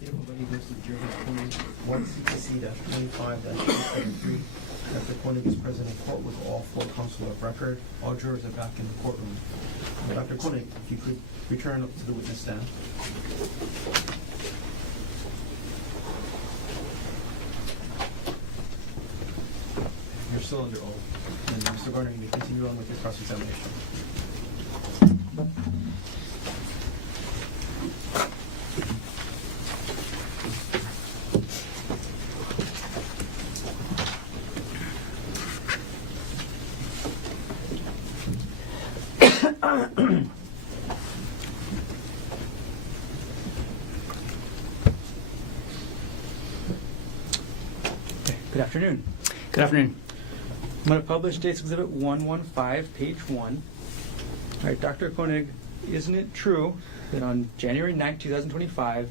Everybody goes to Gerhardt Konig, 1 CTC-25-373. Dr. Konig is present in court with all 4 counsel of record. All jurors are back in the courtroom. Dr. Konig, if you could return up to the witness stand. You're still under oath. And Mr. Garner, you may continue on with your cross-examination. Good afternoon. Good afternoon. I'm going to publish State's Exhibit 115, page 1. All right, Dr. Konig, isn't it true that on January 9, 2025,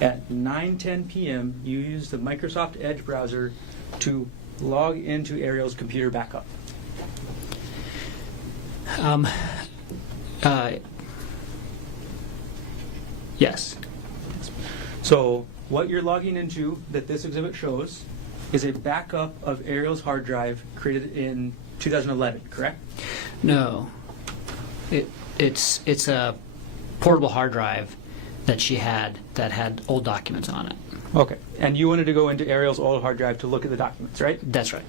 at 9:10 p.m., you used the Microsoft Edge browser to log into Ariel's computer backup? Yes. So what you're logging into that this exhibit shows is a backup of Ariel's hard drive created in 2011, correct? No. It's a portable hard drive that she had that had old documents on it. Okay. And you wanted to go into Ariel's old hard drive to look at the documents, right? That's right.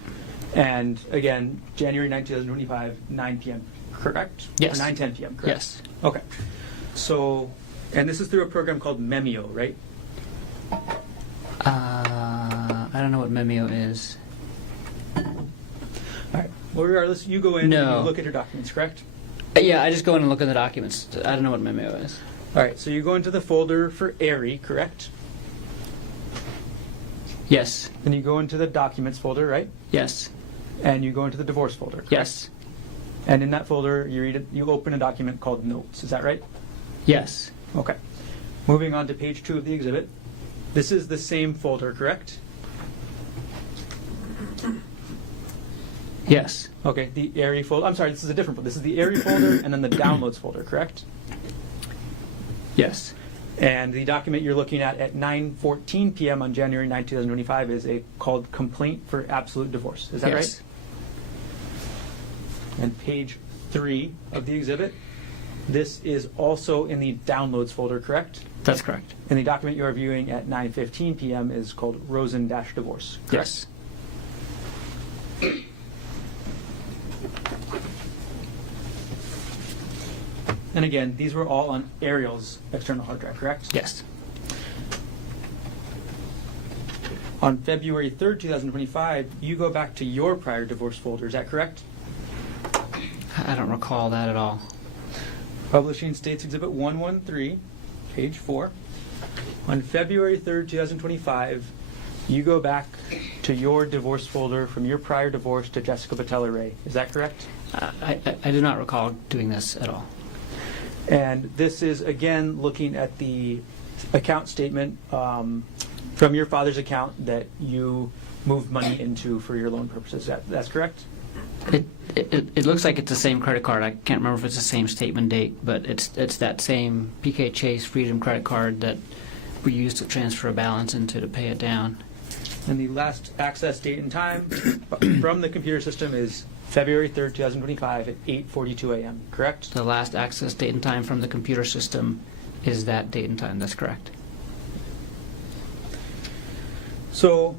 And again, January 9, 2025, 9 p.m., correct? Yes. Or 9:10 p.m., correct? Yes. Okay. So, and this is through a program called Memio, right? I don't know what Memio is. All right. Well, regardless, you go in No. and you look at your documents, correct? Yeah, I just go in and look at the documents. I don't know what Memio is. All right. So you go into the folder for Ari, correct? Yes. Then you go into the documents folder, right? Yes. And you go into the divorce folder, correct? Yes. And in that folder, you open a document called Notes. Is that right? Yes. Okay. Moving on to page 2 of the exhibit. This is the same folder, correct? Yes. Okay, the Ari folder. I'm sorry, this is a different folder. This is the Ari folder and then the downloads folder, correct? Yes. And the document you're looking at 9:14 p.m. on January 9, 2025 is called Complaint for Absolute Divorce. Is that Yes. right? And page 3 of the exhibit, this is also in the downloads folder, correct? That's correct. And the document you are viewing at 9:15 p.m. is called Rosen-Divorce, correct? Yes. And again, these were all on Ariel's external hard drive, correct? Yes. On February 3rd, 2025, you go back to your prior divorce folder, is that correct? I don't recall that at all. Publishing States Exhibit 113, page 4. On February 3rd, 2025, you go back to your divorce folder from your prior divorce to Jessica Patella Ray. Is that correct? I do not recall doing this at all. And this is, again, looking at the account statement from your father's account that you moved money into for your loan purposes. That's correct? It looks like it's the same credit card. I can't remember if it's the same statement date, but it's that same PK Chase Freedom credit card that we used to transfer a balance into to pay it down. And the last access date and time from the computer system is February 3rd, 2025 at 8:42 a.m., correct? The last access date and time from the computer system is that date and time. That's correct. So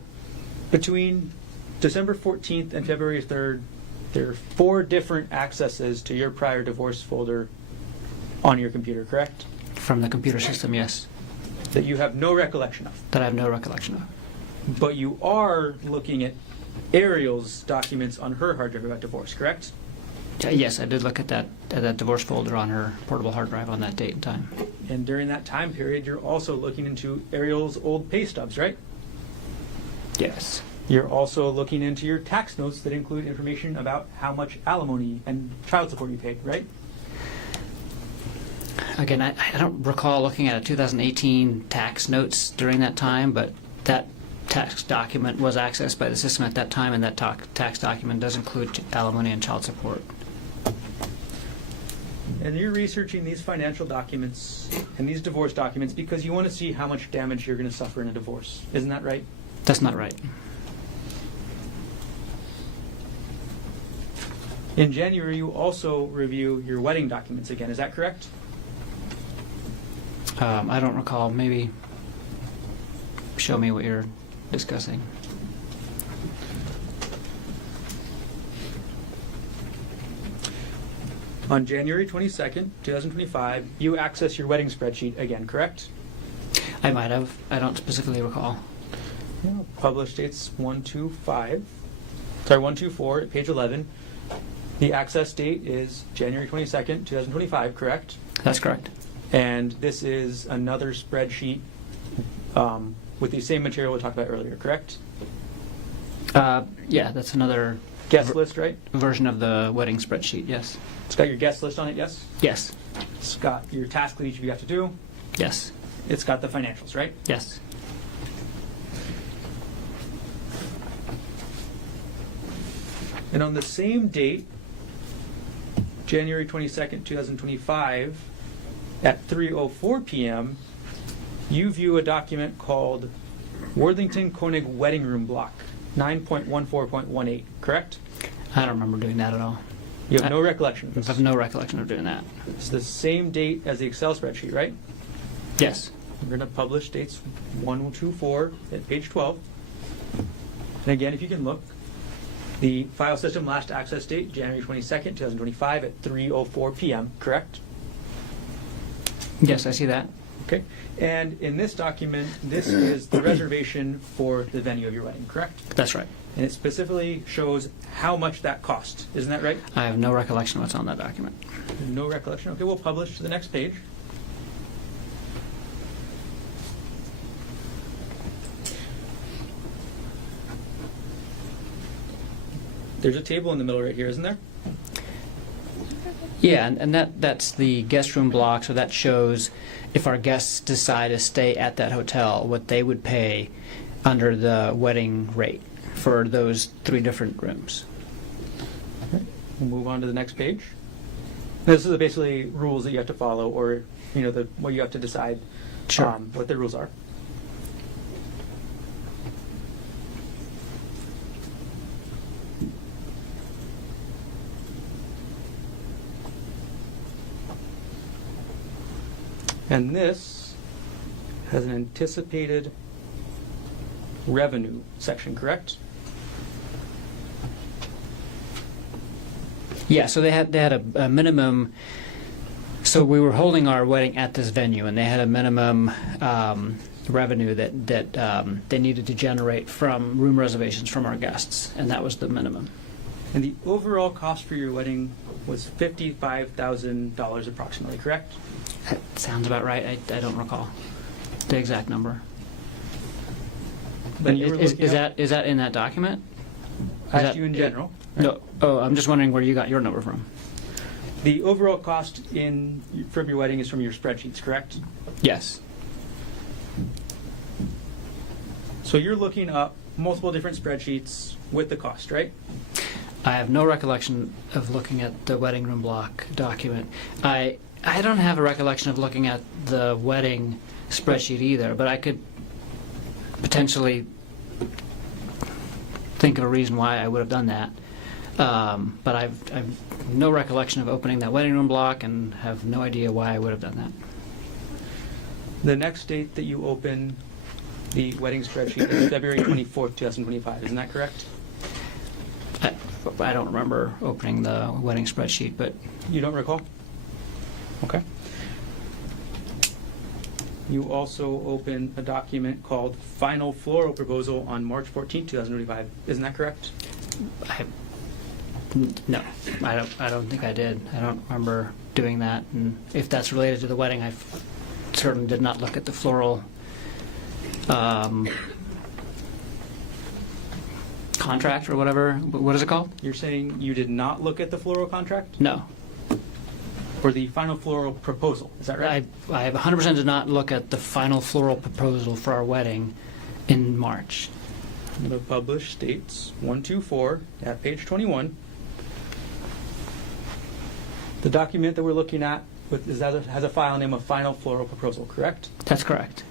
between December 14th and February 3rd, there are 4 different accesses to your prior divorce folder on your computer, correct? From the computer system, yes. That you have no recollection of. That I have no recollection of. But you are looking at Ariel's documents on her hard drive about divorce, correct? Yes, I did look at that divorce folder on her portable hard drive on that date and time. And during that time period, you're also looking into Ariel's old pay stubs, right? Yes. You're also looking into your tax notes that include information about how much alimony and child support you paid, right? Again, I don't recall looking at a 2018 tax notes during that time, but that tax document was accessed by the system at that time, and that tax document does include alimony and child support. And you're researching these financial documents and these divorce documents because you want to see how much damage you're going to suffer in a divorce. Isn't that right? That's not right. In January, you also review your wedding documents again. Is that correct? I don't recall. Maybe show me what you're discussing. On January 22nd, 2025, you access your wedding spreadsheet again, correct? I might have. I don't specifically recall. Published dates 124 at page 11. The access date is January 22nd, 2025, correct? That's correct. And this is another spreadsheet with the same material we talked about earlier, correct? Yeah, that's another Guest list, right? version of the wedding spreadsheet, yes. It's got your guest list on it, yes? Yes. It's got your task that each of you have to do. Yes. It's got the financials, right? Yes. And on the same date, January 22nd, 2025, at 3:04 p.m., you view a document called Worthington Konig Wedding Room Block, 9.14.18, correct? I don't remember doing that at all. You have no recollection of I this. have no recollection of doing that. It's the same date as the Excel spreadsheet, right? Yes. We're going to publish dates 124 at page 12. And again, if you can look, the file system last access date, January 22nd, 2025 at 3:04 p.m., correct? Yes, I see that. Okay. And in this document, this is the reservation for the venue of your wedding, correct? That's right. And it specifically shows how much that cost. Isn't that right? I have no recollection of what's on that document. No recollection. Okay, we'll publish to the next page. There's a table in the middle right here, isn't there? Yeah, and that's the guest room block, so that shows if our guests decide to stay at that hotel, what they would pay under the wedding rate for those 3 different rooms. Okay. We'll move on to the next page. This is basically rules that you have to follow, or what you have to decide Sure. what the rules are. And this has an anticipated revenue section, correct? Yeah, so they had a minimum. So we were holding our wedding at this venue, and they had a minimum revenue that they needed to generate from room reservations from our guests, and that was the minimum. And the overall cost for your wedding was $55,000 approximately, correct? That sounds about right. I don't recall the exact number. Then you were Is looking at- that in that document? Asked that- you in general. No. Oh, I'm just wondering where you got your number from. The overall cost from your wedding is from your spreadsheets, correct? Yes. So you're looking up multiple different spreadsheets with the cost, right? I have no recollection of looking at the wedding room block document. I don't have a recollection of looking at the wedding spreadsheet either, but I could potentially think of a reason why I would have done that. But I've no recollection of opening that wedding room block and have no idea why I would have done that. The next date that you open the wedding spreadsheet is February 24th, 2025. Isn't that correct? I don't remember opening the wedding spreadsheet, but You don't recall? Okay. You also open a document called Final Floral Proposal on March 14th, 2025. Isn't that correct? no, I don't think I did. I don't remember doing that. And if that's related to the wedding, I certainly did not look at the floral contract or whatever. What is it called? You're saying you did not look at the floral contract? No. Or the Final Floral Proposal, is that right? I 100% did not look at the final floral proposal for our wedding in March. The published dates 124 at page 21. The document that we're looking at has a file name of Final Floral Proposal, correct? That's correct.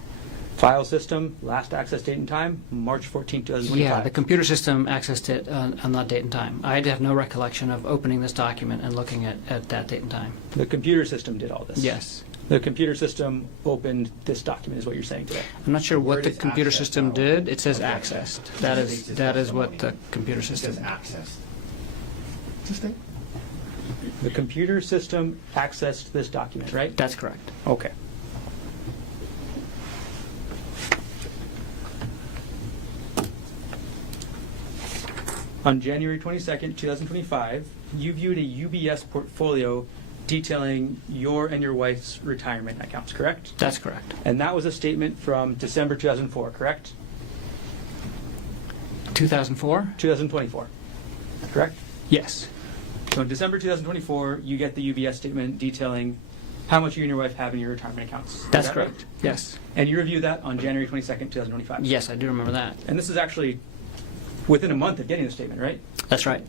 File system, last access date and time, March 14, 2025. Yeah, the computer system accessed it on that date and time. I have no recollection of opening this document and looking at that date and time. The computer system did all this? Yes. The computer system opened this document, is what you're saying today? I'm not sure what Word the is computer accessed, system though. did. It says Okay. accessed. That is what the computer It system. says accessed. The computer system accessed this document, right? That's correct. Okay. On January 22nd, 2025, you viewed a UBS portfolio detailing your and your wife's retirement accounts, correct? That's correct. And that was a statement from December 2004, correct? 2004? 2024, correct? Yes. So in December 2024, you get the UBS statement detailing how much you and your wife have in your retirement accounts. Is That's that correct. right? Yes. And you review that on January 22nd, 2025. Yes, I do remember that. And this is actually within a month of getting the statement, right? That's right.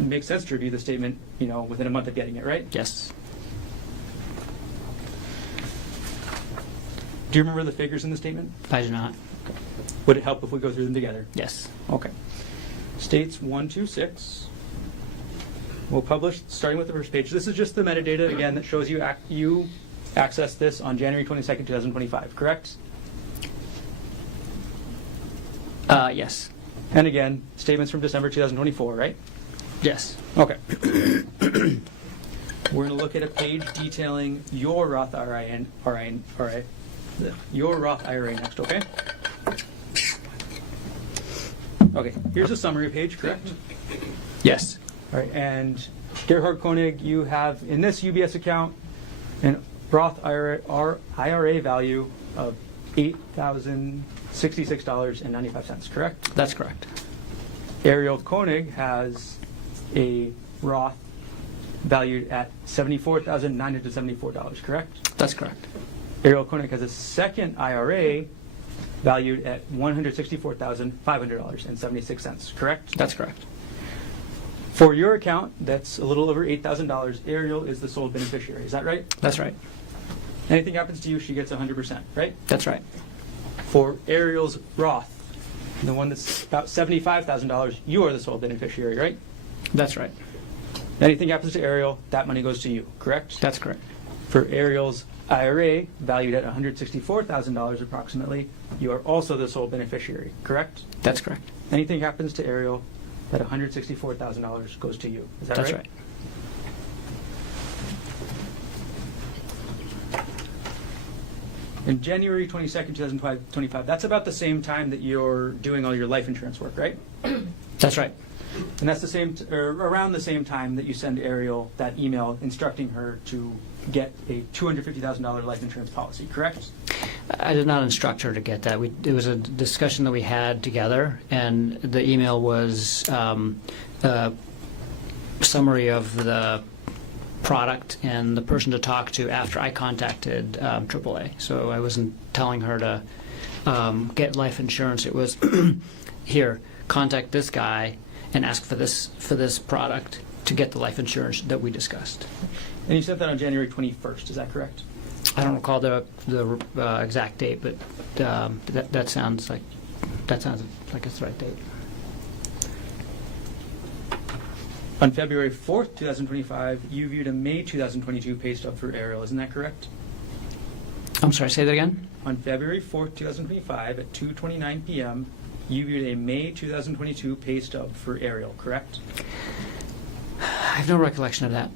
It makes sense to review the statement, within a month of getting it, right? Yes. Do you remember the figures in the statement? I do not. Would it help if we go through them together? Yes. Okay. States 126. We'll publish, starting with the first page. This is just the metadata, again, that shows you you accessed this on January 22nd, 2025, correct? Yes. And again, statements from December 2024, right? Yes. Okay. We're going to look at a page detailing your Roth IRA, your Roth IRA next, okay? Okay, here's a summary page, correct? Yes. All right, and Gerhardt Konig, you have in this UBS account an Roth IRA value of $8,066.95, correct? That's correct. Ariel Konig has a Roth valued at $74,974, correct? That's correct. Ariel Konig has a second IRA valued at $164,500.76, correct? That's correct. For your account, that's a little over $8,000. Ariel is the sole beneficiary. Is that right? That's right. Anything happens to you, she gets 100%, right? That's right. For Ariel's Roth, the one that's about $75,000, you are the sole beneficiary, right? That's right. Anything happens to Ariel, that money goes to you, correct? That's correct. For Ariel's IRA, valued at $164,000 approximately, you are also the sole beneficiary, correct? That's correct. Anything happens to Ariel, that $164,000 goes to you. Is that That's right? In January 22nd, 2025, that's about the same time that you're doing all your life insurance work, right? That's right. And that's around the same time that you send Ariel that email instructing her to get a $250,000 life insurance policy, correct? I did not instruct her to get that. It was a discussion that we had together, and the email was a summary of the product and the person to talk to after I contacted AAA. So I wasn't telling her to get life insurance. It was, here, contact this guy and ask for this product to get the life insurance that we discussed. And you sent that on January 21st, is that correct? I don't recall the exact date, but that sounds like it's the right date. On February 4th, 2025, you viewed a May 2022 pay stub for Ariel, isn't that correct? I'm sorry, say that again? On February 4th, 2025, at 2:29 p.m., you viewed a May 2022 pay stub for Ariel, correct? I have no recollection of that.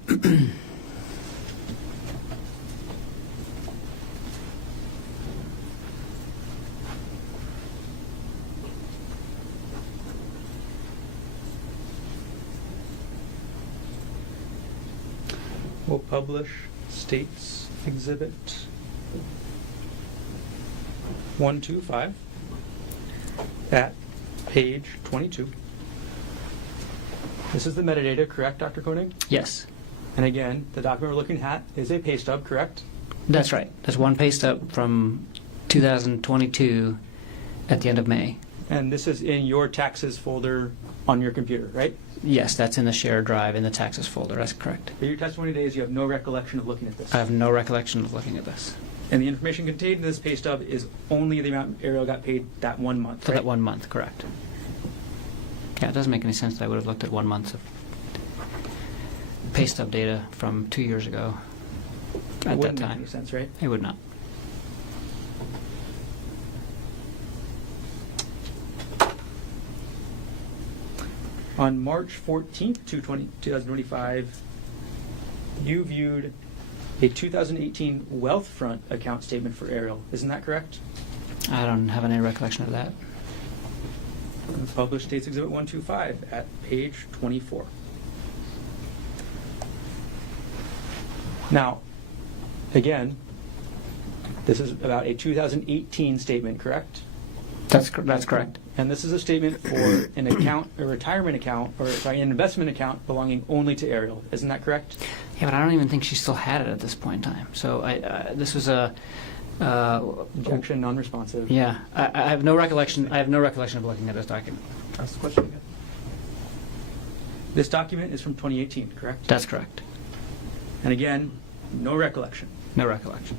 We'll publish States Exhibit 125 at page 22. This is the metadata, correct, Dr. Konig? Yes, And again, the document we're looking at is a pay stub, correct? that's right. There's one pay stub from 2022 at the end of May. And this is in your taxes folder on your computer, right? Yes, that's in the shared drive in the taxes folder. That's correct. But your testimony today is you have no recollection of looking at this. I have no recollection of looking at this. And the information contained in this pay stub is only the amount Ariel got paid that 1 month, For right? that 1 month, correct. Yeah, it doesn't make any sense that I would have looked at 1 month of pay stub data from 2 years ago It at that wouldn't make time. any sense, right? It would not. On March 14th, 2025, you viewed a 2018 Wealthfront account statement for Ariel. Isn't that correct? I don't have any recollection of that. It's published States Exhibit 125 at page 24. Now, again, this is about a 2018 statement, correct? That's correct. And this is a statement for an account, a retirement account, or sorry, an investment account belonging only to Ariel. Isn't that correct? Yeah, but I don't even think she still had it at this point in time. So this was a Injection, non-responsive. yeah. I have no recollection. I have no recollection of looking at this document. Ask the question again. This document is from 2018, correct? That's correct. And again, no recollection. No recollection.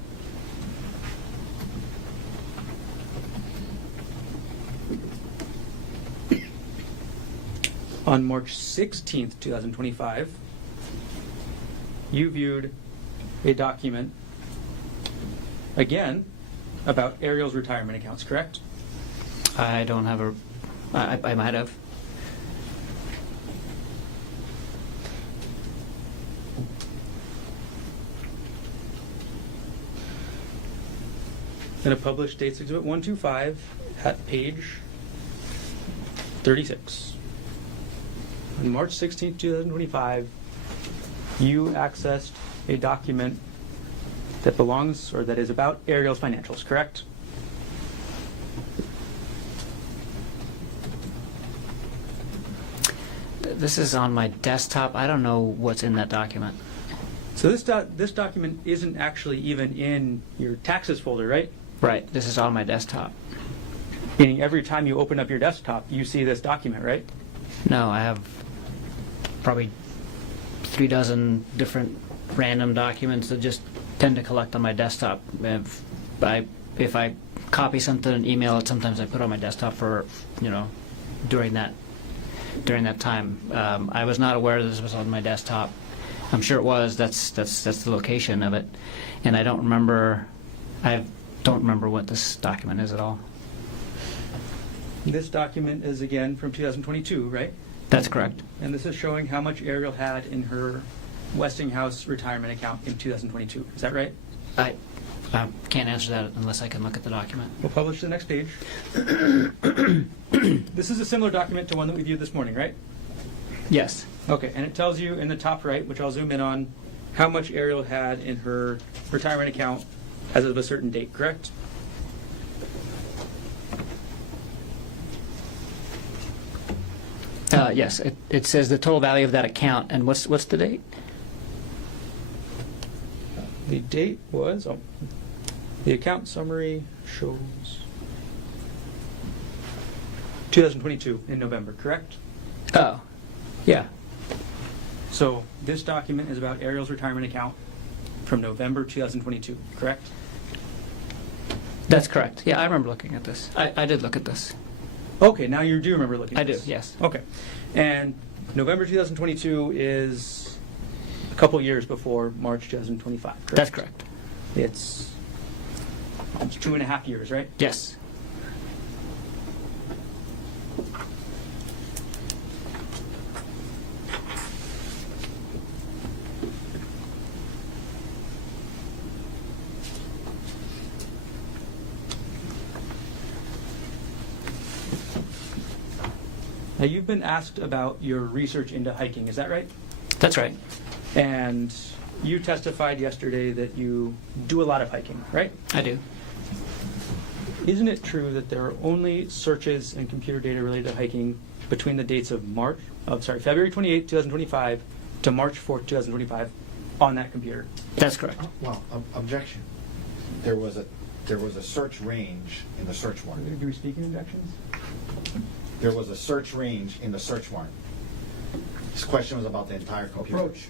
On March 16th, 2025, you viewed a document, again, about Ariel's retirement accounts, correct? I don't have a. I might have. In a published States Exhibit 125 at page 36. On March 16th, 2025, you accessed a document that belongs, or that is about Ariel's financials, correct? This is on my desktop. I don't know what's in that document. So this document isn't actually even in your taxes folder, right? Right. This is on my desktop. Meaning every time you open up your desktop, you see this document, right? No, I have probably 3 dozen different random documents that just tend to collect on my desktop. If I copy something and email it, sometimes I put it on my desktop for, during that time. I was not aware that this was on my desktop. I'm sure it was. That's the location of it, and I don't remember. I don't remember what this document is at all. This document is again from 2022, right? That's correct. And this is showing how much Ariel had in her Westinghouse retirement account in 2022. Is that right? I can't answer that unless I can look at the document. We'll publish the next page. This is a similar document to one that we viewed this morning, right? Yes. Okay, and it tells you in the top right, which I'll zoom in on, how much Ariel had in her retirement account as of a certain date, correct? Yes. It says the total value of that account, and what's the date? The date was, the account summary shows 2022 in November, correct? Oh, yeah. So this document is about Ariel's retirement account from November 2022, correct? That's correct. Yeah, I remember looking at this. I did look at this. Okay, now you do remember looking I at do, this. yes. Okay. And November 2022 is a couple years before March 2025, correct? That's correct. It's 2.5 years, right? Yes. Now, you've been asked about your research into hiking, is that right? That's right. And you testified yesterday that you do a lot of hiking, right? I do. Isn't it true that there are only searches and computer data related to hiking between the dates of February 28, 2025 to March 4, 2025 on that computer? That's correct. Well, objection. There was a search range in the search warrant. Do we speak in objections? There was a search range in the search warrant. His question was about the entire computer. Approach.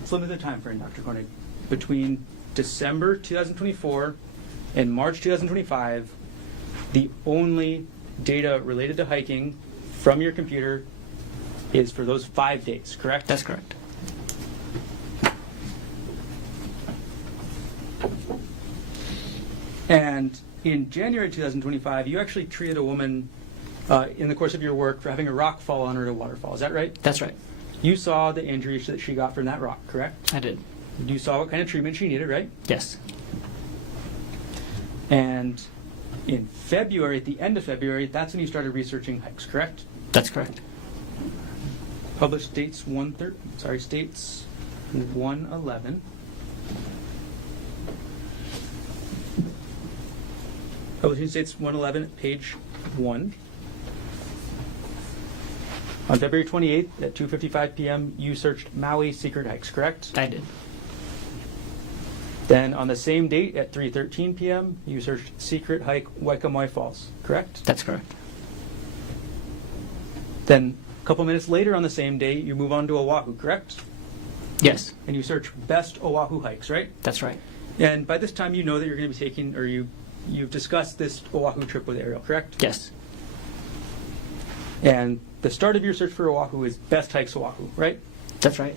Let's limit the time frame, Dr. Konig. Between December 2024 and March 2025, the only data related to hiking from your computer is for those 5 days, correct? That's correct. And in January 2025, you actually treated a woman in the course of your work for having a rock fall on her at a waterfall. Is that right? That's right. You saw the injuries that she got from that rock, correct? I did. You saw what kind of treatment she needed, right? Yes. And in February, at the end of February, that's when you started researching hikes, correct? That's correct. Published states 111. Publishing states 111, page 1. On February 28th at 2:55 p.m., you searched Maui secret hikes, correct? I did. Then on the same date at 3:13 p.m., you searched secret hike Waikamai Falls, correct? That's correct. Then a couple minutes later on the same day, you move on to Oahu, correct? Yes. And you search best Oahu hikes, right? That's right. And by this time, you know that you're going to be taking, or you've discussed this Oahu trip with Ariel, correct? Yes. And the start of your search for Oahu is best hikes Oahu, right? That's right.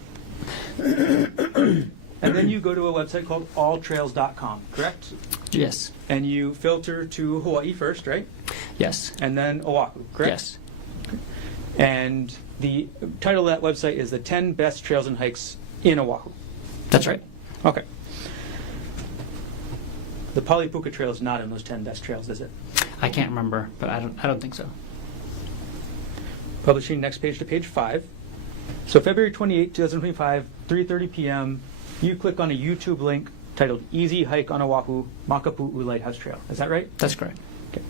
And then you go to a website called alltrails.com, correct? Yes. And you filter to Hawaii first, right? Yes. And then Oahu, correct? Yes. And the title of that website is the 10 best trails and hikes in Oahu. That's right. Okay. The Palipuka Trail is not in those 10 best trails, is it? I can't remember, but I don't think so. Publishing next page to page 5. So February 28, 2025, 3:30 p.m., you click on a YouTube link titled Easy Hike on Oahu, Makapu'u Lighthouse Trail. Is that right? That's correct. Okay.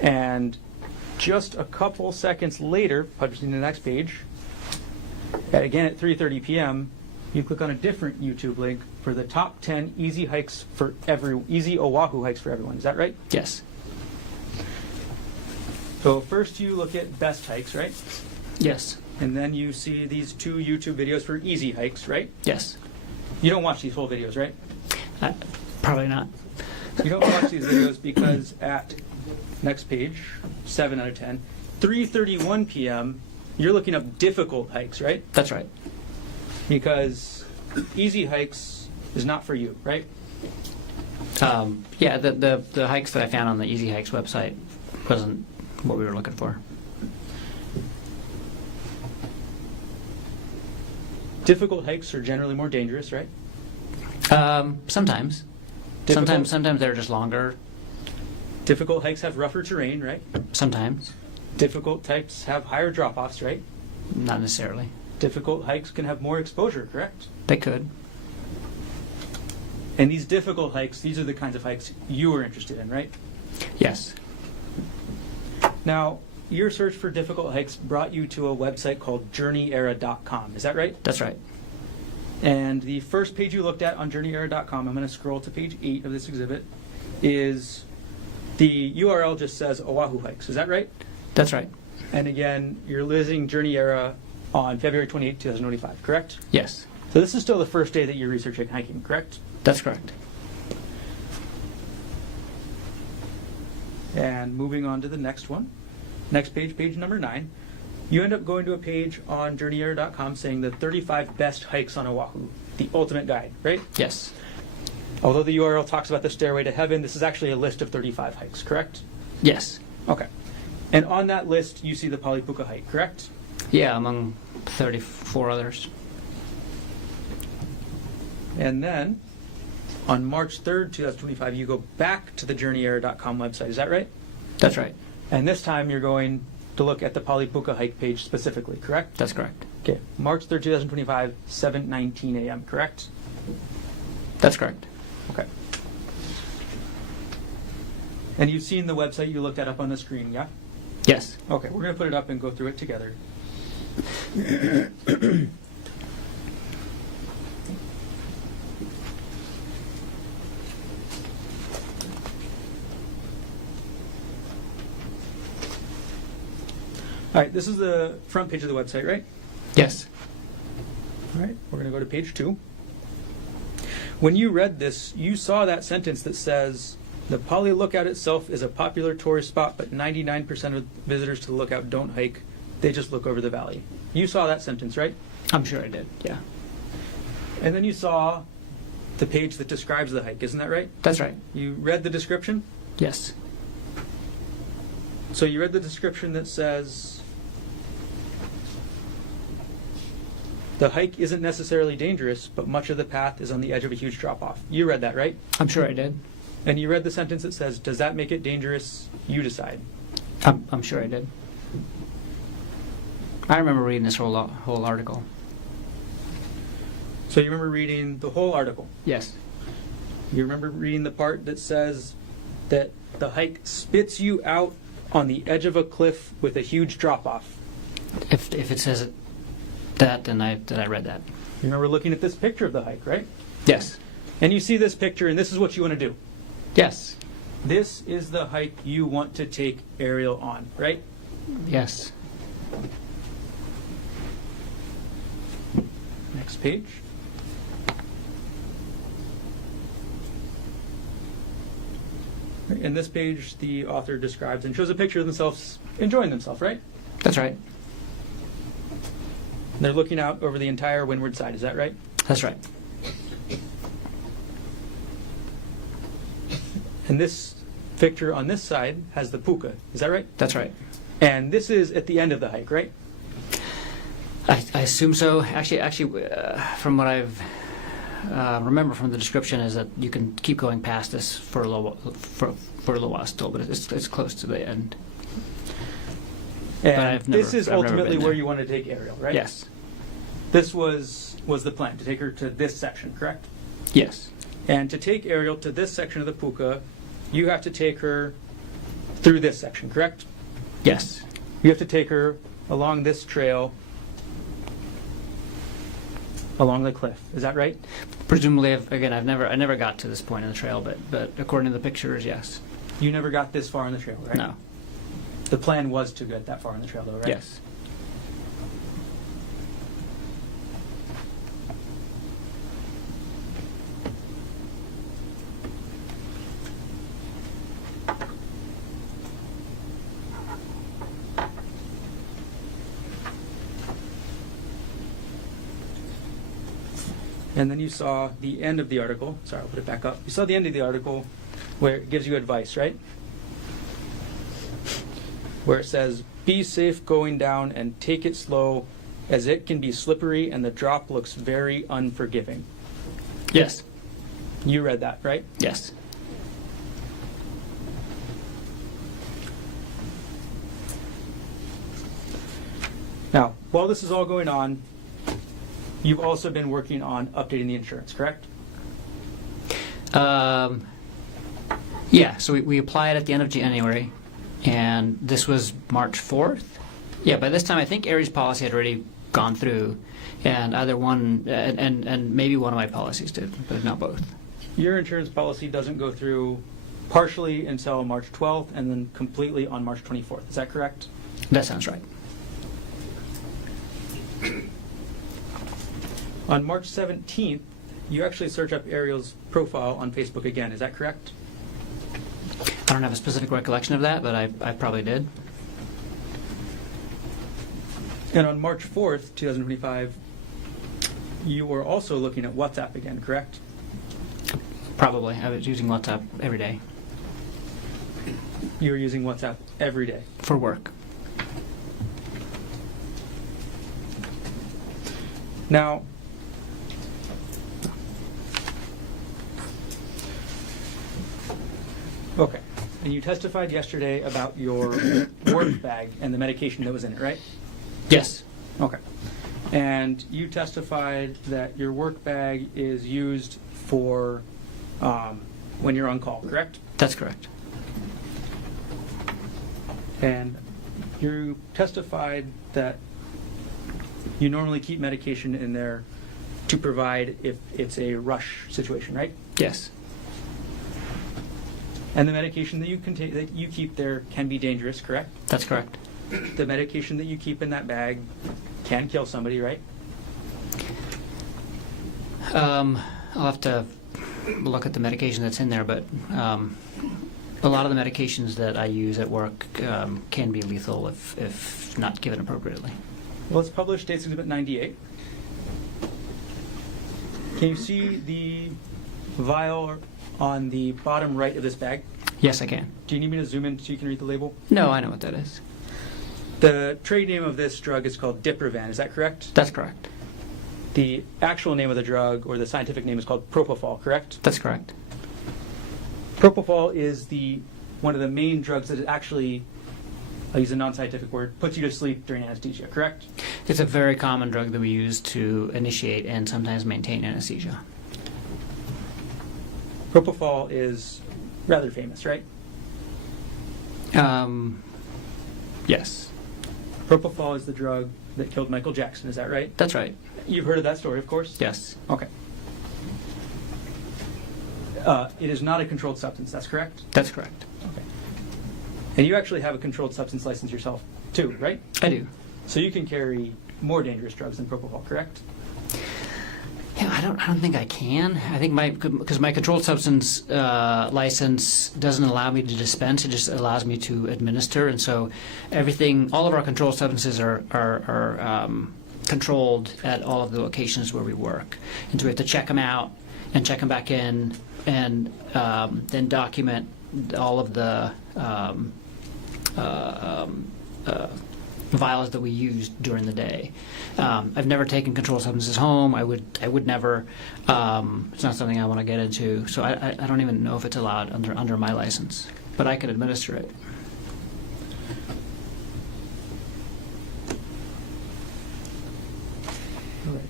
And just a couple seconds later, publishing the next page, again at 3:30 p.m., you click on a different YouTube link for the top 10 easy Oahu hikes for everyone. Is that right? Yes. So first you look at best hikes, right? Yes. And then you see these 2 YouTube videos for easy hikes, right? Yes. You don't watch these whole videos, right? Probably not. You don't watch these videos because at next page, 7 out of 10, 3:31 p.m., you're looking up difficult hikes, right? That's right. Because easy hikes is not for you, right? Yeah, the hikes that I found on the Easy Hikes website wasn't what we were looking for. Difficult hikes are generally more dangerous, right? Sometimes. Difficult- Sometimes they're just longer. Difficult hikes have rougher terrain, right? Sometimes. Difficult hikes have higher drop-offs, right? Not necessarily. Difficult hikes can have more exposure, correct? They could. And these difficult hikes, these are the kinds of hikes you were interested in, right? Yes. Now, your search for difficult hikes brought you to a website called journeyera.com. Is that right? That's right. And the first page you looked at on journeyera.com, I'm going to scroll to page 8 of this exhibit, is the URL just says Oahu hikes. Is that right? That's right. And again, you're listing Journey Era on February 28, 2025, correct? Yes. So this is still the first day that you're researching hiking, correct? That's correct. And moving on to the next one. Next page, page number 9. You end up going to a page on journeyera.com saying the 35 best hikes on Oahu, the ultimate guide, right? Yes. Although the URL talks about the Stairway to Heaven, this is actually a list of 35 hikes, correct? Yes. Okay. And on that list, you see the Palipuka hike, correct? Yeah, among 34 others. And then, on March 3rd, 2025, you go back to the journeyera.com website. Is that right? That's right. And this time, you're going to look at the Palipuka hike page specifically, correct? That's correct. Okay, March 3rd, 2025, 7:19 a.m., correct? That's correct. Okay. And you've seen the website you looked at up on the screen, yeah? Yes. Okay, we're going to put it up and go through it together. All right, this is the front page of the website, right? Yes. All right, we're going to go to page 2. When you read this, you saw that sentence that says, the Pali Lookout itself is a popular tourist spot, but 99% of visitors to the lookout don't hike. They just look over the valley. You saw that sentence, right? I'm sure I did. Yeah. And then you saw the page that describes the hike, isn't that right? That's right. You read the description? Yes. So you read the description that says, the hike isn't necessarily dangerous, but much of the path is on the edge of a huge drop-off. You read that, right? I'm sure I did. And you read the sentence that says, does that make it dangerous? You decide. I'm sure I did. I remember reading this whole article. So you remember reading the whole article? Yes. You remember reading the part that says that the hike spits you out on the edge of a cliff with a huge drop-off. If it says that, then I read that. You remember looking at this picture of the hike, right? Yes. And you see this picture, and this is what you want to do. Yes. This is the hike you want to take Ariel on, right? Yes. Next page. In this page, the author describes and shows a picture of themselves enjoying themselves, right? That's right. They're looking out over the entire windward side, is that right? That's right. And this picture on this side has the puka, is that right? That's right. And this is at the end of the hike, right? I assume so. Actually, from what I've remember from the description is that you can keep going past this for a little while still, but it's close to the end. And this is I've never ultimately been where there. you want to take Ariel, right? Yes. This was the plan, to take her to this section, correct? Yes. And to take Ariel to this section of the puka, you have to take her through this section, correct? Yes. You have to take her along this trail, along the cliff. Is that right? Presumably, I never got to this point in the trail, but according to the pictures, yes. You never got this far on the trail, right? No. The plan was to get that far on the trail, though, right? Yes. And then you saw the end of the article. Sorry, I'll put it back up. You saw the end of the article where it gives you advice, right? Where it says, be safe going down and take it slow, as it can be slippery and the drop looks very unforgiving. Yes. You read that, right? Yes. Now, while this is all going on, you've also been working on updating the insurance, correct? Yeah, so we applied at the end of January, and this was March 4th. Yeah, by this time I think Aries' policy had already gone through, and either one, and maybe one of my policies did, but not both. Your insurance policy doesn't go through partially until March 12th and then completely on March 24th. Is that correct? That sounds right. On March 17th, you actually search up Ariel's profile on Facebook again. Is that correct? I don't have a specific recollection of that, but I probably did. And on March 4th, 2025, you were also looking at WhatsApp again, correct? Probably. I was using WhatsApp every day You were using WhatsApp every day. for work. Now, okay, and you testified yesterday about your work bag and the medication that was in it, right? Yes. Okay. And you testified that your work bag is used for when you're on call, correct? That's correct. And you testified that you normally keep medication in there to provide if it's a rush situation, right? Yes. And the medication that you keep there can be dangerous, correct? That's correct. The medication that you keep in that bag can kill somebody, right? I'll have to look at the medication that's in there, but a lot of the medications that I use at work can be lethal if not given appropriately. Well, it's published States Exhibit 98. Can you see the vial on the bottom right of this bag? Yes, I can. Do you need me to zoom in so you can read the label? No, I know what that is. The trade name of this drug is called Diprivan, is that correct? That's correct. The actual name of the drug, or the scientific name, is called propofol, correct? That's correct. Propofol is one of the main drugs that actually, I'll use a non-scientific word, puts you to sleep during anesthesia, correct? It's a very common drug that we use to initiate and sometimes maintain anesthesia. Propofol is rather famous, right? Yes. Propofol is the drug that killed Michael Jackson, is that right? That's right. You've heard of that story, of course? Yes. Okay. It is not a controlled substance, that's correct? That's correct. Okay. And you actually have a controlled substance license yourself, too, right? I do. So you can carry more dangerous drugs than propofol, correct? Yeah, I don't think I can. I think because my controlled substance license doesn't allow me to dispense; it just allows me to administer. And so, all of our controlled substances are controlled at all of the locations where we work, and so we have to check them out and check them back in, and then document all of the vials that we used during the day. I've never taken controlled substances home. I would never. It's not something I want to get into. So I don't even know if it's allowed under my license, but I can administer it. All right.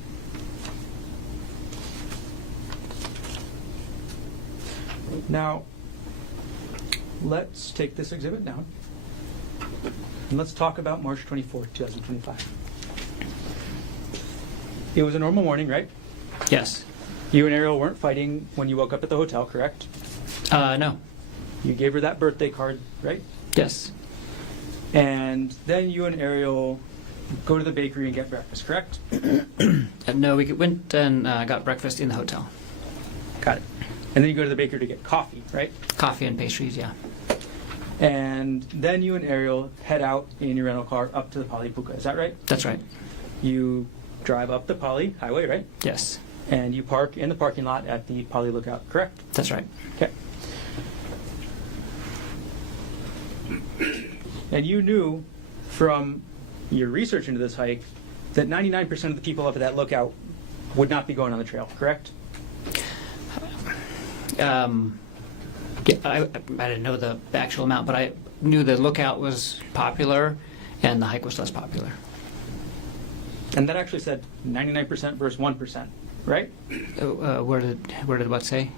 Now, let's take this exhibit down. And let's talk about March 24th, 2025. It was a normal morning, right? Yes. You and Ariel weren't fighting when you woke up at the hotel, correct? No. You gave her that birthday card, right? Yes. And then you and Ariel go to the bakery and get breakfast, correct? No, we went and got breakfast in the hotel. Got it. And then you go to the bakery to get coffee, right? Coffee and pastries, yeah. And then you and Ariel head out in your rental car up to the Poly Puka, is that right? That's right. You drive up the Poly Highway, right? Yes. And you park in the parking lot at the Poly Lookout, correct? That's right. Okay. And you knew from your research into this hike that 99% of the people up at that lookout would not be going on the trail, correct? Yeah, I didn't know the actual amount, but I knew the lookout was popular and the hike was less popular. And that actually said 99% versus 1%, right? Where did what say?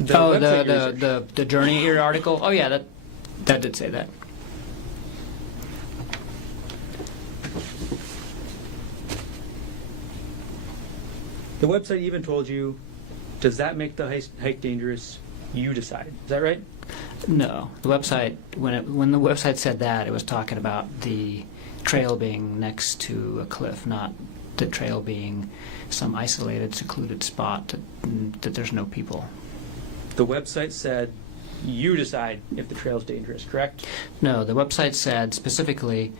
The website you researched. the Journey here article. Oh yeah, that did say that. The website even told you, does that make the hike dangerous? You decide. Is that right? No, the website when the website said that, it was talking about the trail being next to a cliff, not the trail being some isolated, secluded spot that there's no people. The website said you decide if the trail is dangerous, correct? No, the website said specifically,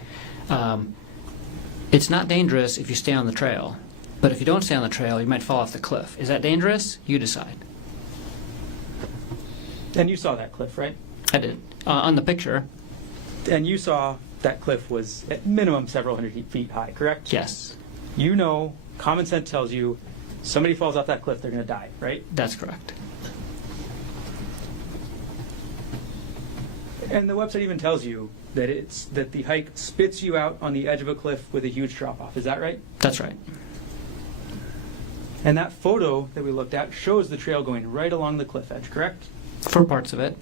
it's not dangerous if you stay on the trail, but if you don't stay on the trail, you might fall off the cliff. Is that dangerous? You decide. And you saw that cliff, right? I did. On the picture, And you saw that cliff was at minimum several hundred feet high, correct? yes, You know, common sense tells you, somebody falls off that cliff, they're going to die, right? that's correct. And the website even tells you that the hike spits you out on the edge of a cliff with a huge drop-off. Is that right? That's right. And that photo that we looked at shows the trail going right along the cliff edge, correct? For parts of it.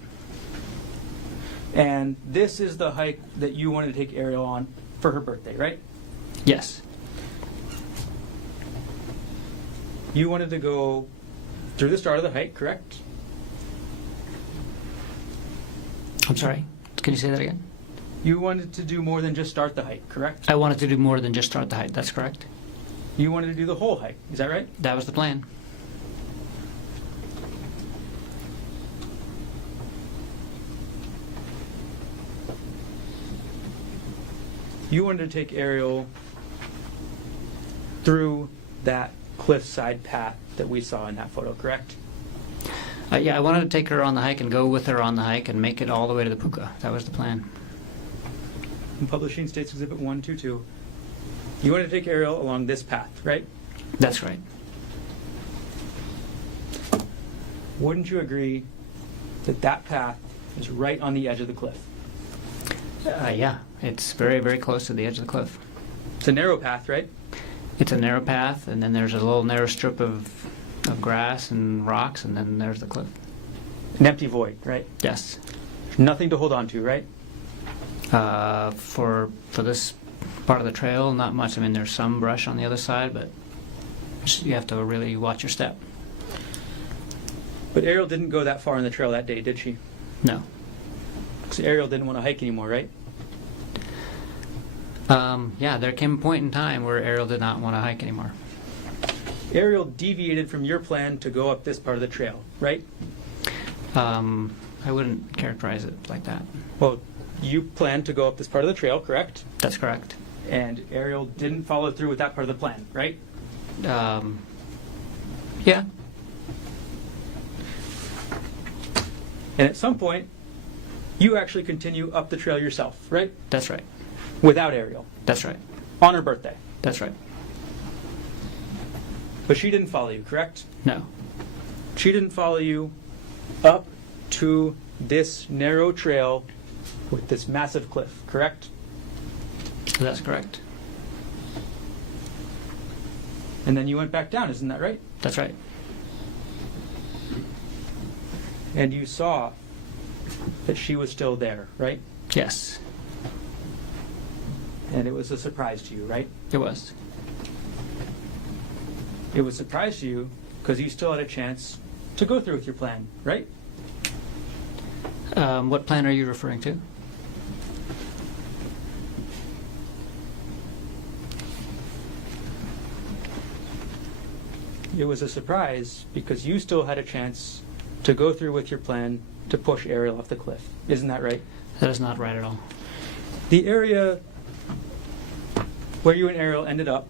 And this is the hike that you wanted to take Ariel on for her birthday, right? Yes. You wanted to go through the start of the hike, correct? I'm sorry. Can you say that again? You wanted to do more than just start the hike, correct? I wanted to do more than just start the hike. That's correct. You wanted to do the whole hike, is that right? That was the plan. You wanted to take Ariel through that cliffside path that we saw in that photo, correct? Yeah, I wanted to take her on the hike and go with her on the hike and make it all the way to the puka. That was the plan. In Publishing States Exhibit 122, you wanted to take Ariel along this path, right? That's right. Wouldn't you agree that that path is right on the edge of the cliff? Yeah, it's very, very close to the edge of the cliff. It's a narrow path, right? It's a narrow path, and then there's a little narrow strip of grass and rocks, and then there's the cliff. An empty void, right? Yes. Nothing to hold on to, right? For this part of the trail, not much. I mean, there's some brush on the other side, but you have to really watch your step. But Ariel didn't go that far on the trail that day, did she? No. Because Ariel didn't want to hike anymore, right? Yeah, there came a point in time where Ariel did not want to hike anymore. Ariel deviated from your plan to go up this part of the trail, right? I wouldn't characterize it like that. Well, you planned to go up this part of the trail, correct? That's correct. And Ariel didn't follow through with that part of the plan, right? Yeah. And at some point, you actually continue up the trail yourself, right? That's right. Without Ariel. That's right. On her birthday. That's right. But she didn't follow you, correct? No. She didn't follow you up to this narrow trail with this massive cliff, correct? That's correct. And then you went back down, isn't that right? That's right. And you saw that she was still there, right? Yes, And it was a surprise to you, right? it was. It was a surprise to you because you still had a chance to go through with your plan, right? What plan are you referring to? It was a surprise because you still had a chance to go through with your plan to push Ariel off the cliff. Isn't that right? That is not right at all. The area where you and Ariel ended up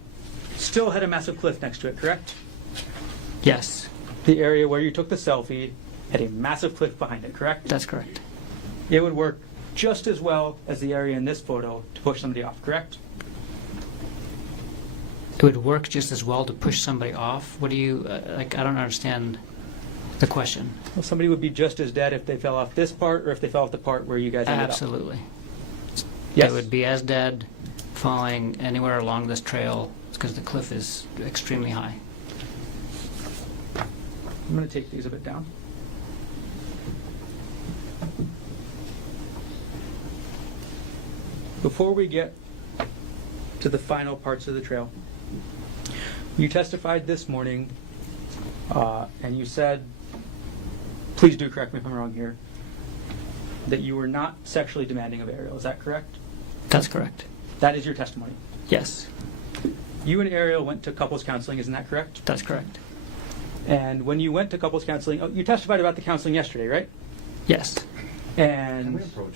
still had a massive cliff next to it, correct? Yes, The area where you took the selfie had a massive cliff behind it, correct? that's correct. It would work just as well as the area in this photo to push somebody off, correct? It would work just as well to push somebody off. What do you, like, I don't understand the question. Well, somebody would be just as dead if they fell off this part or if they fell off the part where you guys ended Absolutely. up. Yes. They would be as dead falling anywhere along this trail because the cliff is extremely high. I'm going to take these a bit down. Before we get to the final parts of the trail, you testified this morning and you said, please do correct me if I'm wrong here, that you were not sexually demanding of Ariel. Is that correct? That's correct. That is your testimony. Yes, You and Ariel went to couples counseling, isn't that correct? that's correct. And when you went to couples counseling, you testified about the counseling yesterday, right? Yes. Can we And approach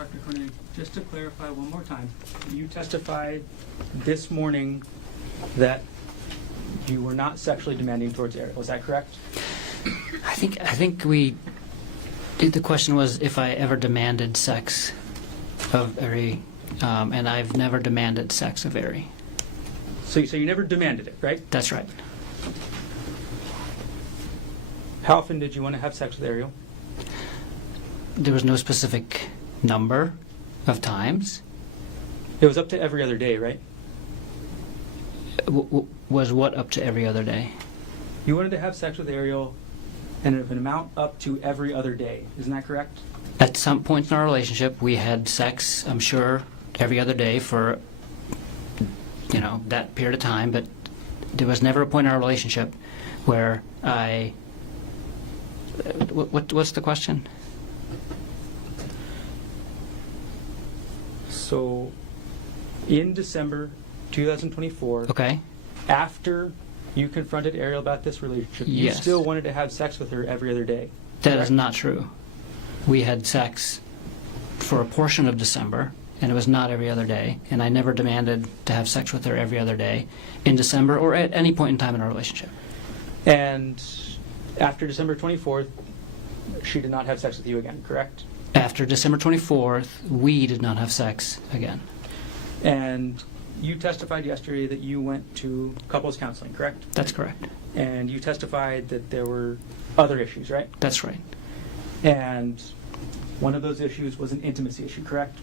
Dr. Konig, just to clarify one more time, you testified this morning that you were not sexually demanding towards Ariel. Is that correct? I think we. The question was if I ever demanded sex of Ari, and I've never demanded sex of Ari. So you never demanded it, right? That's right. How often did you want to have sex with Ariel? There was no specific number of times. It was up to every other day, right? Was what up to every other day? You wanted to have sex with Ariel and an amount up to every other day. Isn't that correct? At some point in our relationship, we had sex, I'm sure, every other day for, that period of time, but there was never a point in our relationship where I... What's the question? So, in December 2024, Okay. after you confronted Ariel about this relationship, you Yes. still wanted to have sex with her every other day. That is correct? not true. We had sex for a portion of December, and it was not every other day, and I never demanded to have sex with her every other day in December or at any point in time in our relationship. And after December 24th, she did not have sex with you again, correct? After December 24th, we did not have sex again. And you testified yesterday that you went to couples counseling, correct? That's correct. And you testified that there were other issues, right? That's right. And one of those issues was an intimacy issue, correct?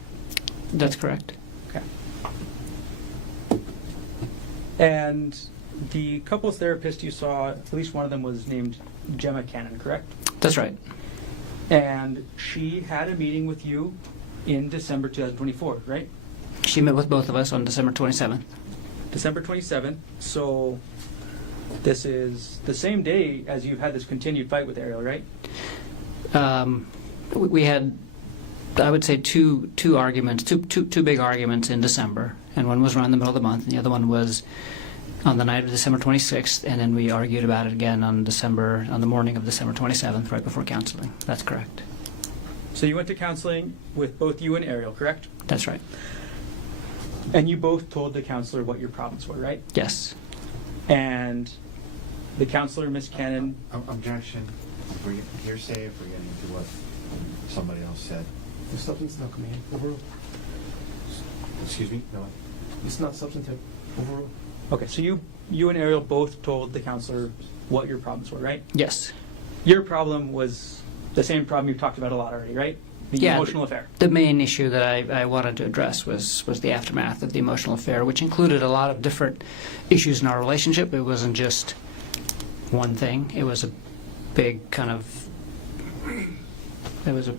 That's correct. Okay. And the couples therapist you saw, at least one of them was named Gemma Cannon, correct? That's right. And she had a meeting with you in December 2024, right? She met with both of us on December 27th. December 27th. So this is the same day as you've had this continued fight with Ariel, right? We had, I would say, two arguments, two big arguments in December, and one was around the middle of the month, and the other one was on the night of December 26th, and then we argued about it again on the morning of December 27th, right before counseling. That's correct. So you went to counseling with both you and Ariel, correct? That's right. And you both told the counselor what your problems were, right? Yes. And the counselor, Miss Cannon, Objection. If we're hearsay, if we're getting into what somebody else said. The substance not coming in. Overruled. Excuse me? No. It's not substantive. Overruled. okay, so you and Ariel both told the counselor what your problems were, right? Yes. Your problem was the same problem you've talked about a lot already, right? The Yeah, emotional affair. The main issue that I wanted to address was the aftermath of the emotional affair, which included a lot of different issues in our relationship. It wasn't just one thing. It was a big kind of... It was a...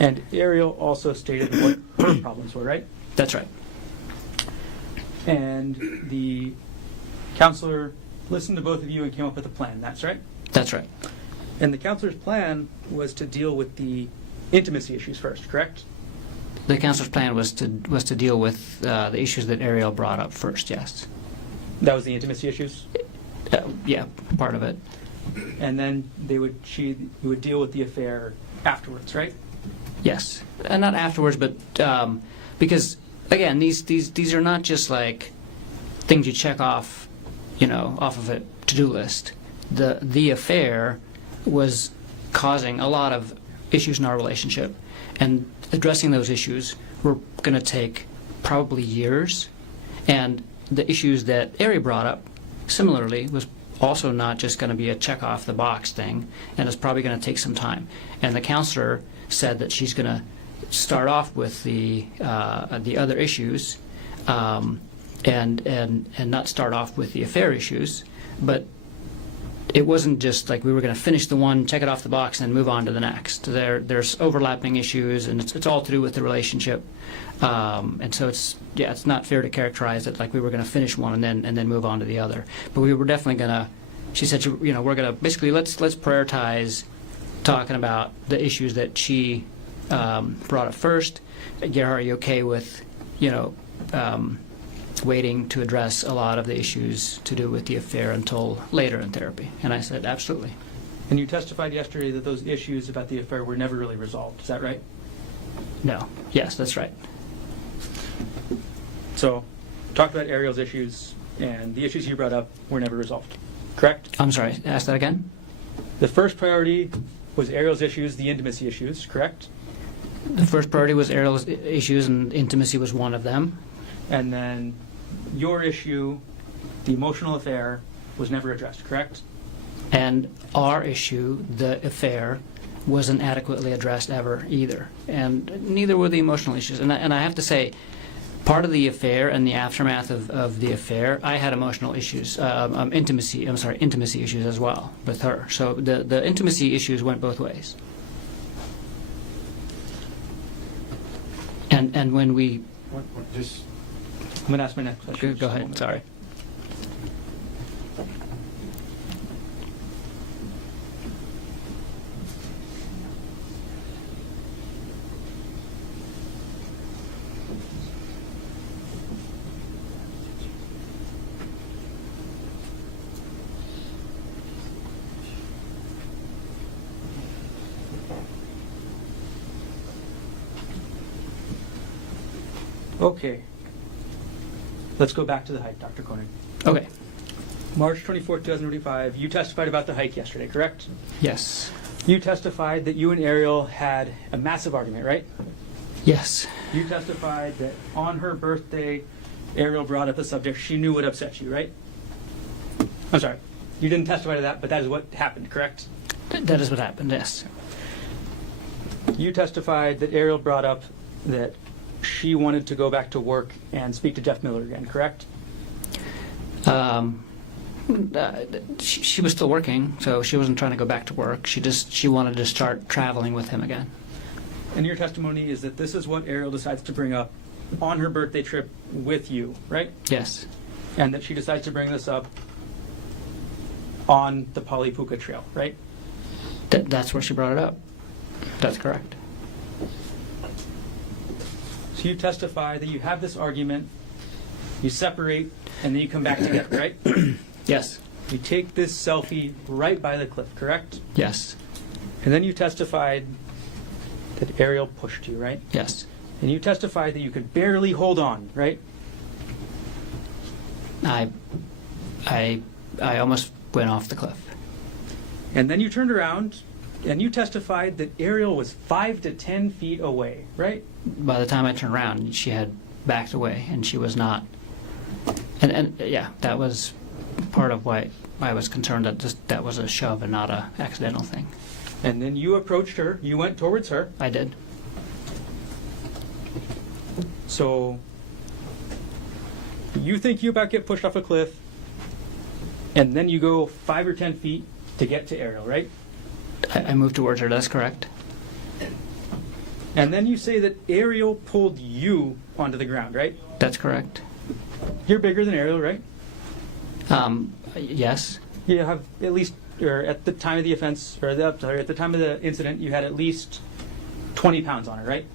And Ariel also stated what her problems were, right? That's right. And the counselor listened to both of you and came up with a plan, that's right? That's right. And the counselor's plan was to deal with the intimacy issues first, correct? The counselor's plan was to deal with the issues that Ariel brought up first, yes. That was the intimacy issues? Yeah, part of it. And then she would deal with the affair afterwards, right? Yes. Not afterwards, but because, again, these are not just like things you check off, off of a to-do list. The affair was causing a lot of issues in our relationship, and addressing those issues were going to take probably years. And the issues that Ari brought up, similarly, was also not just going to be a check off the box thing, and it's probably going to take some time. And the counselor said that she's going to start off with the other issues, and not start off with the affair issues, but it wasn't just like we were going to finish the one, check it off the box, and then move on to the next. There's overlapping issues, and it's all to do with the relationship. And so it's not fair to characterize it like we were going to finish one and then move on to the other. But we were definitely going to. She said, we're going to basically let's prioritize talking about the issues that she brought up first. Gerhardt, are you okay with waiting to address a lot of the issues to do with the affair until later in therapy? And I said, absolutely. And you testified yesterday that those issues about the affair were never really resolved. Is that right? No. Yes, that's right. So, talked about Ariel's issues, and the issues you brought up were never resolved. Correct? I'm sorry, ask that again? The first priority was Ariel's issues, the intimacy issues, correct? The first priority was Ariel's issues, and intimacy was one of them. And then your issue, the emotional affair, was never addressed, correct? And our issue, the affair, wasn't adequately addressed ever either. And neither were the emotional issues. And I have to say, part of the affair and the aftermath of the affair, I had emotional issues, intimacy issues as well with her. So the intimacy issues went both ways. And when we... Just I'm going to ask my next question. Go ahead, sorry. Okay. Let's go back to the hike, Dr. Konig. Okay. March 24th, 2025, you testified about the hike yesterday, correct? Yes. You testified that you and Ariel had a massive argument, right? Yes. You testified that on her birthday, Ariel brought up the subject she knew would upset you, right? I'm sorry. You didn't testify to that, but that is what happened, correct? That is what happened, yes. You testified that Ariel brought up that she wanted to go back to work and speak to Jeff Miller again, correct? She was still working, so she wasn't trying to go back to work. She wanted to start traveling with him again. And your testimony is that this is what Ariel decides to bring up on her birthday trip with you, right? Yes. And that she decides to bring this up on the Palipuka Trail, right? That's where she brought it up. That's correct. So you testify that you have this argument, you separate, and then you come back together, right? Yes. You take this selfie right by the cliff, correct? Yes. And then you testified that Ariel pushed you, right? Yes. And you testified that you could barely hold on, right? I almost went off the cliff. And then you turned around and you testified that Ariel was 5 to 10 feet away, right? By the time I turned around, she had backed away, and she was not. And yeah, that was part of why I was concerned that that was a shove and not a accidental thing. And then you approached her, you went towards her. I did. So you think you about get pushed off a cliff, and then you go 5 or 10 feet to get to Ariel, right? I moved towards her, that's correct. And then you say that Ariel pulled you onto the ground, right? That's correct. You're bigger than Ariel, right? Yes. You have at least, or at the time of the offense, or at the time of the incident, you had at least 20 pounds on her, right?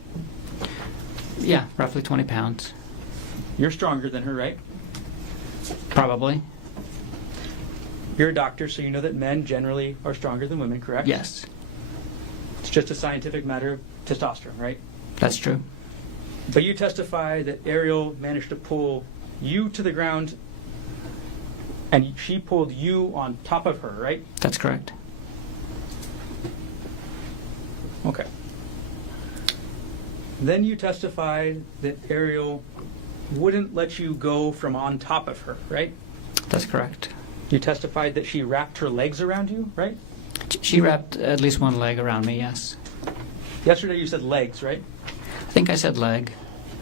Yeah, roughly 20 pounds. You're stronger than her, right? Probably. You're a doctor, so you know that men generally are stronger than women, correct? Yes. It's just a scientific matter of testosterone, right? That's true. But you testify that Ariel managed to pull you to the ground, and she pulled you on top of her, right? That's correct. Okay. Then you testified that Ariel wouldn't let you go from on top of her, right? That's correct. You testified that she wrapped her legs around you, right? She wrapped at least one leg around me, yes. Yesterday you said legs, right? I think I said leg.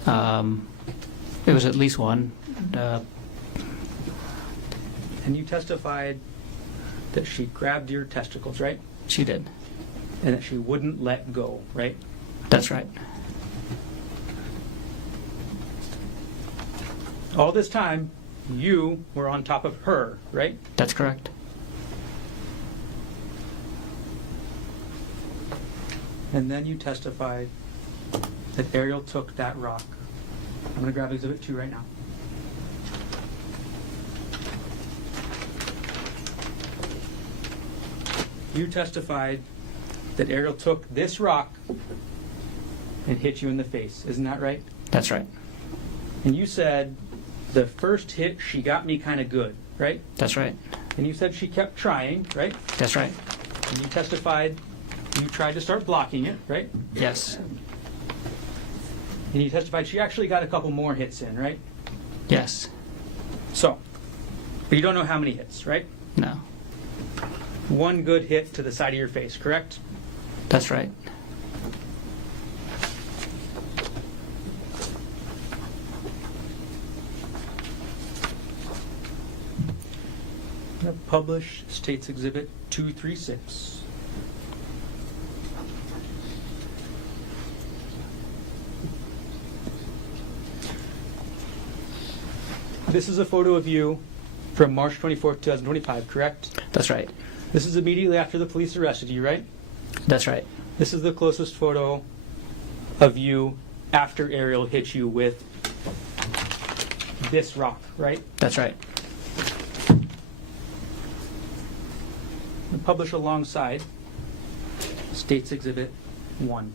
It was at least one. And you testified that she grabbed your testicles, right? She did. And that she wouldn't let go, right? That's right. All this time, you were on top of her, right? That's correct. And then you testified that Ariel took that rock. I'm going to grab Exhibit 2 right now. You testified that Ariel took this rock and hit you in the face. Isn't that right? That's right. And you said the first hit, she got me kind of good, right? That's right. And you said she kept trying, right? That's right. And you testified you tried to start blocking it, right? Yes. And you testified she actually got a couple more hits in, right? Yes. So, but you don't know how many hits, right? No. One good hit to the side of your face, correct? That's right. I'm going to publish State's Exhibit 236. This is a photo of you from March 24th, 2025, correct? That's right. This is immediately after the police arrested you, right? That's right. This is the closest photo of you after Ariel hit you with this rock, right? That's right. And publish alongside State's Exhibit 1.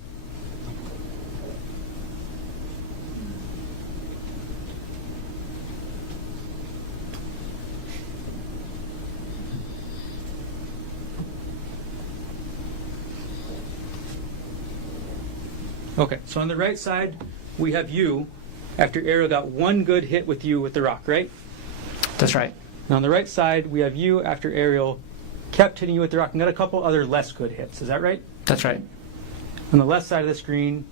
Okay, so on the right side, we have you after Ariel got one good hit with you with the rock, right? That's right. And on the right side, we have you after Ariel kept hitting you with the rock and got a couple other less good hits. Is that right? That's right. On the left side of the screen,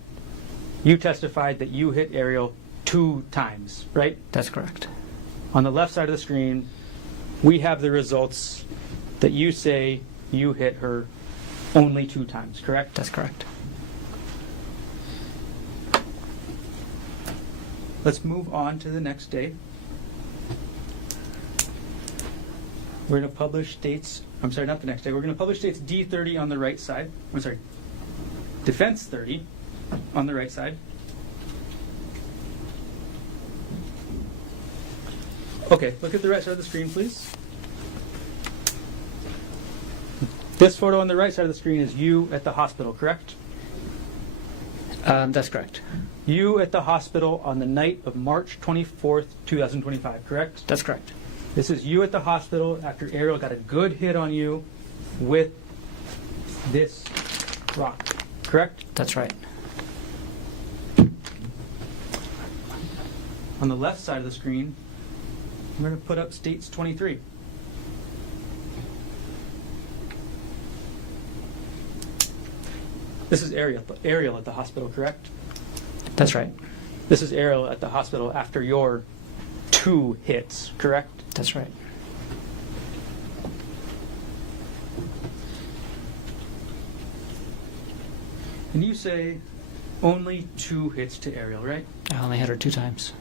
you testified that you hit Ariel 2 times, right? That's correct. On the left side of the screen, we have the results that you say you hit her only 2 times, correct? That's correct. Let's move on to the next day. We're going to publish State's, I'm sorry, not the next day. We're going to publish State's D30 on the right side. I'm sorry, Defense 30 on the right side. Okay, look at the right side of the screen, please. This photo on the right side of the screen is you at the hospital, correct? That's correct. You at the hospital on the night of March 24th, 2025, correct? That's correct. This is you at the hospital after Ariel got a good hit on you with this rock, correct? That's right. On the left side of the screen, I'm going to put up States 23. This is Ariel at the hospital, correct? That's right. This is Ariel at the hospital after your 2 hits, correct? That's right. And you say only 2 hits to Ariel, right? I only hit her 2 times.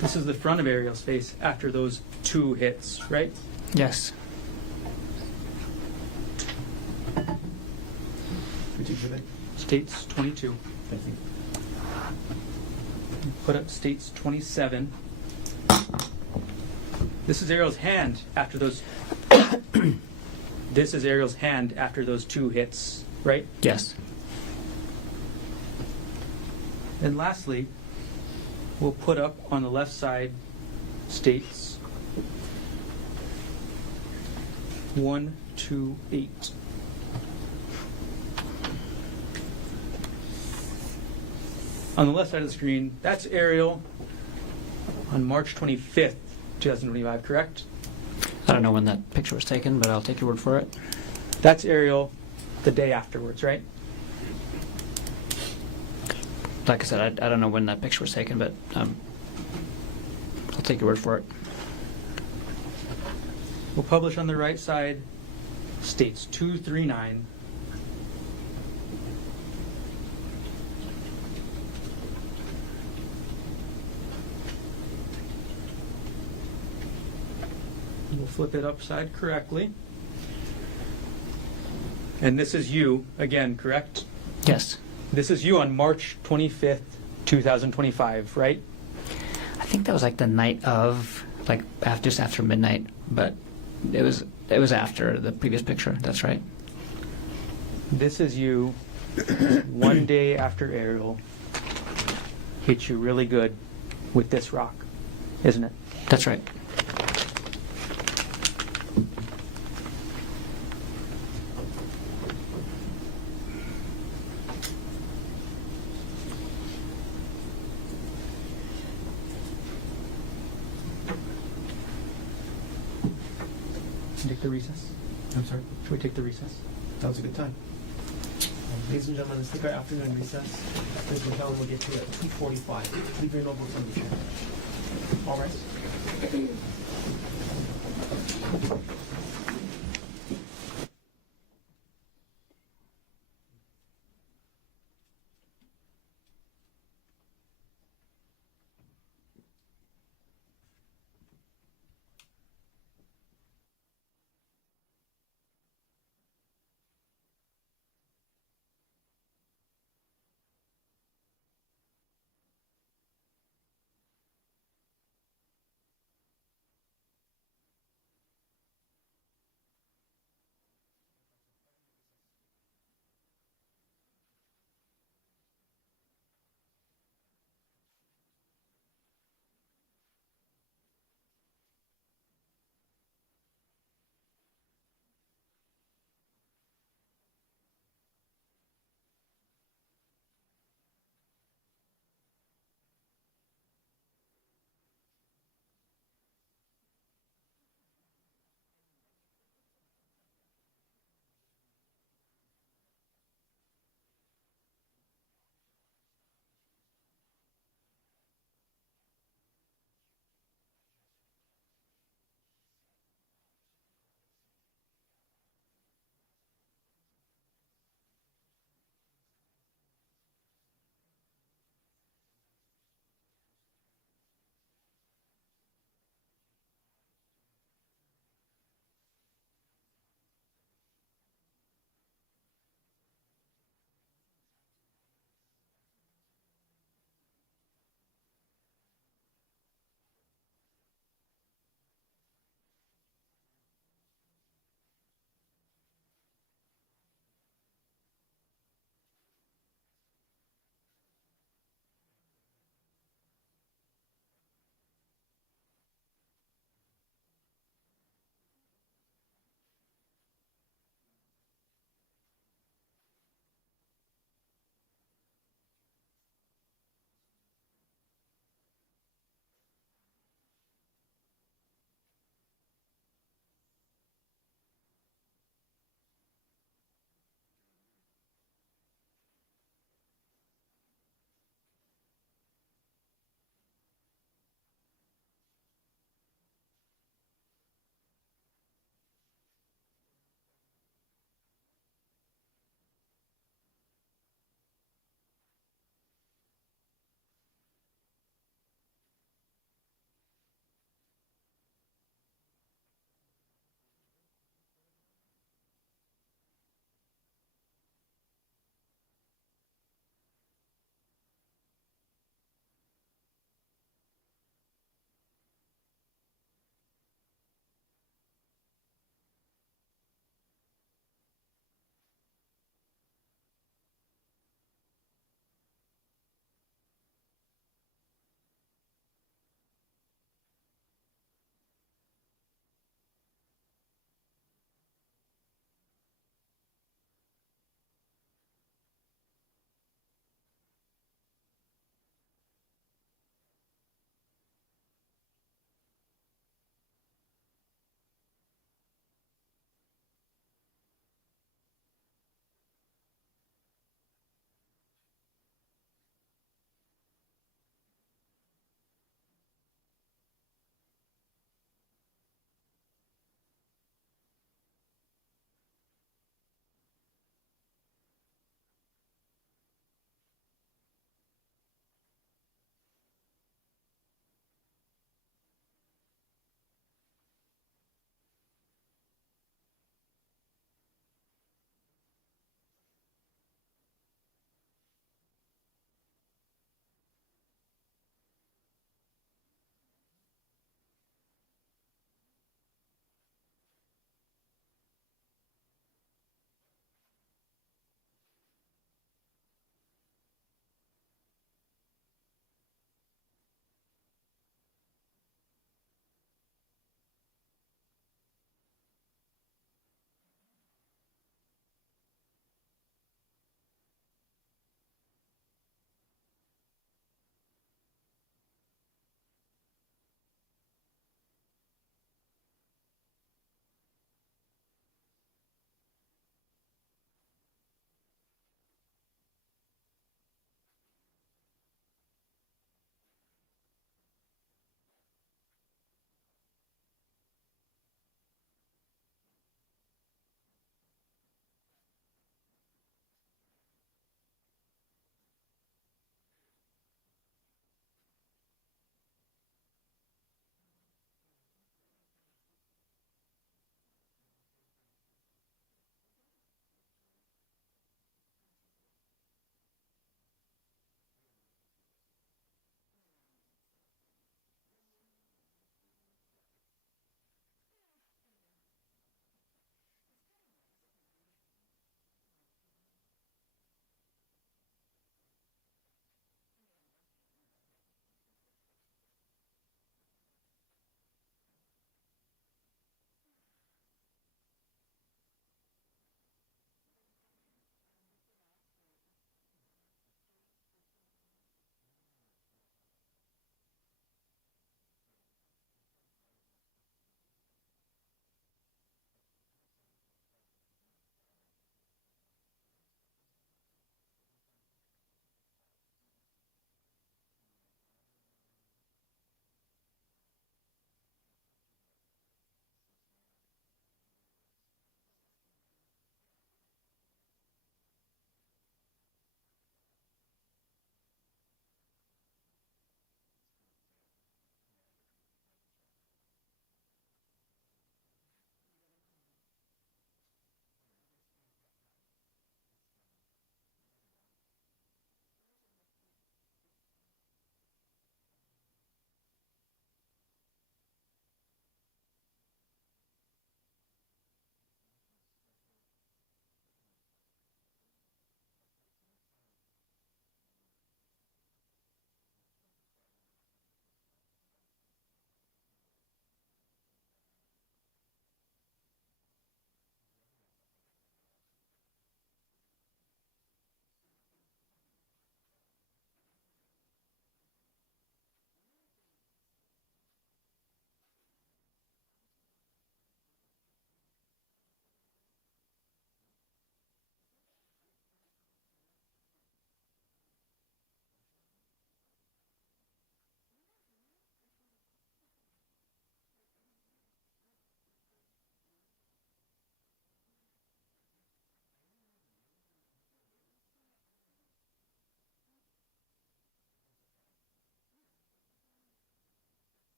This is the front of Ariel's face after those 2 hits, right? Yes. Which exhibit? States 22. Thank you. Put up States 27. This is Ariel's hand after those. This is Ariel's hand after those 2 hits, right? Yes. And lastly, we'll put up on the left side States 1, 2, 8. On the left side of the screen, that's Ariel on March 25th, 2025, correct? I don't know when that picture was taken, but I'll take your word for it. That's Ariel the day afterwards, right? Like I said, I don't know when that picture was taken, but I'll take your word for it. We'll publish on the right side States 239. We'll flip it upside correctly. And this is you, again, correct? Yes. This is you on March 25th, 2025, right? I think that was like the night of, like just after midnight, but it was after the previous picture. That's right. This is you one day after Ariel hit you really good with this rock, isn't it? That's right. Take the recess. I'm sorry. Should we take the recess? That was a good time. Ladies and gentlemen, let's take our afternoon recess. Ms. McKellen will get you at 2:45. Leave your notebooks on the chair. All right.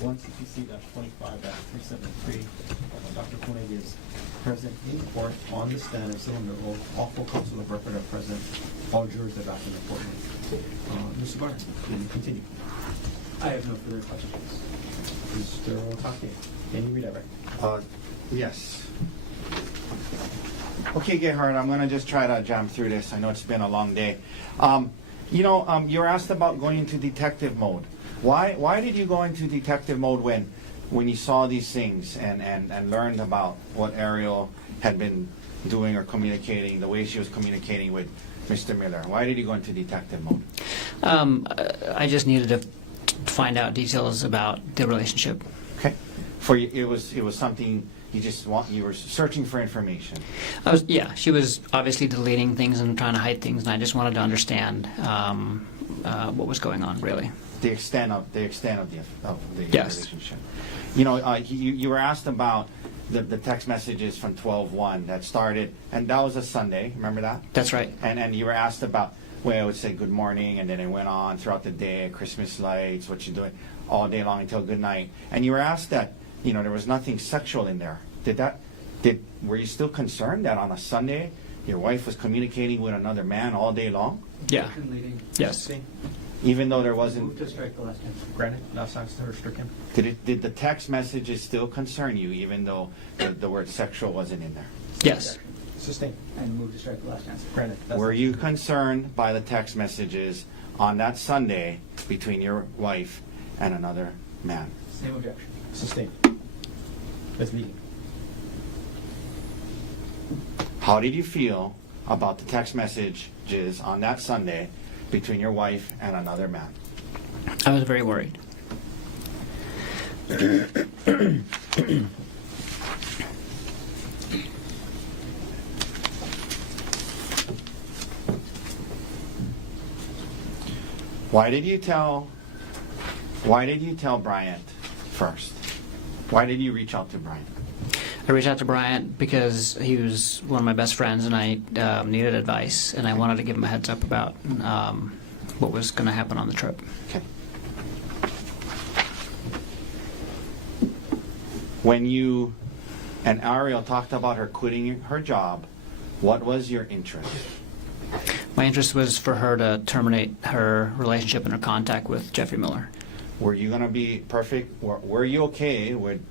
1CPC-25-373. Dr. Konig is present in court on the stand and still under oath. All full counsel of record are present. All jurors have acted accordingly. Mr. Garner, please continue. I have no further questions. Mr. Otake, can you redirect? Yes. Okay, Gerhardt, I'm going to just try to jam through this. I know it's been a long day. You were asked about going into detective mode. Why did you go into detective mode when you saw these things and learned about what Ariel had been doing or communicating, the way she was communicating with Mr. Miller? Why did you go into detective mode? I just needed to find out details about the relationship. Okay. For you, it was something you were searching for information. She was obviously deleting things and trying to hide things, and I just wanted to understand what was going on, really. The extent of the Yes. relationship. You were asked about the text messages from 12/1 that started, and that was a Sunday. Remember that? That's right. And you were asked about, well, it would say good morning, and then it went on throughout the day, Christmas lights, what you doing, all day long until good night. And you were asked that, there was nothing sexual in there. Were you still concerned that on a Sunday your wife was communicating with another man all day long? Yeah. Objection leading. Yes. Even though there Move wasn't. to strike the last answer. Granted, last answer or stricken. Did the text messages still concern you, even though the word sexual wasn't in there? Yes. Objection. Sustained. And move to strike the last answer. Granted. Were you concerned by the text messages on that Sunday between your wife and another man? Same objection. Sustained. Let's meeting. How did you feel about the text messages on that Sunday between your wife and another man? I was very worried. Why did you tell Bryant first? Why did you reach out to Bryant? I reached out to Bryant because he was one of my best friends, and I needed advice, and I wanted to give him a heads up about what was going to happen on the trip. Okay. When you and Ariel talked about her quitting her job, what was your interest? My interest was for her to terminate her relationship and her contact with Jeffrey Miller. Were you going to be perfect? Were you okay with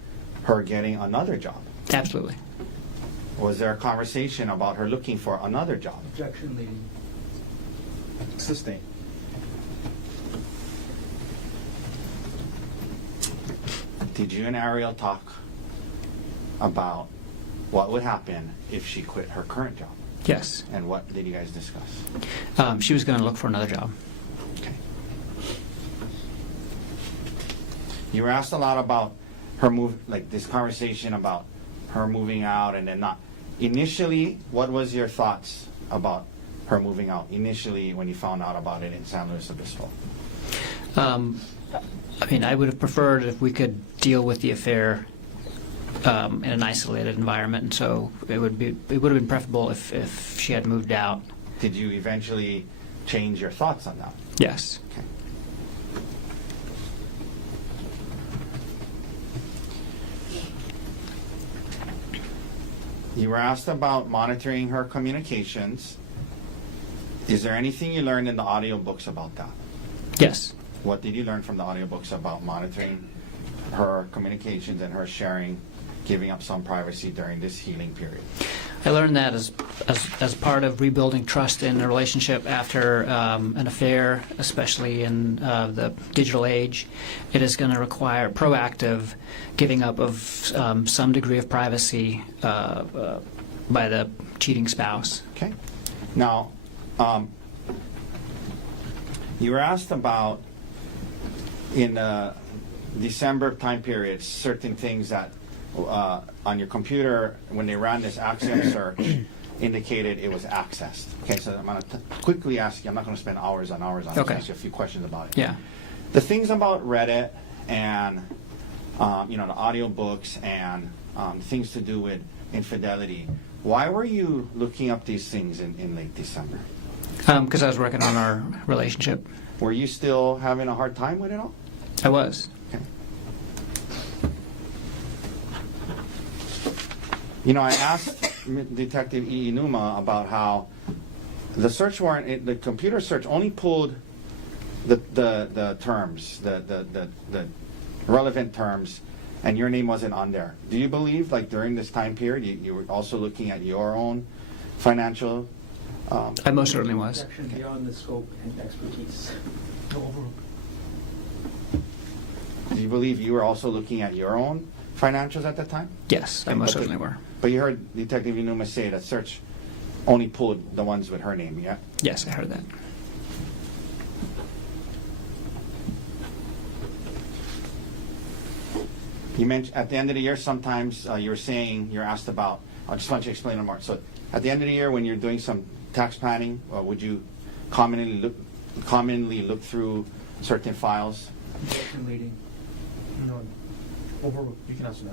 her getting another job? Absolutely. Was there a conversation about her looking for another job? Objection leading. Sustained. Did you and Ariel talk about what would happen if she quit her current job? Yes. And what did you guys discuss? She was going to look for another job. Okay. You were asked a lot about her this conversation about her moving out and then not. Initially, what was your thoughts about her moving out? Initially, when you found out about it in San Luis Obispo? I would have preferred if we could deal with the affair in an isolated environment, and so it would have been preferable if she had moved out. Did you eventually change your thoughts on that? Yes. Okay. You were asked about monitoring her communications. Is there anything you learned in the audiobooks about that? Yes. What did you learn from the audiobooks about monitoring her communications and her sharing, giving up some privacy during this healing period? I learned that as part of rebuilding trust in a relationship after an affair, especially in the digital age, it is going to require proactive giving up of some degree of privacy by the cheating spouse. Okay. Now, you were asked about in December time period certain things that on your computer, when they ran this Axiom search, indicated it was accessed. Okay, so I'm going to quickly ask you, I'm not going to spend hours on it, Okay. ask you a few questions about it. Yeah. The things about Reddit and, the audiobooks and things to do with infidelity, why were you looking up these things in late December? Because I was working on our relationship. Were you still having a hard time with it all? I was. Okay. You know, I asked Detective Inuma about how the search warrant, the computer search only pulled the terms, the relevant terms, and your name wasn't on there. Do you believe, like during this time period, you were also looking at your own financial? I most certainly was. Objection beyond the scope and expertise. Do you believe you were also looking at your own financials at that time? Yes, I most certainly were. But you heard Detective Inuma say that search only pulled the ones with her name, yeah? Yes, I heard that. You mentioned at the end of the year, sometimes you were saying, you're asked about, I just want you to explain it more. So at the end of the year, when you're doing some tax planning, would you commonly look through certain files? Objection leading. No, you can answer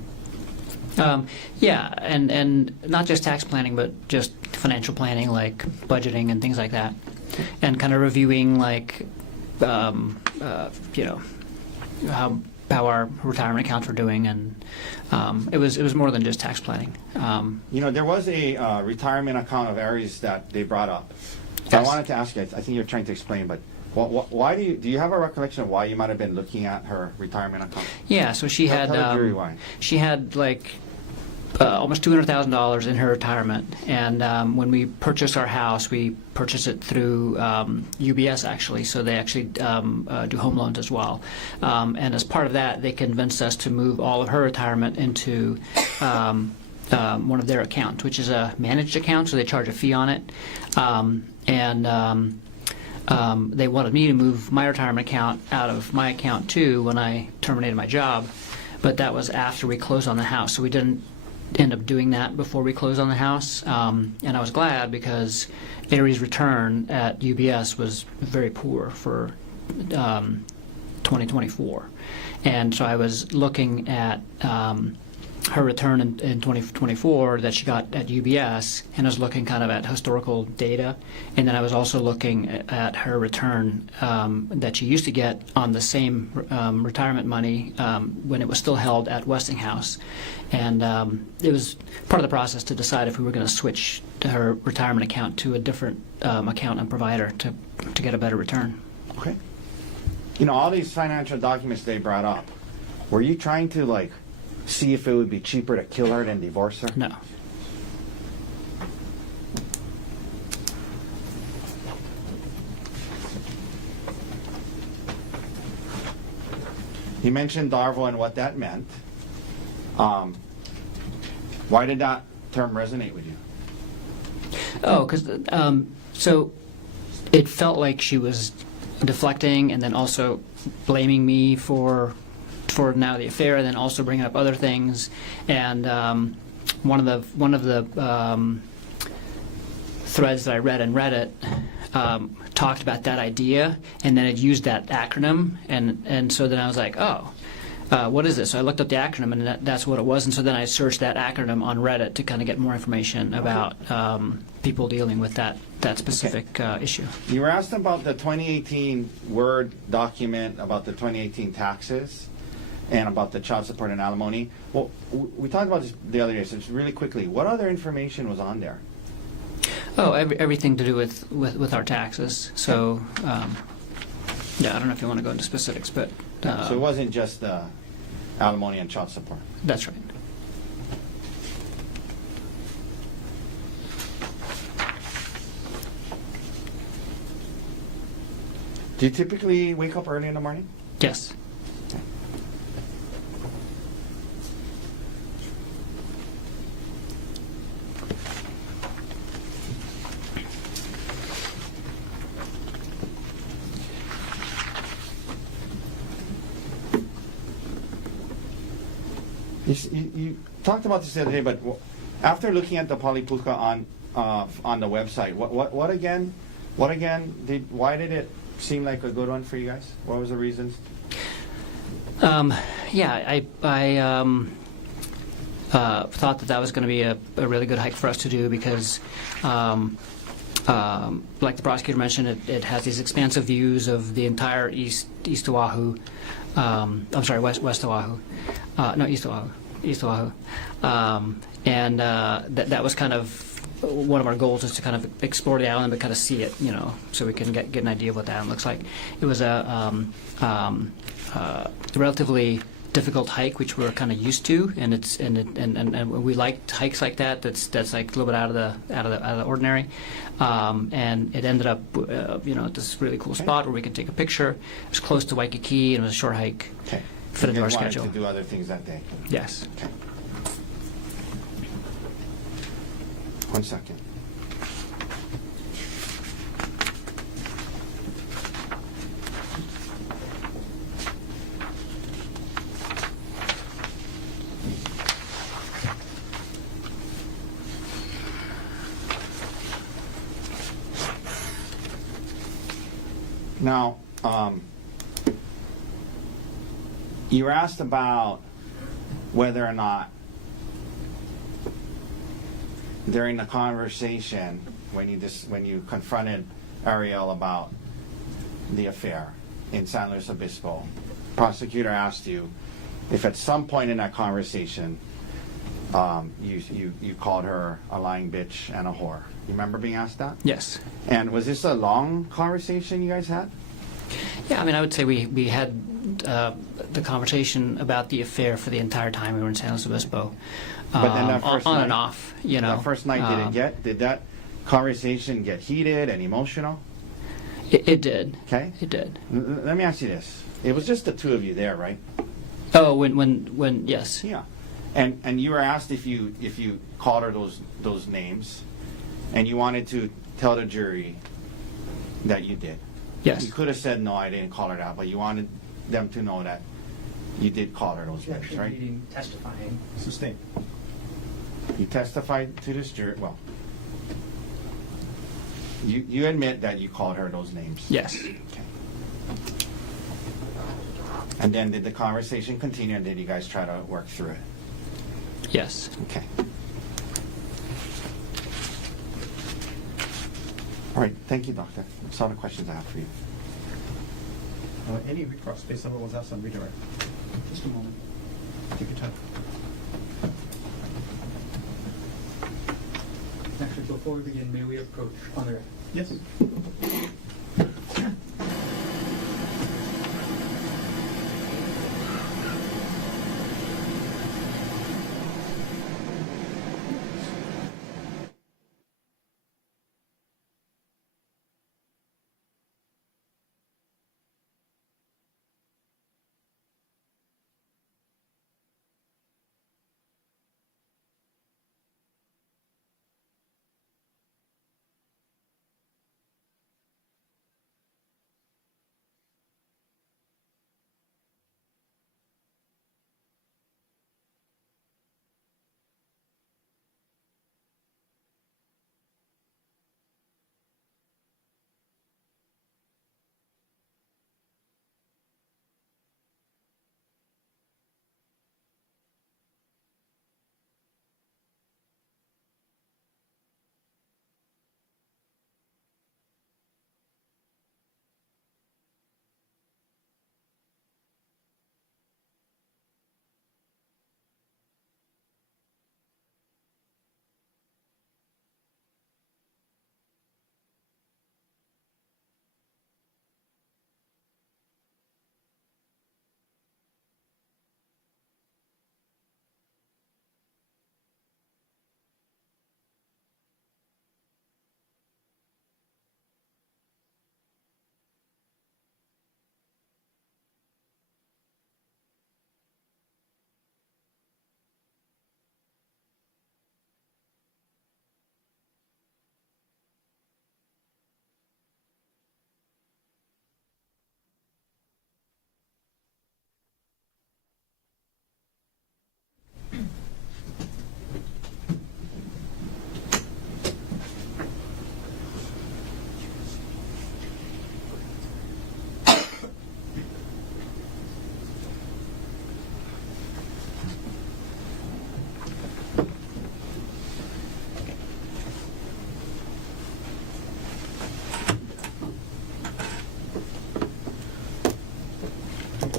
that. Yeah, and not just tax planning, but just financial planning, like budgeting and things like that, and kind of reviewing, like, you know, how our retirement accounts were doing, and it was more than just tax planning. You know, there was a retirement account of Aries that they brought up. So Yes. I wanted to ask you, I think you're trying to explain, but why do you have a recollection of why you might have been looking at her retirement account? Yeah, so she had Tell the jury why. she had like almost $200,000 in her retirement, and when we purchased our house, we purchased it through UBS actually. So they actually do home loans as well, and as part of that, they convinced us to move all of her retirement into one of their accounts, which is a managed account. So they charge a fee on it, and they wanted me to move my retirement account out of my account too when I terminated my job, but that was after we closed on the house, so we didn't end up doing that before we closed on the house. And I was glad because Aries' return at UBS was very poor for 2024, and so I was looking at her return in 2024 that she got at UBS, and I was looking kind of at historical data, and then I was also looking at her return that she used to get on the same retirement money when it was still held at Westinghouse, and it was part of the process to decide if we were going to switch to her retirement account to a different account and provider to get a better return. Okay. You know, all these financial documents they brought up, were you trying to, like, see if it would be cheaper to kill her than divorce her? No. You mentioned Darvo and what that meant. Why did that term resonate with you? Oh, because so it felt like she was deflecting and then also blaming me for now the affair, and then also bringing up other things. And one of the threads that I read in Reddit talked about that idea, and then it used that acronym, and so then I was like, oh. What is this? So I looked up the acronym, and that's what it was. And so then I searched that acronym on Reddit to kind of get more information about people dealing with that specific issue. You were asked about the 2018 Word document about the 2018 taxes and about the child support and alimony. Well, we talked about this the other day, so just really quickly, what other information was on there? Oh, everything to do with our taxes. So, yeah, I don't know if you want to go into specifics, but... So it wasn't just alimony and child support? That's right. Do you typically wake up early in the morning? Yes. You talked about this the other day, but after looking at the Palipuka on the website, what again? Why did it seem like a good one for you guys? What was the reasons? Yeah, I thought that was going to be a really good hike for us to do because, like the prosecutor mentioned, it has these expansive views of the entire East Oahu. I'm sorry, West Oahu. No, East Oahu. East Oahu. And that was kind of one of our goals, is to kind of explore the island, but kind of see it, so we can get an idea of what the island looks like. It was a relatively difficult hike, which we're kind of used to, and we liked hikes like that. That's like a little bit out of the ordinary, and it ended up at this really cool spot where we could take a picture. It was close to Waikiki, and it was a short hike. Okay. Fit into our You wanted schedule. to do other things that day. Yes. Okay. 1 second. Now, you were asked about whether or not during the conversation when you confronted Ariel about the affair in San Luis Obispo, prosecutor asked you if at some point in that conversation you called her a lying bitch and a whore. You remember being asked that? Yes. And was this a long conversation you guys had? Yeah, I mean, I would say we had the conversation about the affair for the entire time we were in San Luis Obispo. But then that first on night, and off, That first night, did that conversation get heated and emotional? It did. Okay. It did. Let me ask you this. It was just the two of you there, right? Oh, when yes. Yeah. And you were asked if you called her those names, and you wanted to tell the jury that you did. Yes. You could have said, no, I didn't call her that, but you wanted them to know that you did call her those names, Actually right? reading, testifying. Sustained. You testified to this jury, well, you admit that you called her those names. Yes. Okay. And then did the conversation continue, and did you guys try to work through it? Yes. Okay. All right, thank you, doctor. That's all the questions I have for you. Any recross based on what was asked on redirect? Just a moment. Take your time. Actually, before we begin, may we approach on the record? Yes.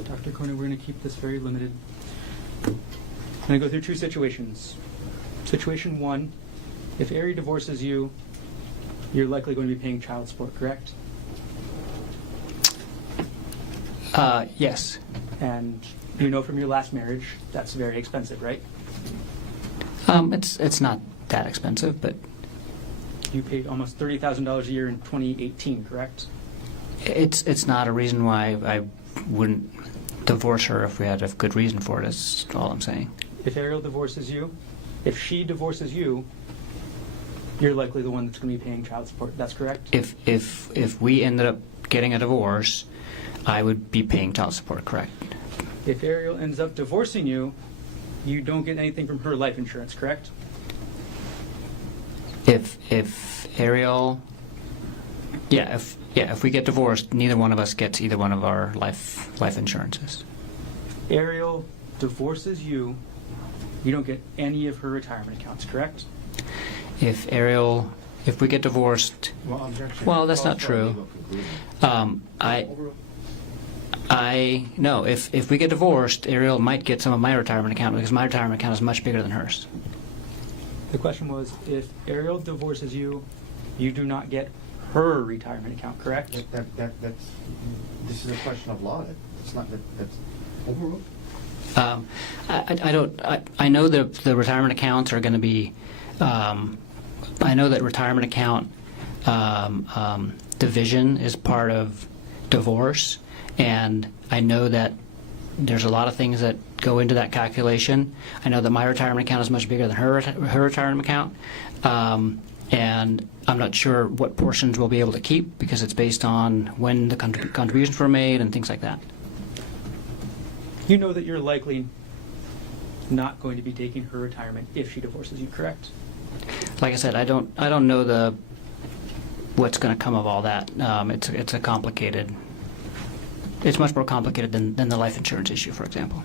Dr. Konig, we're going to keep this very limited. I'm going to go through two situations. Situation one, if Ari divorces you, you're likely going to be paying child support, correct? Yes. And you know from your last marriage, that's very expensive, right? It's not that expensive, but You paid almost $30,000 a year in 2018, correct? it's not a reason why I wouldn't divorce her if we had a good reason for it. That's all I'm saying. If Ariel divorces you, if she divorces you, you're likely the one that's going to be paying child support. That's correct? If we ended up getting a divorce, I would be paying child support, correct? If Ariel ends up divorcing you, you don't get anything from her life insurance, correct? If Ariel, if we get divorced, neither one of us gets either one of our life insurances. Ariel divorces you, you don't get any of her retirement accounts, correct? If we get divorced, Objection. well, that's not Call for a true. legal conclusion. No, if we get divorced, Ariel might get some of my retirement account because my retirement account is much bigger than hers. The question was, if Ariel divorces you, you do not get her retirement account, correct? This is a question of law. It's not that's overruled. I know the retirement accounts are going to be. I know that retirement account division is part of divorce, and I know that there's a lot of things that go into that calculation. I know that my retirement account is much bigger than her retirement account, and I'm not sure what portions we'll be able to keep because it's based on when the contributions were made and things like that. You know that you're likely not going to be taking her retirement if she divorces you, correct? Like I said, I don't know what's going to come of all that. It's a complicated. It's much more complicated than the life insurance issue, for example.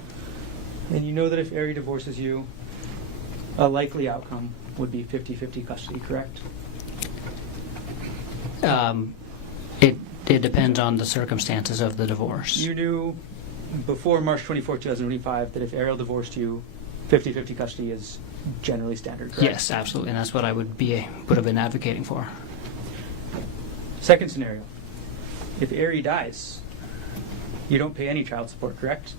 And you know that if Ari divorces you, a likely outcome would be 50-50 custody, correct? It depends on the circumstances of the divorce. You knew before March 24, 2025 that if Ariel divorced you, 50-50 custody is generally standard, correct? Yes, absolutely, and that's what I would have been advocating for. Second scenario, if Ari dies, you don't pay any child support, correct?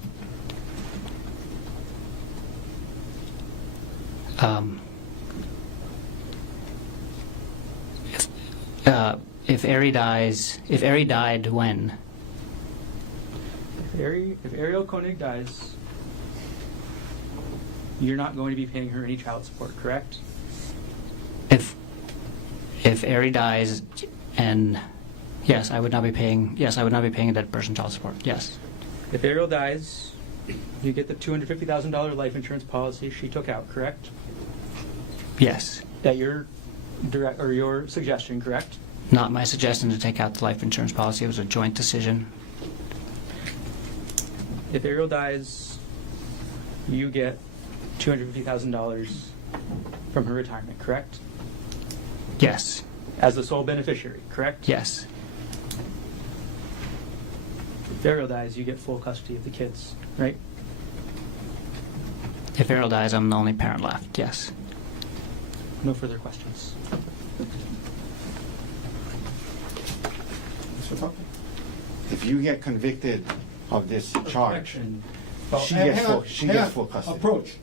If Ari died when? If Ariel Konig dies, you're not going to be paying her any child support, correct? If Ari dies, and yes, I would not be paying a dead person child support. Yes. If Ariel dies, you get the $250,000 life insurance policy she took out, correct? Yes. That your suggestion, correct? Not my suggestion to take out the life insurance policy. It was a joint decision. If Ariel dies, you get $250,000 from her retirement, correct? Yes. As the sole beneficiary, correct? Yes. If Ariel dies, you get full custody of the kids, right? If Ariel dies, I'm the only parent left. Yes. No further questions. Mr. Tucker? If you get convicted of this charge, Objection. she gets full custody. Approach.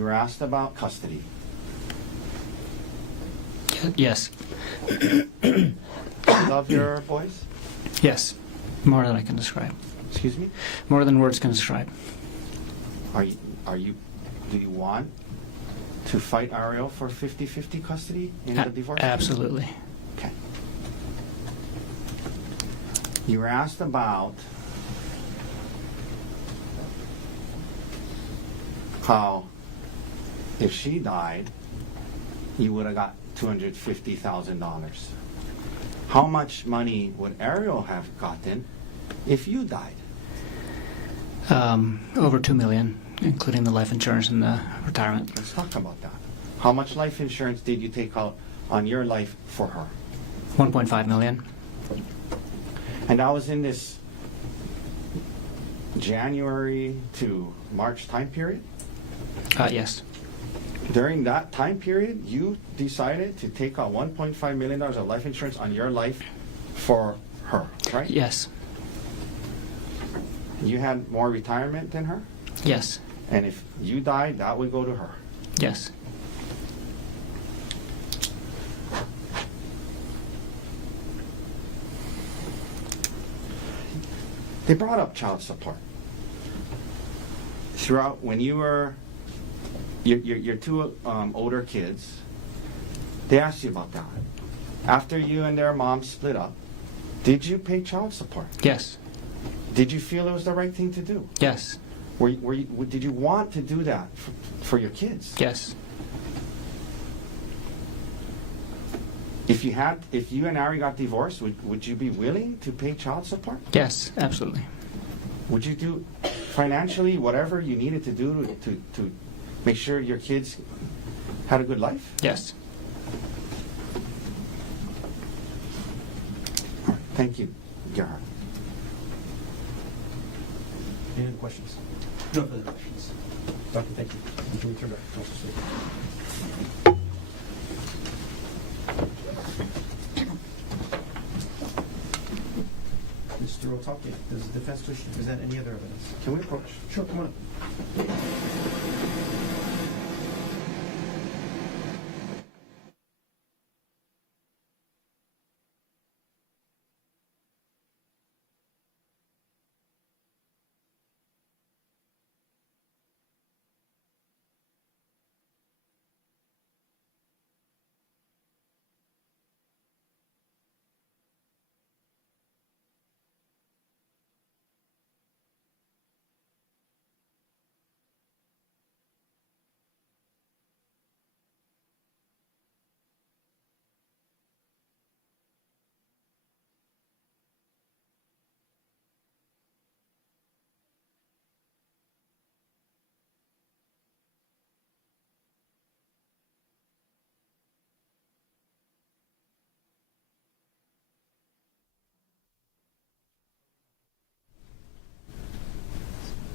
You were asked about custody. Yes. You love your boys? Yes. More than I can describe. Excuse me? More than words can describe. Do you want to fight Ariel for 50-50 custody in the divorce? Absolutely. Okay. You were asked about how if she died, you would have got $250,000. How much money would Ariel have gotten if you died? Over $2 million, including the life insurance and the retirement. Let's talk about that. How much life insurance did you take out on your life for her? $1.5 million. And that was in this January to March time period? Yes. During that time period, you decided to take out $1.5 million of life insurance on your life for her, right? Yes. You had more retirement than her? Yes. And if you died, that would go to her. Yes. They brought up child support. Throughout, when you were your two older kids, they asked you about that. After you and their mom split up, did you pay child support? Yes. Did you feel it was the right thing to do? Yes. Did you want to do that for your kids? Yes. If you and Ari got divorced, would you be willing to pay child support? Yes, absolutely. Would you do financially whatever you needed to do to make sure your kids had a good life? Yes. All right. Thank you, Gerhardt. Any other questions? No further questions. Doctor, thank you. You can return back to Council Street. Mr. Otake, does the defense wish to present any other evidence? Can we approach? Sure, come on up.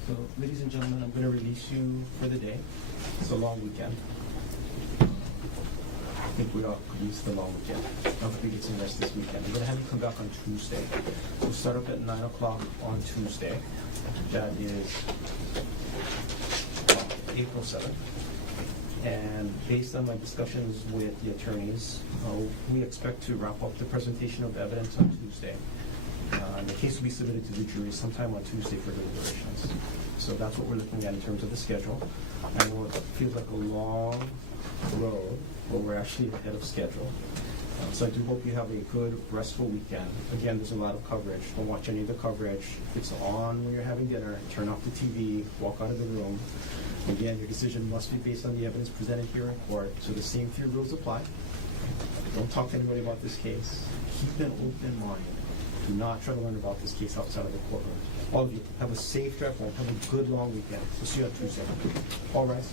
So, ladies and gentlemen, I'm going to release you for the day. It's a long weekend. I think we all could use the long weekend. I hope we get some rest this weekend. I'm going to have you come back on Tuesday. We'll start up at 9 o'clock on Tuesday. That is April 7th. And based on my discussions with the attorneys, we expect to wrap up the presentation of evidence on Tuesday. And the case will be submitted to the jury sometime on Tuesday for deliberations. So that's what we're looking at in terms of the schedule. I know it feels like a long road, but we're actually ahead of schedule. So I do hope you have a good, restful weekend. Again, there's a lot of coverage. Don't watch any of the coverage. If it's on when you're having dinner, turn off the TV, walk out of the room. Again, your decision must be based on the evidence presented here in court, so the same three rules apply. Don't talk to anybody about this case. Keep an open mind. Do not try to learn about this case outside of the courtroom. All of you, have a safe drive home. Have a good long weekend. We'll see you on Tuesday. All rise.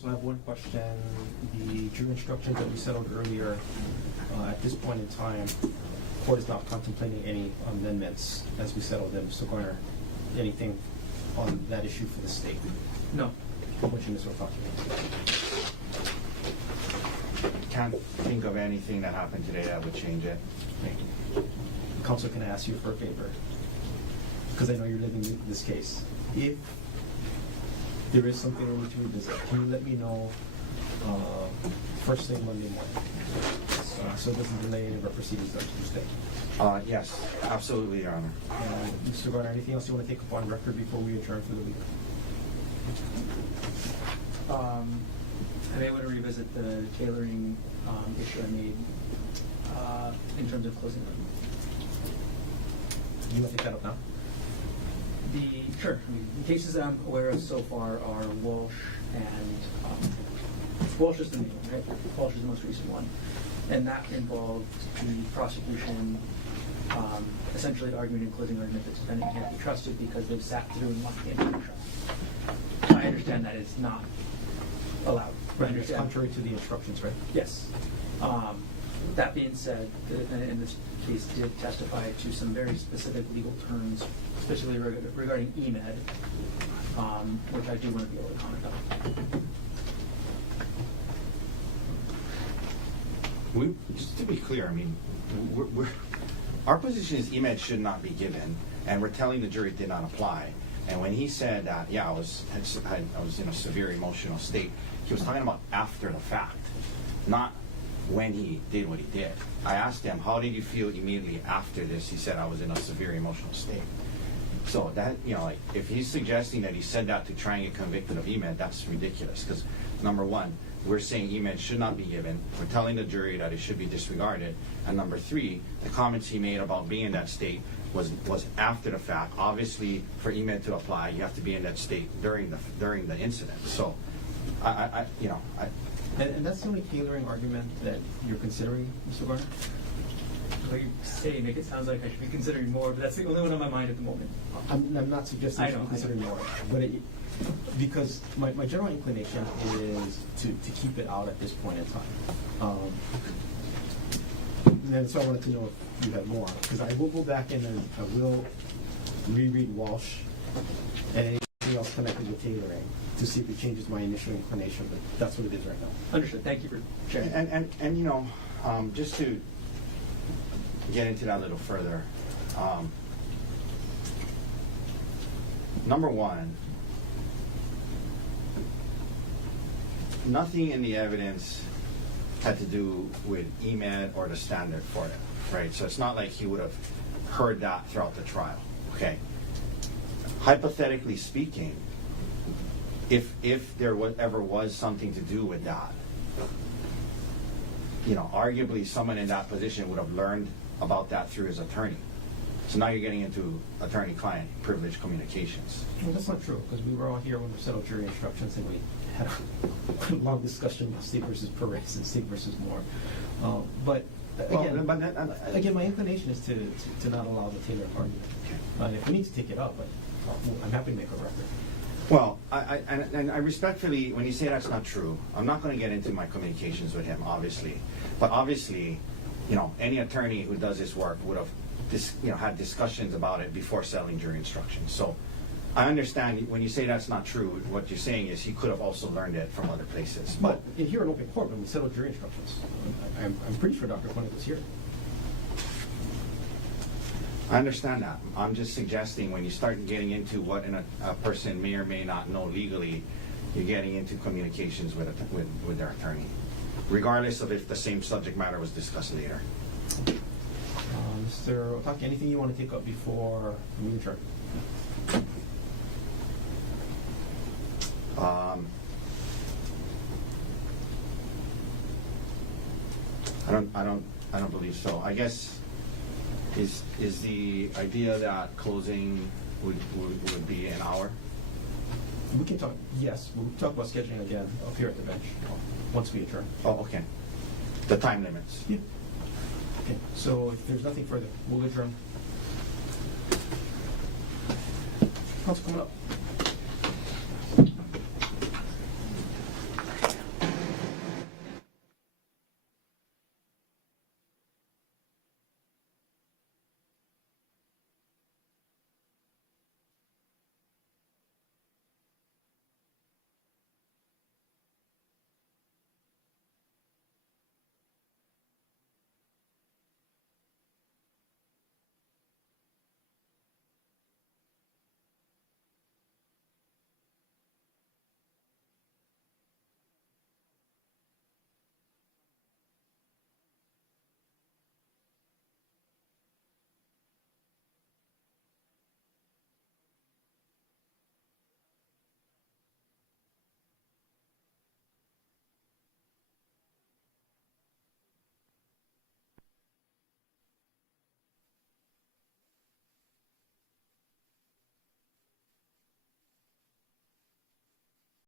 So I have one question. The jury instructions that we settled earlier, at this point in time, court is not contemplating any amendments as we settled them. Mr. Garner, anything on that issue for the state? No. What you, Mr. Otake? Can't think of anything that happened today that would change it. Thank you. Counsel, can I ask you for a favor? Because I know you're living this case. If there is something we need to revisit, can you let me know first thing Monday morning? So it doesn't delay any of our proceedings on Tuesday. Yes, absolutely, Your Honor. Mr. Garner, anything else you want to take up on record before we adjourn for the week? I may want to revisit the tailoring issue I made in terms of closing them. You want to take that up now? Sure. I mean, the cases that I'm aware of so far are Walsh and Walsh is the main one, right? Walsh is the most recent one, and that involved the prosecution essentially arguing in closing argument that the defendant can't be trusted because they've sat through and locked in on trial. I understand that is not allowed. Right, it's contrary to the instructions, right? Yes. That being said, the defendant in this case did testify to some very specific legal terms, especially regarding EMED, which I do want to be able to comment on. Just to be clear, I mean, our position is EMED should not be given, and we're telling the jury it did not apply. And when he said that, yeah, I was in a severe emotional state, he was talking about after the fact, not when he did what he did. I asked him, how did you feel immediately after this? He said, I was in a severe emotional state. So that, like, if he's suggesting that he said that to try and get convicted of EMED, that's ridiculous. Because number one, we're saying EMED should not be given. We're telling the jury that it should be disregarded. And number three, the comments he made about being in that state was after the fact. Obviously, for EMED to apply, you have to be in that state during the incident. So, And that's the only tailoring argument that you're considering, Mr. Garner? What you say make it sounds like I should be considering more, but that's the only one on my mind at the moment. I'm not suggesting you should be considering more, but because my general inclination is to keep it out at this point in time. And so I wanted to know if you had more, because I will go back in and I will reread Walsh and anything else connected with tailoring to see if it changes my initial inclination, but that's what it is right now. Understood. Thank you for sharing. And just to get into that a little further, number one, nothing in the evidence had to do with EMED or the standard for it, right? So it's not like he would have heard that throughout the trial, okay? Hypothetically speaking, if there ever was something to do with that, arguably someone in that position would have learned about that through his attorney. So now you're getting into attorney-client privileged communications. Well, that's not true, because we were all here when we settled jury instructions and we had a long discussion about State versus Perez and State versus Moore. But again, my inclination is to not allow the Taylor argument. And if we need to take it up, but I'm happy to make a record. Well, I respectfully, when you say that's not true, I'm not going to get into my communications with him, obviously. But obviously, any attorney who does this work would have had discussions about it before settling jury instructions. So I understand when you say that's not true, what you're saying is he could have also learned it from other places. But here in open court, when we settled jury instructions, I'm pretty sure Dr. Konig was here. I understand that. I'm just suggesting when you start getting into what a person may or may not know legally, you're getting into communications with their attorney, regardless of if the same subject matter was discussed later. Mr. Otake, anything you want to take up before we adjourn? I don't believe so. I guess is the idea that closing would be an hour? We can talk. Yes, we'll talk about scheduling again up here at the bench once we adjourn. Oh, okay. The time limits. Yeah. Okay. So if there's nothing further, we'll adjourn. Council coming up.